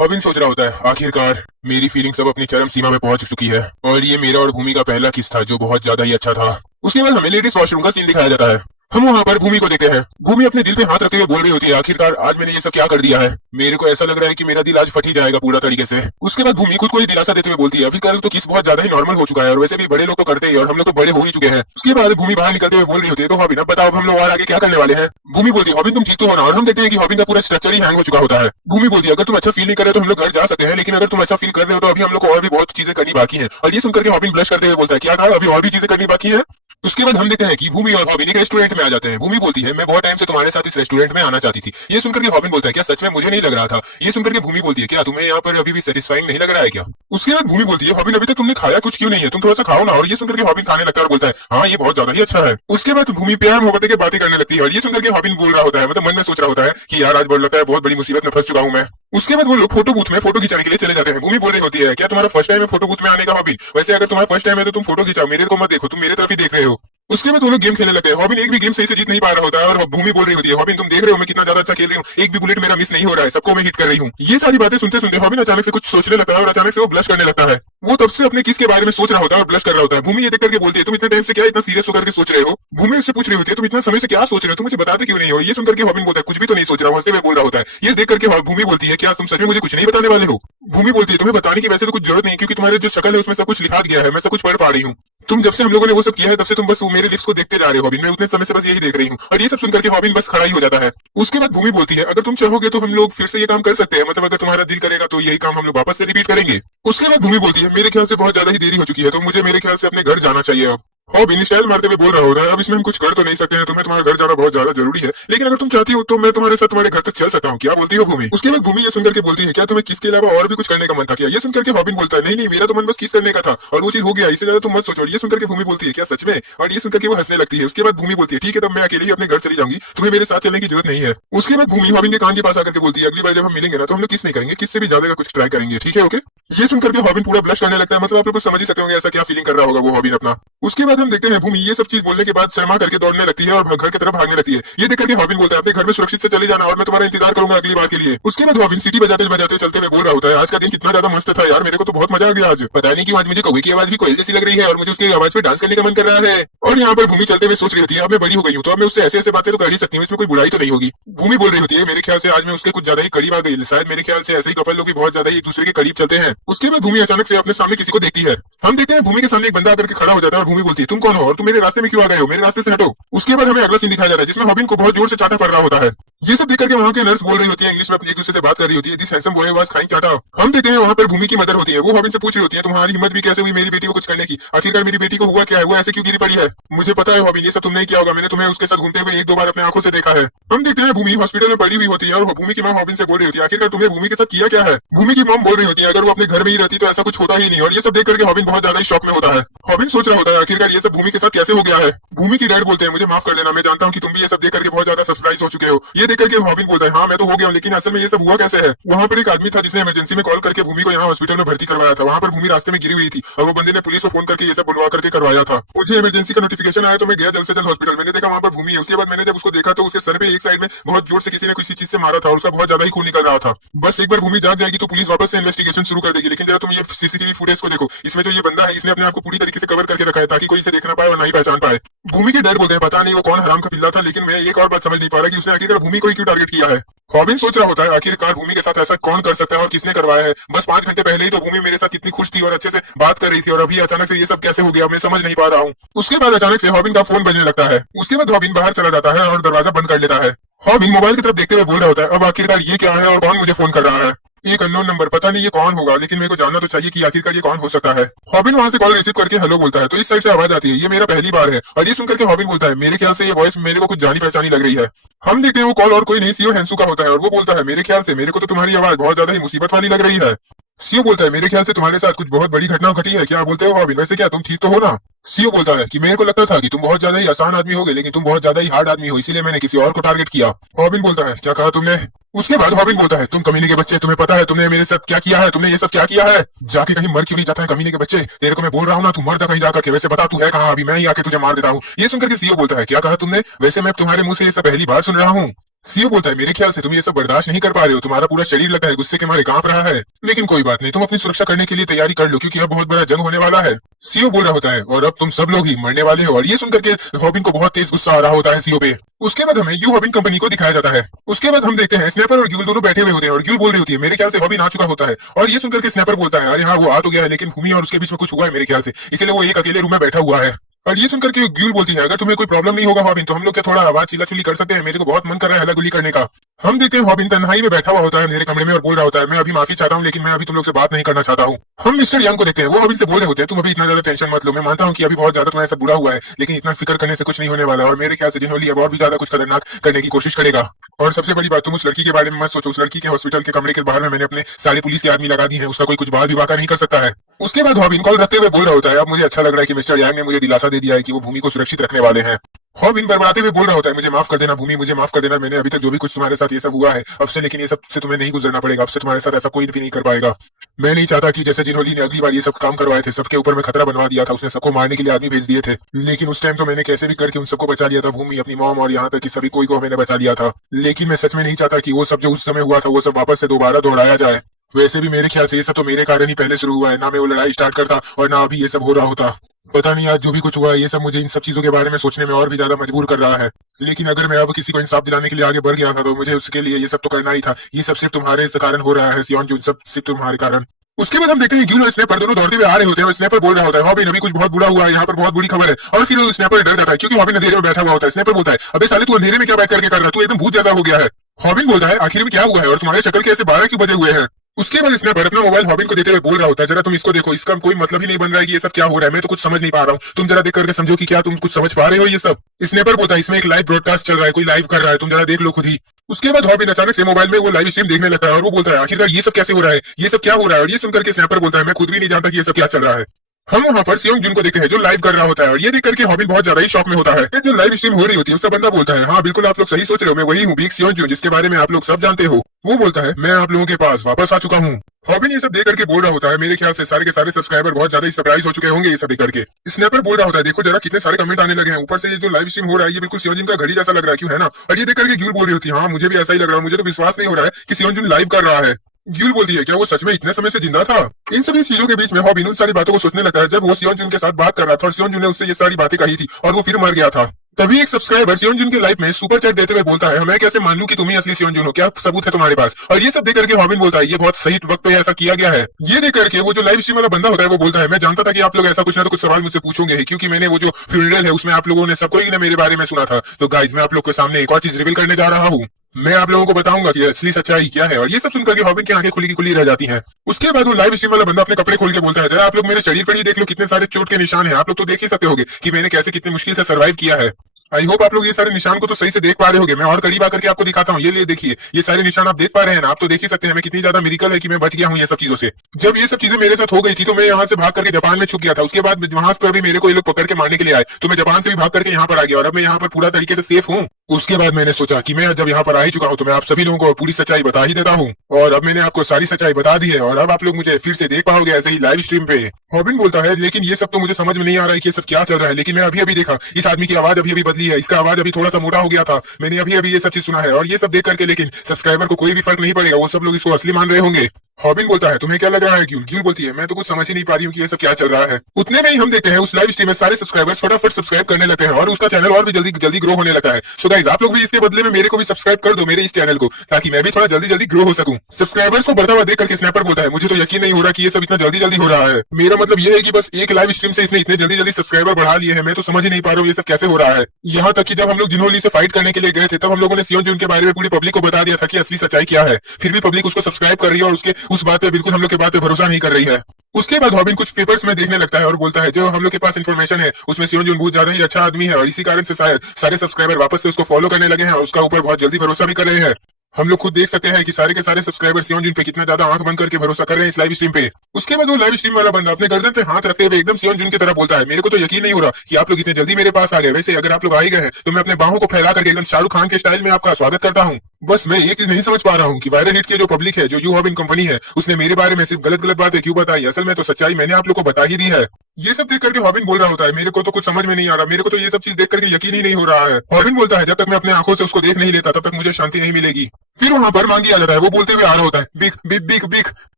हॉबिन सोच रहा होता है आखिरकार मेरी फीलिंग्स अब अपनी चरम सीमा में पहुंच चुकी है और ये मेरा और भूमि का पहला किस था जो बहुत ज्यादा ही अच्छा था। उसके बाद हमें लेडीज वॉशरूम का सीन दिखाया जाता है। हम वहाँ पर भूमि को देखते हैं। भूमि अपने दिल पे हाथ रखते हुए बोल रही होती है आखिरकार आज मैंने ये सब क्या कर दिया है, मेरे को ऐसा लग रहा है कि मेरा दिल आज फट ही जाएगा पूरा तरीके से। उसके बाद भूमि खुद को ही दिलासा देते हुए बोलती है अभी कल तो किस बहुत ज्यादा ही नॉर्मल हो चुका है और वैसे भी बड़े लोग तो करते ही और हम लोग तो बड़े हो ही चुके हैं। उसके बाद भूमि बाहर निकलते हुए बोल रही होती है तो हॉबिन अब बताओ हम लोग और आगे क्या करने वाले हैं? भूमि बोलती है हॉबिन तुम ठीक तो हो ना? और हम देखते हैं कि हॉबिन का पूरा स्ट्रक्चर ही हैंग हो चुका होता है। भूमि बोलती है अगर तुम अच्छा फील नहीं कर रहे तो हम लोग घर जा सकते हैं, लेकिन अगर तुम अच्छा फील कर रहे हो तो अभी हम लोग को और भी बहुत चीजें करनी बाकी है। और ये सुनकर के हॉबिन ब्लश करते हुए बोलता है क्या कहा अभी और भी चीजें करनी बाकी है? उसके बाद हम देखते हैं कि भूमि और हॉबिन एक रेस्टोरेंट में आ जाते हैं। भूमि बोलती है मैं बहुत टाइम से तुम्हारे साथ इस रेस्टोरेंट में आना चाहती थी। ये सुनकर के हॉबिन बोलता है क्या सच में? मुझे नहीं लग रहा था। ये सुनकर के भूमि बोलती है क्या तुम्हें यहाँ पर अभी भी सेटिस्फाइंग नहीं लग रहा है क्या? उसके बाद भूमि बोलती है हॉबिन अभी तक तुमने खाया कुछ क्यों नहीं है, तुम थोड़ा सा खाओ ना। और ये सुनकर के हॉबिन खाने लगता है और बोलता है हाँ ये बहुत ज्यादा ही अच्छा है। उसके बाद भूमि प्यार मोहब्बत की बातें करने लगती है और ये सुनकर के हॉबिन बोल रहा होता है मतलब मन में सोच रहा होता है कि यार आज बोल लगता है बहुत बड़ी मुसीबत में फंस चुका हूँ मैं। उसके बाद वो लोग फोटो बूथ में फोटो खिंचाने के लिए चले जाते हैं। भूमि बोल रही होती है क्या तुम्हारा फर्स्ट टाइम है फोटो बूथ में आने का हॉबिन? वैसे अगर तुम्हारा फर्स्ट टाइम है तो तुम फोटो खिंचाओ, मेरे को मत देखो, तुम मेरे तरफ ही देख रहे हो। उसके बाद वो लोग गेम खेलने लगते हैं। हॉबिन एक भी गेम सही से जीत नहीं पा रहा होता है और भूमि बोल रही होती है हॉबिन तुम देख रहे हो मैं कितना ज्यादा अच्छा खेल रही हूँ, एक भी बुलेट मेरा मिस नहीं हो रहा है, सबको मैं हिट कर रही हूँ। ये सारी बातें सुनते सुनते हॉबिन अचानक से कुछ सोचने लगता है और अचानक से वो ब्लश करने लगता है। वो तब से अपने किस के बारे में सोच रहा होता है और ब्लश कर रहा होता है। भूमि ये देख करके बोलती है तुम इतने टाइम से क्या इतना सीरियस होकर के सोच रहे हो? भूमि उससे पूछ रही होती है तुम इतना समय से क्या सोच रहे हो, तुम मुझे बताते क्यों नहीं हो? ये सुनकर के हॉबिन बोलता है कुछ भी तो नहीं सोच रहा हूँ, हंसते हुए बोल रहा होता है। ये देख करके भूमि बोलती है क्या तुम सच में मुझे कुछ नहीं बताने वाले हो? भूमि बोलती है तुम्हें बताने की वैसे तो कुछ जरूरत नहीं क्योंकि तुम्हारे जो शक्ल है उसमें सब कुछ लिखा गया है, मैं सब कुछ पढ़ पा रही हूँ। तुम जब से हम लोगों ने वो सब किया है तब से तुम बस मेरे लिप्स को देखते जा रहे हो हॉबिन, मैं उतने समय से बस यही देख रही हूँ। और ये सब सुनकर के हॉबिन बस खड़ा ही हो जाता है। उसके बाद भूमि बोलती है अगर तुम चाहोगे तो हम लोग फिर से ये काम कर सकते हैं, मतलब अगर तुम्हारा दिल करेगा तो यही काम हम लोग वापस से रिपीट करेंगे। उसके बाद भूमि बोलती है मेरे ख्याल से बहुत ज्यादा ही देरी हो चुकी है तो मुझे मेरे ख्याल से अपने घर जाना चाहिए अब। हॉबिन स्टाइल मारते हुए बोल रहा होता है अब इसमें हम कुछ कर तो नहीं सकते हैं, तुम्हें तुम्हारा घर जाना बहुत ज्यादा जरूरी है, लेकिन अगर तुम चाहती हो तो मैं तुम्हारे साथ तुम्हारे घर तक चल सकता हूँ, क्या बोलती हो भूमि? उसके बाद भूमि ये सुनकर के बोलती है क्या तुम्हें किसके अलावा और भी कुछ करने का मन था क्या? ये सुनकर के हॉबिन बोलता है नहीं नहीं मेरा तो मन बस किस करने का था और वो चीज हो गया, इससे ज्यादा तुम मत सोचो। ये सुनकर के भूमि बोलती है क्या सच में? और ये सुनकर के वो हंसने लगती है। उसके बाद भूमि बोलती है ठीक है तब मैं अकेले ही अपने घर चली जाऊंगी, तुम्हें मेरे साथ चलने की जरूरत नहीं है। उसके बाद भूमि हॉबिन के कान के पास आकर के बोलती है अगली बार जब हम मिलेंगे ना तो हम लोग किस नहीं करेंगे, किससे भी ज्यादा कुछ ट्राई करेंगे, ठीक है? ओके। ये सुनकर के हॉबिन पूरा ब्लश करने लगता है। मतलब आप लोग समझ ही सकते होंगे ऐसा क्या फीलिंग कर रहा होगा वो हॉबिन अपना। उसके बाद हम देखते हैं भूमि ये सब चीज बोलने के बाद शर्मा करके दौड़ने लगती है और घर की तरफ भागने लगती है। ये देख करके हॉबिन बोलता है अपने घर में सुरक्षित से चले जाना और मैं तुम्हारा इंतजार करूंगा अगली बार के लिए। उसके बाद हॉबिन सीटी बजाते बजाते चलते हुए बोल रहा होता है आज का दिन कितना ज्यादा मस्त था यार, मेरे को तो बहुत मजा आ गया आज। पता नहीं क्यों आज मुझे कौवे की आवाज भी कोयल जैसी लग रही है और मुझे उसकी आवाज पे डांस करने का मन कर रहा है। और यहाँ पर भूमि चलते हुए सोच रही होती है अब मैं बड़ी हो गई हूँ तो अब मैं उससे ऐसे ऐसे बातें तो कर ही सकती हूँ, इसमें कोई बुराई तो नहीं होगी। भूमि बोल रही होती है मेरे ख्याल से आज मैं उसके कुछ ज्यादा ही करीब आ गई, शायद मेरे ख्याल से ऐसे ही कपल लोग भी बहुत ज्यादा ही एक दूसरे के करीब चलते हैं। उसके बाद भूमि अचानक से अपने सामने किसी को देखती है। हम देखते हैं भूमि के सामने एक बंदा आकर के खड़ा हो जाता है और भूमि बोलती है तुम कौन हो और तुम मेरे रास्ते में क्यों आ गए हो, मेरे रास्ते से हटो। उसके बाद हमें अगला सीन दिखाया जाता है जिसमें हॉबिन को बहुत जोर से चाटा पड़ रहा होता है। ये सब देख करके वहाँ के नर्स बोल रही होती है इंग्लिश में अपनी एक दूसरे से बात कर रही होती है दिस हैंडसम बॉय वाज खाइंग चाटा। हम देखते हैं वहाँ पर भूमि की मदर होती है, वो हॉबिन से पूछ रही होती है तुम्हारी हिम्मत भी कैसे हुई मेरी बेटी को कुछ करने की, आखिरकार मेरी बेटी को हुआ क्या है, वो ऐसे क्यों गिरी पड़ी है। मुझे पता है हॉबिन ये सब तुमने नहीं किया होगा, मैंने तुम्हें उसके साथ घूमते हुए एक दो बार अपने आंखों से देखा है। हम देखते हैं भूमि हॉस्पिटल में पड़ी हुई होती है और भूमि की माँ हॉबिन से बोल रही होती है आखिरकार तुम्हें भूमि के साथ किया क्या है। भूमि की मॉम बोल रही होती है अगर वो अपने घर में ही रहती तो ऐसा कुछ होता ही नहीं। और ये सब देख करके हॉबिन बहुत ज्यादा ही शॉक में होता है। हॉबिन सोच रहा होता है आखिरकार ये सब भूमि के साथ कैसे हो गया है। भूमि की डैड बोलते हैं मुझे माफ कर देना, मैं जानता हूँ कि तुम भी ये सब देख करके बहुत ज्यादा सरप्राइज हो चुके हो। ये देख करके हॉबिन बोलता है हाँ मैं तो हो गया हूँ, लेकिन असल में ये सब हुआ कैसे है। वहाँ पर एक आदमी था जिसने इमरजेंसी में कॉल करके भूमि को यहाँ हॉस्पिटल में भर्ती करवाया था। वहाँ पर भूमि रास्ते में गिरी हुई थी और वो बंदे ने पुलिस को फोन करके ये सब बुलवा करके करवाया था। मुझे इमरजेंसी का नोटिफिकेशन आया तो मैं गया जल्द से जल्द हॉस्पिटल, मैंने देखा वहाँ पर भूमि है। उसके बाद मैंने जब उसको देखा तो उसके सर पे एक साइड में बहुत जोर से किसी ने किसी चीज से मारा था और उसका बहुत ज्यादा ही खून निकल रहा था। बस एक बार भूमि जाग जाएगी तो पुलिस वापस से इन्वेस्टिगेशन शुरू कर देगी। लेकिन जरा तुम ये सीसीटीवी फुटेज को देखो, इसमें जो ये बंदा है इसने अपने आप को पूरी तरीके से कवर करके रखा है ताकि कोई इसे देख ना पाए और ना ही पहचान पाए। भूमि के डर बोलते हैं पता नहीं वो कौन हराम का पिल्ला था, लेकिन मैं एक और बात समझ नहीं पा रहा कि उसने आखिरकार भूमि को ही क्यों टारगेट किया है। हॉबिन सोच रहा होता है आखिरकार भूमि के साथ ऐसा कौन कर सकता है और किसने करवाया है। बस 5 घंटे पहले ही तो भूमि मेरे साथ कितनी खुश थी और अच्छे से बात कर रही थी और अभी अचानक से ये सब कैसे हो गया मैं समझ नहीं पा रहा हूँ। उसके बाद अचानक से हॉबिन का फोन बजने लगता है। उसके बाद हॉबिन बाहर चला जाता है और दरवाजा बंद कर लेता है। हॉबिन मोबाइल की तरफ देखते हुए बोल रहा होता है अब आखिरकार ये क्या है और कौन मुझे फोन कर रहा है। एक अननोन नंबर, पता नहीं ये कौन होगा, लेकिन मेरे को जानना तो चाहिए कि आखिरकार ये कौन हो सकता है। हॉबिन वहां से कॉल रिसीव करके हेलो बोलता है तो इस साइड से आवाज आती है ये मेरा पहली बार है। और ये सुनकर के हॉबिन बोलता है मेरे ख्याल से ये वॉइस मेरे को कुछ जानी पहचानी लग रही है। हम देखते हैं वो कॉल और कोई नहीं सीओ हैंसू का होता है और वो बोलता है मेरे ख्याल से मेरे को तो तुम्हारी आवाज बहुत ज्यादा ही मुसीबत वाली लग रही है। सीओ बोलता है मेरे ख्याल से तुम्हारे साथ कुछ बहुत बड़ी घटना घटी है, क्या बोलते हो हॉबिन, वैसे क्या तुम ठीक तो हो ना। सीओ बोलता है कि मेरे को लगता था कि तुम बहुत ज्यादा ही आसान आदमी होगे लेकिन तुम बहुत ज्यादा ही हार्ड आदमी हो, इसीलिए मैंने किसी और को टारगेट किया। हॉबिन बोलता है क्या कहा तुमने। उसके बाद हॉबिन बोलता है तुम कमीने के बच्चे, तुम्हें पता है तुमने मेरे साथ क्या किया है, तुमने ये सब क्या किया है, जाके कहीं मर क्यों नहीं जाता है कमीने के बच्चे, तेरे को मैं बोल रहा हूँ ना तू मर जा कहीं जाकर के, वैसे बता तू है कहाँ, अभी मैं ही आके तुझे मार देता हूँ। ये सुनकर के सीओ बोलता है क्या कहा तुमने, वैसे मैं तुम्हारे मुंह से ये सब पहली बार सुन रहा हूँ। सीओ बोलता है मेरे ख्याल से तुम ये सब बर्दाश्त नहीं कर पा रहे हो, तुम्हारा पूरा शरीर लगता है गुस्से के मारे कांप रहा है, लेकिन कोई बात नहीं तुम अपनी सुरक्षा करने के लिए तैयारी कर लो क्योंकि अब बहुत बड़ा जंग होने वाला है। सीओ बोल रहा होता है और अब तुम सब लोग ही मरने वाले हो। और ये सुनकर के हॉबिन को बहुत तेज गुस्सा आ रहा होता है सीओ पे। उसके बाद हमें यू हॉबिन कंपनी को दिखाया जाता है। उसके बाद हम देखते हैं स्नैपर और ग्यूल दोनों बैठे हुए होते हैं और ग्यूल बोल रही होती है मेरे ख्याल से हॉबिन आ चुका होता है। और ये सुनकर के स्नैपर बोलता है अरे हाँ वो आ तो गया है लेकिन भूमि और उसके बीच में कुछ हुआ है मेरे ख्याल से, इसलिए वो एक अकेले रूम में बैठा हुआ है। और ये सुनकर के ग्यूल बोलती है अगर तुम्हें कोई प्रॉब्लम नहीं होगा हॉबिन तो हम लोग क्या थोड़ा आवाज चिल्ला कर सकते हैं, मेरे को बहुत मन कर रहा है हल्ला गुली करने का। हम देखते हैं हॉबिन तन्हाई में बैठा हुआ होता है मेरे कमरे में और बोल रहा होता है मैं अभी माफी चाहता हूँ लेकिन मैं अभी तुम लोग से बात नहीं करना चाहता हूँ। हम मिस्टर यंग को देखते हैं, वो हॉबिन से बोल रहे होते हैं तुम अभी इतना ज्यादा टेंशन मत लो, मैं मानता हूँ कि अभी बहुत ज्यादा तुम्हारे साथ बुरा हुआ है लेकिन इतना फिक्र करने से कुछ नहीं होने वाला और मेरे ख्याल से जिन्होंने अब और भी ज्यादा कुछ खतरनाक करने की कोशिश करेगा। और सबसे बड़ी बात तुम उस लड़की के बारे में मत सोचो, उस लड़की के हॉस्पिटल के कमरे के बाहर में मैंने अपने सारे पुलिस के आदमी लगा दिए हैं, उसका कोई कुछ बात भी वाका नहीं कर सकता है। उसके बाद हॉबिन कॉल रखते हुए बोल रहा होता है अब मुझे अच्छा लग रहा है कि मिस्टर यांग ने मुझे दिलासा दे दिया है कि वो भूमि को सुरक्षित रखने वाले हैं। हॉबिन बड़बड़ाते हुए बोल रहा होता है मुझे माफ कर देना भूमि, मुझे माफ कर देना, मैंने अभी तक जो भी कुछ तुम्हारे साथ ये सब हुआ है अब से, लेकिन ये सब से तुम्हें नहीं गुजरना पड़ेगा, अब से तुम्हारे साथ ऐसा कोई भी नहीं कर पाएगा। मैं नहीं चाहता कि जैसे जिन्होंने ने अगली बार ये सब काम करवाए थे सबके ऊपर में खतरा बनवा दिया था, उसने सबको मारने के लिए आदमी भेज दिए थे, लेकिन उस टाइम तो मैंने कैसे भी करके उन सबको बचा लिया था, भूमि, अपनी मॉम और यहाँ तक कि सभी कोई को मैंने बचा लिया था। लेकिन मैं सच में नहीं चाहता कि वो सब जो उस समय हुआ था वो सब वापस से दोबारा दोहराया जाए। वैसे भी मेरे ख्याल से ये सब तो मेरे कारण ही पहले शुरू हुआ है, ना मैं वो लड़ाई स्टार्ट करता और ना अभी ये सब हो रहा होता। पता नहीं आज जो भी कुछ हुआ है ये सब मुझे इन सब चीजों के बारे में सोचने में और भी ज्यादा मजबूर कर रहा है। लेकिन अगर मैं अब किसी को इंसाफ दिलाने के लिए आगे बढ़ गया था तो मुझे उसके लिए ये सब तो करना ही था। ये सब सिर्फ तुम्हारे कारण हो रहा है सियोन जून, सब सिर्फ तुम्हारे कारण। उसके बाद हम देखते हैं ग्यूल और स्नैपर दोनों दौड़ते हुए आ रहे होते हैं और स्नैपर बोल रहा होता है हॉबिन अभी कुछ बहुत बुरा हुआ है, यहाँ पर बहुत बुरी खबर है। और फिर स्नैपर डर जाता है क्योंकि हॉबिन अंधेरे में बैठा हुआ होता है। स्नैपर बोलता है अबे साले तू अंधेरे में क्या बैठ करके कर रहा है, तू एकदम भूत जैसा हो गया है। हॉबिन बोलता है आखिर में क्या हुआ है और तुम्हारे शक्ल के ऐसे 12 क्यों बजे हुए हैं। उसके बाद स्नैपर अपना मोबाइल हॉबिन को देते हुए बोल रहा होता है जरा तुम इसको देखो, इसका कोई मतलब ही नहीं बन रहा है कि ये सब क्या हो रहा है, मैं तो कुछ समझ नहीं पा रहा हूँ, तुम जरा देख करके समझो कि क्या तुम कुछ समझ पा रहे हो ये सब। स्नैपर बोलता है इसमें एक लाइव ब्रॉडकास्ट चल रहा है, कोई लाइव कर रहा है, तुम जरा देख लो खुद ही। उसके बाद हॉबिन अचानक से मोबाइल में वो लाइव स्ट्रीम देखने लगता है और वो बोलता है आखिरकार ये सब कैसे हो रहा है, ये सब क्या हो रहा है। और ये सुनकर के स्नैपर बोलता है मैं खुद भी नहीं जानता कि ये सब क्या चल रहा है। हम वहाँ पर सियोंग जुन को देखते हैं जो लाइव कर रहा होता है और ये देख करके हॉबिन बहुत ज्यादा ही शॉक में होता है। फिर जो लाइव स्ट्रीम हो रही होती है उसका बंदा बोलता है हाँ बिल्कुल आप लोग सही सोच रहे हो, मैं वही हूँ बिग सियोंग जुन जिसके बारे में आप लोग सब जानते हो। वो बोलता है मैं आप लोगों के पास वापस आ चुका हूँ। हॉबिन ये सब देख करके बोल रहा होता है, मेरे ख्याल से सारे के सारे सब्सक्राइबर बहुत ज्यादा सरप्राइज हो चुके होंगे ये सब देख करके। स्नैपर बोल रहा होता है देखो जरा कितने सारे कमेंट आने लगे हैं, ऊपर से ये जो लाइव स्ट्रीम हो रहा है ये बिल्कुल सियोंजुन का घड़ी जैसा लग रहा है, क्यों है ना। और ये देख करके ग्यूल बोल रही होती है हाँ मुझे भी ऐसा ही लग रहा है, मुझे तो विश्वास नहीं हो रहा है कि सियोंजुन लाइव कर रहा है। ग्यूल बोलती है क्या वो सच में इतने समय से जिंदा था। इन सभी चीजों के बीच में हॉबिन उन सारी बातों को सोचने लगता है जब वो सियोंजुन के साथ बात कर रहा था और सियोंजुन ने उससे ये सारी बातें कही थी और वो फिर मर गया था। तभी एक सब्सक्राइबर सियोंजुन के लाइफ में सुपर चैट देते हुए बोलता है मैं कैसे मान लूं कि तुम ही असली सियोंजुन हो, क्या सबूत है तुम्हारे पास। और ये सब देख करके हॉबिन बोलता है ये बहुत सही वक्त पे ऐसा किया गया है। ये देख करके वो जो लाइव स्ट्रीम वाला बंदा होता है वो बोलता है मैं जानता था कि आप लोग ऐसा कुछ ना तो कुछ सवाल मुझसे पूछोगे ही, क्योंकि मैंने वो जो फ्यूनरल है उसमें आप लोगों ने सबको ही मेरे बारे में सुना था। तो गाइज मैं आप लोग के सामने एक और चीज रिवील करने जा रहा हूँ, मैं आप लोगों को बताऊंगा कि असली सच्चाई क्या है। और ये सब सुनकर के हॉबिन की आंखें खुली की खुली रह जाती हैं। उसके बाद वो लाइव स्ट्रीम वाला बंदा अपने कपड़े खोल के बोलता है जरा आप लोग मेरे शरीर पर ही देख लो कितने सारे चोट के निशान हैं, आप लोग तो देख ही सकते होगे कि मैंने कैसे कितनी मुश्किल से सर्वाइव किया है। आई होप आप लोग ये सारे निशान को तो सही से देख पा रहे होंगे, मैं और करीब आकर के आपको दिखाता हूँ। ये देखिए ये सारे निशान आप देख पा रहे हैं ना, आप तो देख ही सकते हैं मैं कितनी ज्यादा मिरेकल है कि मैं बच गया हूँ ये सब चीजों से। जब ये सब चीजें मेरे साथ हो गई थी तो मैं यहाँ से भाग करके जापान में छुप गया था, उसके बाद वहां पर भी मेरे को ये लोग पकड़ के मारने के लिए आए तो मैं जापान से भी भाग करके यहाँ पर आ गया और अब मैं यहाँ पर पूरा तरीके से सेफ हूँ। उसके बाद मैंने सोचा कि मैं जब यहाँ पर आ ही चुका हूँ तो मैं आप सभी लोगों को पूरी सच्चाई बता ही देता हूँ। और अब मैंने आपको सारी सच्चाई बता दी है और अब आप लोग मुझे फिर से देख पाओगे ऐसे ही लाइव स्ट्रीम पे। हॉबिन बोलता है लेकिन ये सब तो मुझे समझ में नहीं आ रहा है कि ये सब क्या चल रहा है, लेकिन मैं अभी अभी देखा इस आदमी की आवाज अभी अभी बदली है, इसका आवाज अभी थोड़ा सा मोटा हो गया था, मैंने अभी अभी ये सब चीज सुना है और ये सब देख करके लेकिन सब्सक्राइबर को कोई भी फर्क नहीं पड़ेगा, वो सब लोग इसको असली मान रहे होंगे। हॉबिन बोलता है तुम्हें क्या लग रहा है ग्यूल। ग्यूल बोलती है मैं तो कुछ समझ ही नहीं पा रही हूँ कि ये सब क्या चल रहा है। उतने में ही हम देखते हैं उस लाइव स्ट्रीम में सारे सब्सक्राइबर्स फटाफट सब्सक्राइब करने लगते हैं और उसका चैनल और भी जल्दी जल्दी ग्रो होने लगता है। सो गाइस आप लोग भी इसके बदले में मेरे को भी सब्सक्राइब कर दो मेरे इस चैनल को, ताकि मैं भी थोड़ा जल्दी जल्दी ग्रो हो सकूं। सब्सक्राइबर्स को बढ़ता हुआ देख करके स्नैपर बोलता है मुझे तो यकीन नहीं हो रहा कि ये सब इतना जल्दी जल्दी हो रहा है। मेरा मतलब ये है कि बस एक लाइव स्ट्रीम से इसने इतने जल्दी जल्दी सब्सक्राइबर बढ़ा लिए हैं, मैं तो समझ ही नहीं पा रहा हूँ ये सब कैसे हो रहा है। यहाँ तक कि जब हम लोग जिन्होंने से फाइट करने के लिए गए थे तब हम लोगों ने सियोंजुन के बारे में पूरी पब्लिक को बता दिया था कि असली सच्चाई क्या है, फिर भी पब्लिक उसको सब्सक्राइब कर रही है और उसके उस बात पे बिल्कुल हम लोग के बात पे भरोसा नहीं कर रही है। उसके बाद हॉबिन कुछ पेपर्स में देखने लगता है और बोलता है जो हम लोग के पास इन्फॉर्मेशन है उसमें सियोंजुन बहुत ज्यादा ही अच्छा आदमी है और इसी कारण से शायद सारे सब्सक्राइबर वापस से उसको फॉलो करने लगे हैं और उसका ऊपर बहुत जल्दी भरोसा भी कर रहे हैं। हम लोग खुद देख सकते हैं कि सारे के सारे सब्सक्राइबर सियोंजुन पे कितना ज्यादा आंख बंद करके भरोसा कर रहे हैं इस लाइव स्ट्रीम पे। उसके बाद वो लाइव स्ट्रीम वाला बंदा अपने गर्दन पे हाथ रखते हुए एकदम सियोंजुन की तरह बोलता है मेरे को तो यकीन नहीं हो रहा कि आप लोग इतने जल्दी मेरे पास आ गए, वैसे अगर आप लोग आ ही गए हैं तो मैं अपने बाहों को फैला करके एकदम शाहरुख खान के स्टाइल में आपका स्वागत करता हूँ। बस मैं एक चीज नहीं समझ पा रहा हूँ कि वायरल हिट की जो पब्लिक है जो यू हॉबिन कंपनी है उसने मेरे बारे में सिर्फ गलत गलत बातें क्यों बताई, असल में तो सच्चाई मैंने आप लोग को बता ही दी है। ये सब देख करके हॉबिन बोल रहा होता है मेरे को तो कुछ समझ में नहीं आ रहा, मेरे को तो ये सब चीज देख करके यकीन ही नहीं हो रहा है। हॉबिन बोलता है जब तक मैं अपने आंखों से उसको देख नहीं लेता तब तक मुझे शांति नहीं मिलेगी। फिर वहां पर मांगी आ जाता है, वो बोलते हुए आ रहा होता है बिग बिग बिग बिग।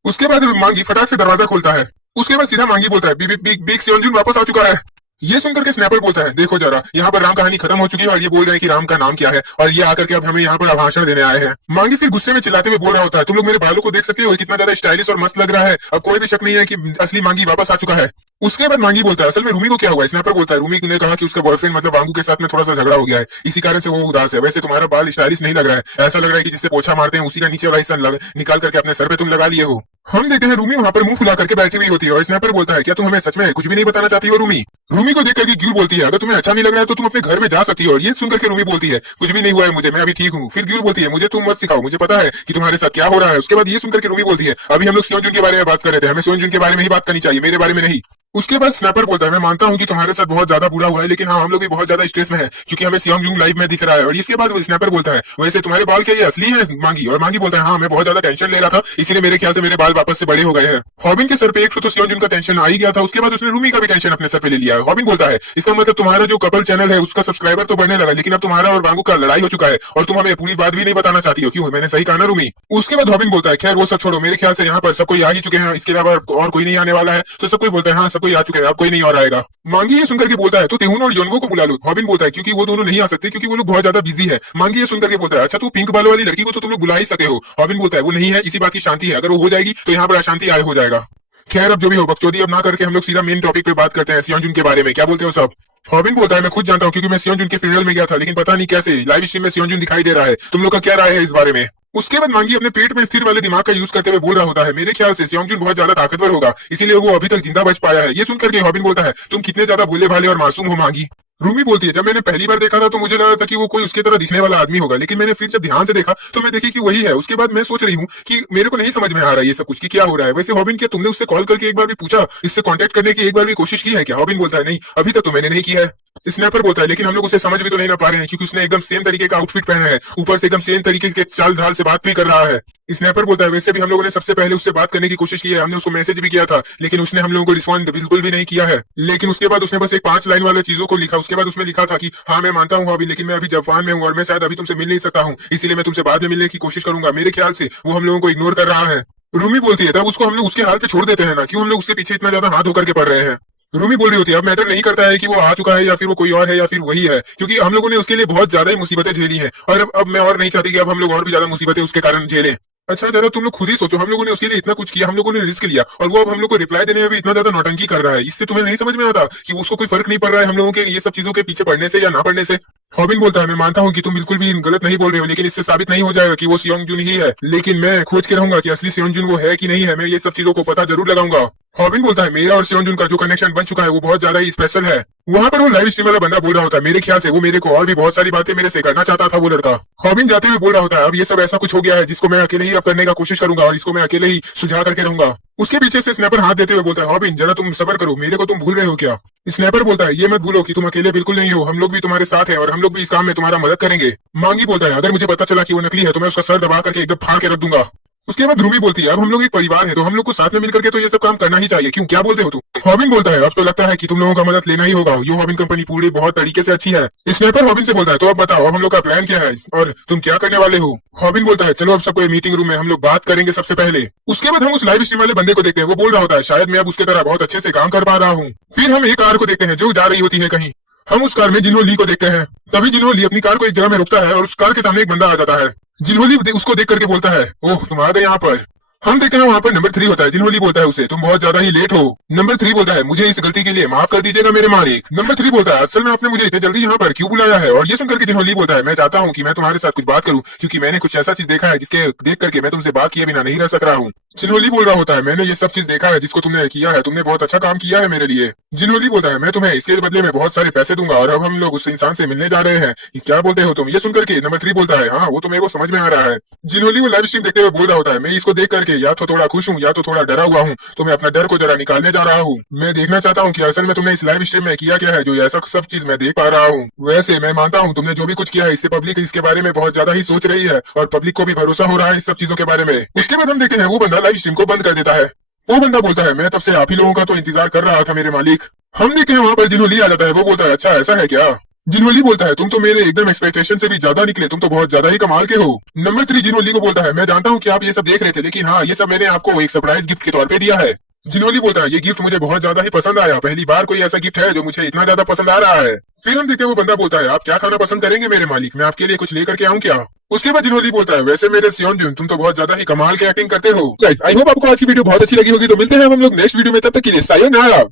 उसके बाद मांगी फटाक से दरवाजा खोलता है, उसके बाद सीधा मांगी बोलता है बिग बिग बिग बिग सियोंजुन वापस आ चुका है। ये सुनकर के स्नैपर बोलता है देखो जरा यहाँ पर राम कहानी खत्म हो चुकी है और ये बोल रहे हैं कि राम का नाम क्या है और ये आकर के अब हमें यहाँ पर भाषण देने आए हैं। मांगी फिर गुस्से में चिल्लाते हुए बोल रहा होता है तुम लोग मेरे बालों को देख सकते हो कितना ज्यादा स्टाइलिश और मस्त लग रहा है, अब कोई भी शक नहीं है कि असली मांगी वापस आ चुका है। उसके बाद मांगी बोलता है असल में रूमी को क्या हुआ है। स्नैपर बोलता है रूमी ने कहा कि उसका बॉयफ्रेंड मतलब वांगू के साथ में थोड़ा सा झगड़ा हो गया है, इसी कारण से वो उदास है। वैसे तुम्हारा बाल स्टाइलिश नहीं लग रहा है, ऐसा लग रहा है कि जिससे पोछा मारते हैं उसी का नीचे वाला हिस्सा निकाल करके अपने सर पे तुम लगा लिए हो। हम देखते हैं रूमी वहां पर मुंह फुला करके बैठी हुई होती है और स्नैपर बोलता है क्या तुम हमें सच में कुछ भी नहीं बताना चाहती हो रूमी। रूमी को देख करके ग्यूल बोलती है अगर तुम्हें अच्छा नहीं लग रहा है तो तुम अपने घर में जा सकती हो। और ये सुनकर के रूमी बोलती है कुछ भी नहीं हुआ है मुझे, मैं अभी ठीक हूँ। फिर ग्यूल बोलती है मुझे तुम मत सिखाओ, मुझे पता है कि तुम्हारे साथ क्या हो रहा है। उसके बाद ये सुनकर के रूमी बोलती है अभी हम लोग सियोंजुन के बारे में बात कर रहे थे, हमें सियोंजुन के बारे में ही बात करनी चाहिए, मेरे बारे में नहीं। उसके बाद स्नैपर बोलता है मैं मानता हूं कि तुम्हारे साथ बहुत ज्यादा बुरा हुआ है, लेकिन हाँ हम लोग भी बहुत ज्यादा स्ट्रेस में है क्योंकि हमें सियोंजुन लाइव में दिख रहा है। और इसके बाद स्नैपर बोलता है वैसे तुम्हारे बाल क्या ये असली है मांगी। और मांगी बोलता है हाँ मैं बहुत ज्यादा टेंशन ले रहा था इसीलिए मेरे ख्याल से मेरे बाल वापस से बड़े हो गए हैं। हॉबिन के सर पे एक तो सियोंजुन का टेंशन आ ही गया था, उसके बाद उसने रूमी का भी टेंशन अपने सर पे ले लिया है। हॉबिन बोलता है इसका मतलब तुम्हारा जो कपल चैनल है उसका सब्सक्राइबर तो बढ़ने लगा, लेकिन अब तुम्हारा और वांगू का लड़ाई हो चुका है और तुम हमें पूरी बात भी नहीं बताना चाहती हो, क्यों? मैंने सही कहा ना रूमी। उसके बाद हॉबिन बोलता है खैर वो सब छोड़ो, मेरे ख्याल से यहाँ पर सब कोई आ ही चुके हैं, इसके अलावा और कोई नहीं आने वाला है। तो सब कोई बोलता है हाँ सब कोई आ चुके हैं, अब कोई नहीं और आएगा। मांगी ये सुनकर के बोलता है तो तेहुन और योनगो को बुला लो। हॉबिन बोलता है क्योंकि वो दोनों नहीं आ सकते क्योंकि वो लोग बहुत ज्यादा बिजी है। मांगी ये सुनकर के बोलता है अच्छा तो पिंक बाल वाली लड़की को तो तुम लोग बुला ही सकते हो। हॉबिन बोलता है वो नहीं है, इसी बात की शांति है, अगर वो हो जाएगी तो यहाँ पर अशांति आए हो जाएगा। खैर अब जो भी हो बकचोदी अब ना करके हम लोग सीधा मेन टॉपिक पे बात करते हैं सियोंजुन के बारे में, क्या बोलते हो सब। हॉबिन बोलता है मैं खुद जानता हूँ क्योंकि मैं सियोंजुन के फ्यूनरल में गया था, लेकिन पता नहीं कैसे लाइव स्ट्रीम में सियोंजुन दिखाई दे रहा है, तुम लोग का क्या राय है इस बारे में। उसके बाद मांगी अपने पेट में स्थिर वाले दिमाग का यूज करते हुए बोल रहा होता है मेरे ख्याल से सियोंजुन बहुत ज्यादा ताकतवर होगा, इसीलिए वो अभी तक जिंदा बच पाया है। ये सुनकर के हॉबिन बोलता है तुम कितने ज्यादा भोले भाले और मासूम हो मांगी। रूमी बोलती है जब मैंने पहली बार देखा था तो मुझे लगा था कि वो कोई उसके तरह दिखने वाला आदमी होगा, लेकिन मैंने फिर जब ध्यान से देखा तो मैं देखी कि वही है। उसके बाद मैं सोच रही हूँ कि मेरे को नहीं समझ में आ रहा है ये सब कुछ कि क्या हो रहा है। वैसे हॉबिन क्या तुमने उससे कॉल करके एक बार भी पूछा, इससे कांटेक्ट करने की एक बार भी कोशिश की है क्या। हॉबिन बोलता है नहीं अभी तक तो मैंने नहीं किया है। स्नैपर बोलता है लेकिन हम लोग उसे समझ भी तो नहीं ना पा रहे हैं क्योंकि उसने एकदम सेम तरीके का आउटफिट पहना है, ऊपर से एकदम सेम तरीके के चाल ढाल से बात भी कर रहा है। स्नैपर बोलता है वैसे भी हम लोगों ने सबसे पहले उससे बात करने की कोशिश की है, हमने उसको मैसेज भी किया था लेकिन उसने हम लोगों को रिस्पॉन्ड बिल्कुल भी नहीं किया है। लेकिन उसके बाद उसने बस एक 5 लाइन वाले चीजों को लिखा, उसके बाद उसमें लिखा था कि हाँ मैं मानता हूँ अभी, लेकिन मैं अभी जापान में हूँ और मैं शायद अभी तुमसे मिल नहीं सकता हूँ, इसीलिए मैं तुमसे बाद में मिलने की कोशिश करूंगा। मेरे ख्याल से वो हम लोगों को इग्नोर कर रहा है। रूमी बोलती है तब उसको हम लोग उसके हाल पे छोड़ देते हैं ना, क्यों हम लोग उसके पीछे इतना ज्यादा हाथ होकर के पड़ रहे हैं। रूमी बोल रही होती है अब मैटर नहीं करता है कि वो आ चुका है या फिर वो कोई और है या फिर वही है, क्योंकि हम लोगों ने उसके लिए बहुत ज्यादा ही मुसीबतें झेली हैं और अब मैं और नहीं चाहती कि अब हम लोग और भी ज्यादा मुसीबतें उसके कारण झेलें। अच्छा जरा तुम लोग खुद ही सोचो, हम लोगों ने उसके लिए इतना कुछ किया, हम लोगों ने रिस्क लिया और वो अब हम लोग को रिप्लाई देने में भी इतना ज्यादा नौटंकी कर रहा है। इससे तुम्हें नहीं समझ में आता कि उसको कोई फर्क नहीं पड़ रहा है हम लोगों के ये सब चीजों के पीछे पड़ने से या ना पड़ने से। हॉबिन बोलता है मैं मानता हूँ कि तुम बिल्कुल भी गलत नहीं बोल रहे हो, लेकिन इससे साबित नहीं हो जाएगा कि वो सियोंग जुन ही है, लेकिन मैं खोज के रहूंगा कि असली सियोंग जुन वो है कि नहीं है, मैं ये सब चीजों को पता जरूर लगाऊंगा। हॉबिन बोलता है मेरा और सियोंग जुन का जो कनेक्शन बन चुका है वो बहुत ज्यादा ही स्पेशल है। वहाँ पर वो लाइव स्ट्रीम वाला बंदा बोल रहा होता है मेरे ख्याल से वो मेरे को और भी बहुत सारी बातें मेरे से करना चाहता था वो लड़का। हॉबिन जाते हुए बोल रहा होता है अब ये सब ऐसा कुछ हो गया है जिसको मैं अकेले ही अब करने का कोशिश करूंगा और इसको मैं अकेले ही सुलझा करके रहूंगा। उसके पीछे से स्नैपर हाथ देते हुए बोलता है हॉबिन जरा तुम सब्र करो, मेरे को तुम भूल रहे हो क्या। स्नैपर बोलता है ये मत भूलो कि तुम अकेले बिल्कुल नहीं हो, हम लोग भी तुम्हारे साथ हैं और हम लोग भी इस काम में तुम्हारा मदद करेंगे। मांगी बोलता है अगर मुझे पता चला कि वो नकली है तो मैं उसका सर दबा करके एकदम फाड़ के रख दूंगा। उसके बाद रूमी बोलती है अब हम लोग एक परिवार है तो हम लोग को साथ में मिलकर के तो ये सब काम करना ही चाहिए, क्यों क्या बोलते हो तुम। हॉबिन बोलता है अब तो लगता है कि तुम लोगों का मदद लेना ही होगा, ये हॉबिन कंपनी पूरी बहुत तरीके से अच्छी है। स्नैपर हॉबिन से बोलता है तो अब बताओ अब हम लोग का प्लान क्या है और तुम क्या करने वाले हो। हॉबिन बोलता है चलो अब सबको मीटिंग रूम में हम लोग बात करेंगे सबसे पहले। उसके बाद हम उस लाइव स्ट्रीम वाले बंदे को देखते हैं, वो बोल रहा होता है शायद मैं अब उसके तरह बहुत अच्छे से काम कर पा रहा हूँ। फिर हम एक कार को देखते हैं जो जा रही होती है कहीं, हम उस कार में जिन्हो ली को देखते हैं। तभी जिन्हो ली अपनी कार को एक जगह में रोकता है और उस कार के सामने एक बंदा आ जाता है। जिन्हो ली उसको देख करके बोलता है ओह तुम आ गए यहाँ पर। हम देखते हैं वहाँ पर नंबर 3 होता है। जिन्हो ली बोलता है उसे तुम बहुत ज्यादा ही लेट हो। नंबर 3 बोलता है मुझे इस गलती के लिए माफ कर दीजिएगा मेरे मालिक। नंबर 3 बोलता है असल में आपने मुझे इतने जल्दी यहाँ पर क्यों बुलाया है। और ये सुनकर के जिन्हो ली बोलता है मैं चाहता हूँ कि मैं तुम्हारे साथ कुछ बात करूँ क्योंकि मैंने कुछ ऐसा चीज देखा है जिसके देख करके मैं तुमसे बात किए बिना नहीं रह सक रहा हूँ। जिन्हो ली बोल रहा होता है मैंने ये सब चीज देखा है जिसको तुमने किया है, तुमने बहुत अच्छा काम किया है मेरे लिए। जिन्हो ली बोलता है मैं तुम्हें इसके बदले में बहुत सारे पैसे दूंगा और अब हम लोग उस इंसान से मिलने जा रहे हैं, क्या बोलते हो तुम। ये सुनकर के नंबर 3 बोलता है हाँ वो तो मेरे को समझ में आ रहा है। जिन्हो ली वो लाइव स्ट्रीम देखते हुए बोल रहा होता है मैं इसको देख करके या तो थोड़ा खुश हूँ या तो थोड़ा डरा हुआ हूँ, तो मैं अपना डर को जरा निकालने जा रहा हूँ। मैं देखना चाहता हूँ कि असल में तुमने इस लाइव स्ट्रीम में किया क्या है जो ऐसा सब चीज मैं देख पा रहा हूँ। वैसे मैं मानता हूँ तुमने जो भी कुछ किया है इससे पब्लिक इसके बारे में बहुत ज्यादा ही सोच रही है और पब्लिक को भी भरोसा हो रहा है इस सब चीजों के बारे में। उसके बाद हम देखते हैं वो बंदा लाइव स्ट्रीम को बंद कर देता है। वो बंदा बोलता है मैं तब से आप ही लोगों का तो इंतजार कर रहा था मेरे मालिक। हम देखते हैं वहाँ पर जिन्हो ली आ जाता है। वो बोलता है अच्छा ऐसा है क्या। जिन्हो ली बोलता है तुम तो मेरे एकदम एक्सपेक्टेशन से भी ज्यादा निकले, तुम तो बहुत ज्यादा ही कमाल के हो। नंबर 3 जिन्हो ली को बोलता है मैं जानता हूँ कि आप ये सब देख रहे थे, लेकिन हाँ ये सब मैंने आपको एक सरप्राइज गिफ्ट के तौर पे दिया है। जिन्हो ली बोलता है ये गिफ्ट मुझे बहुत ज्यादा ही पसंद आया, पहली बार कोई ऐसा गिफ्ट है जो मुझे इतना ज्यादा पसंद आ रहा है। फिर हम देखते हैं वो बंदा बोलता है आप क्या खाना पसंद करेंगे मेरे मालिक, मैं आपके लिए कुछ लेकर के आऊँ क्या। उसके बाद जिन्हो ली बोलता है वैसे मेरे सियोन जुन तुम तो बहुत ज्यादा ही कमाल के एक्टिंग करते हो। गाइस आई होप आपको आज की वीडियो बहुत अच्छी लगी होगी, तो मिलते हैं हम लोग नेक्स्ट वीडियो में, तब तक के लिए सायोनारा।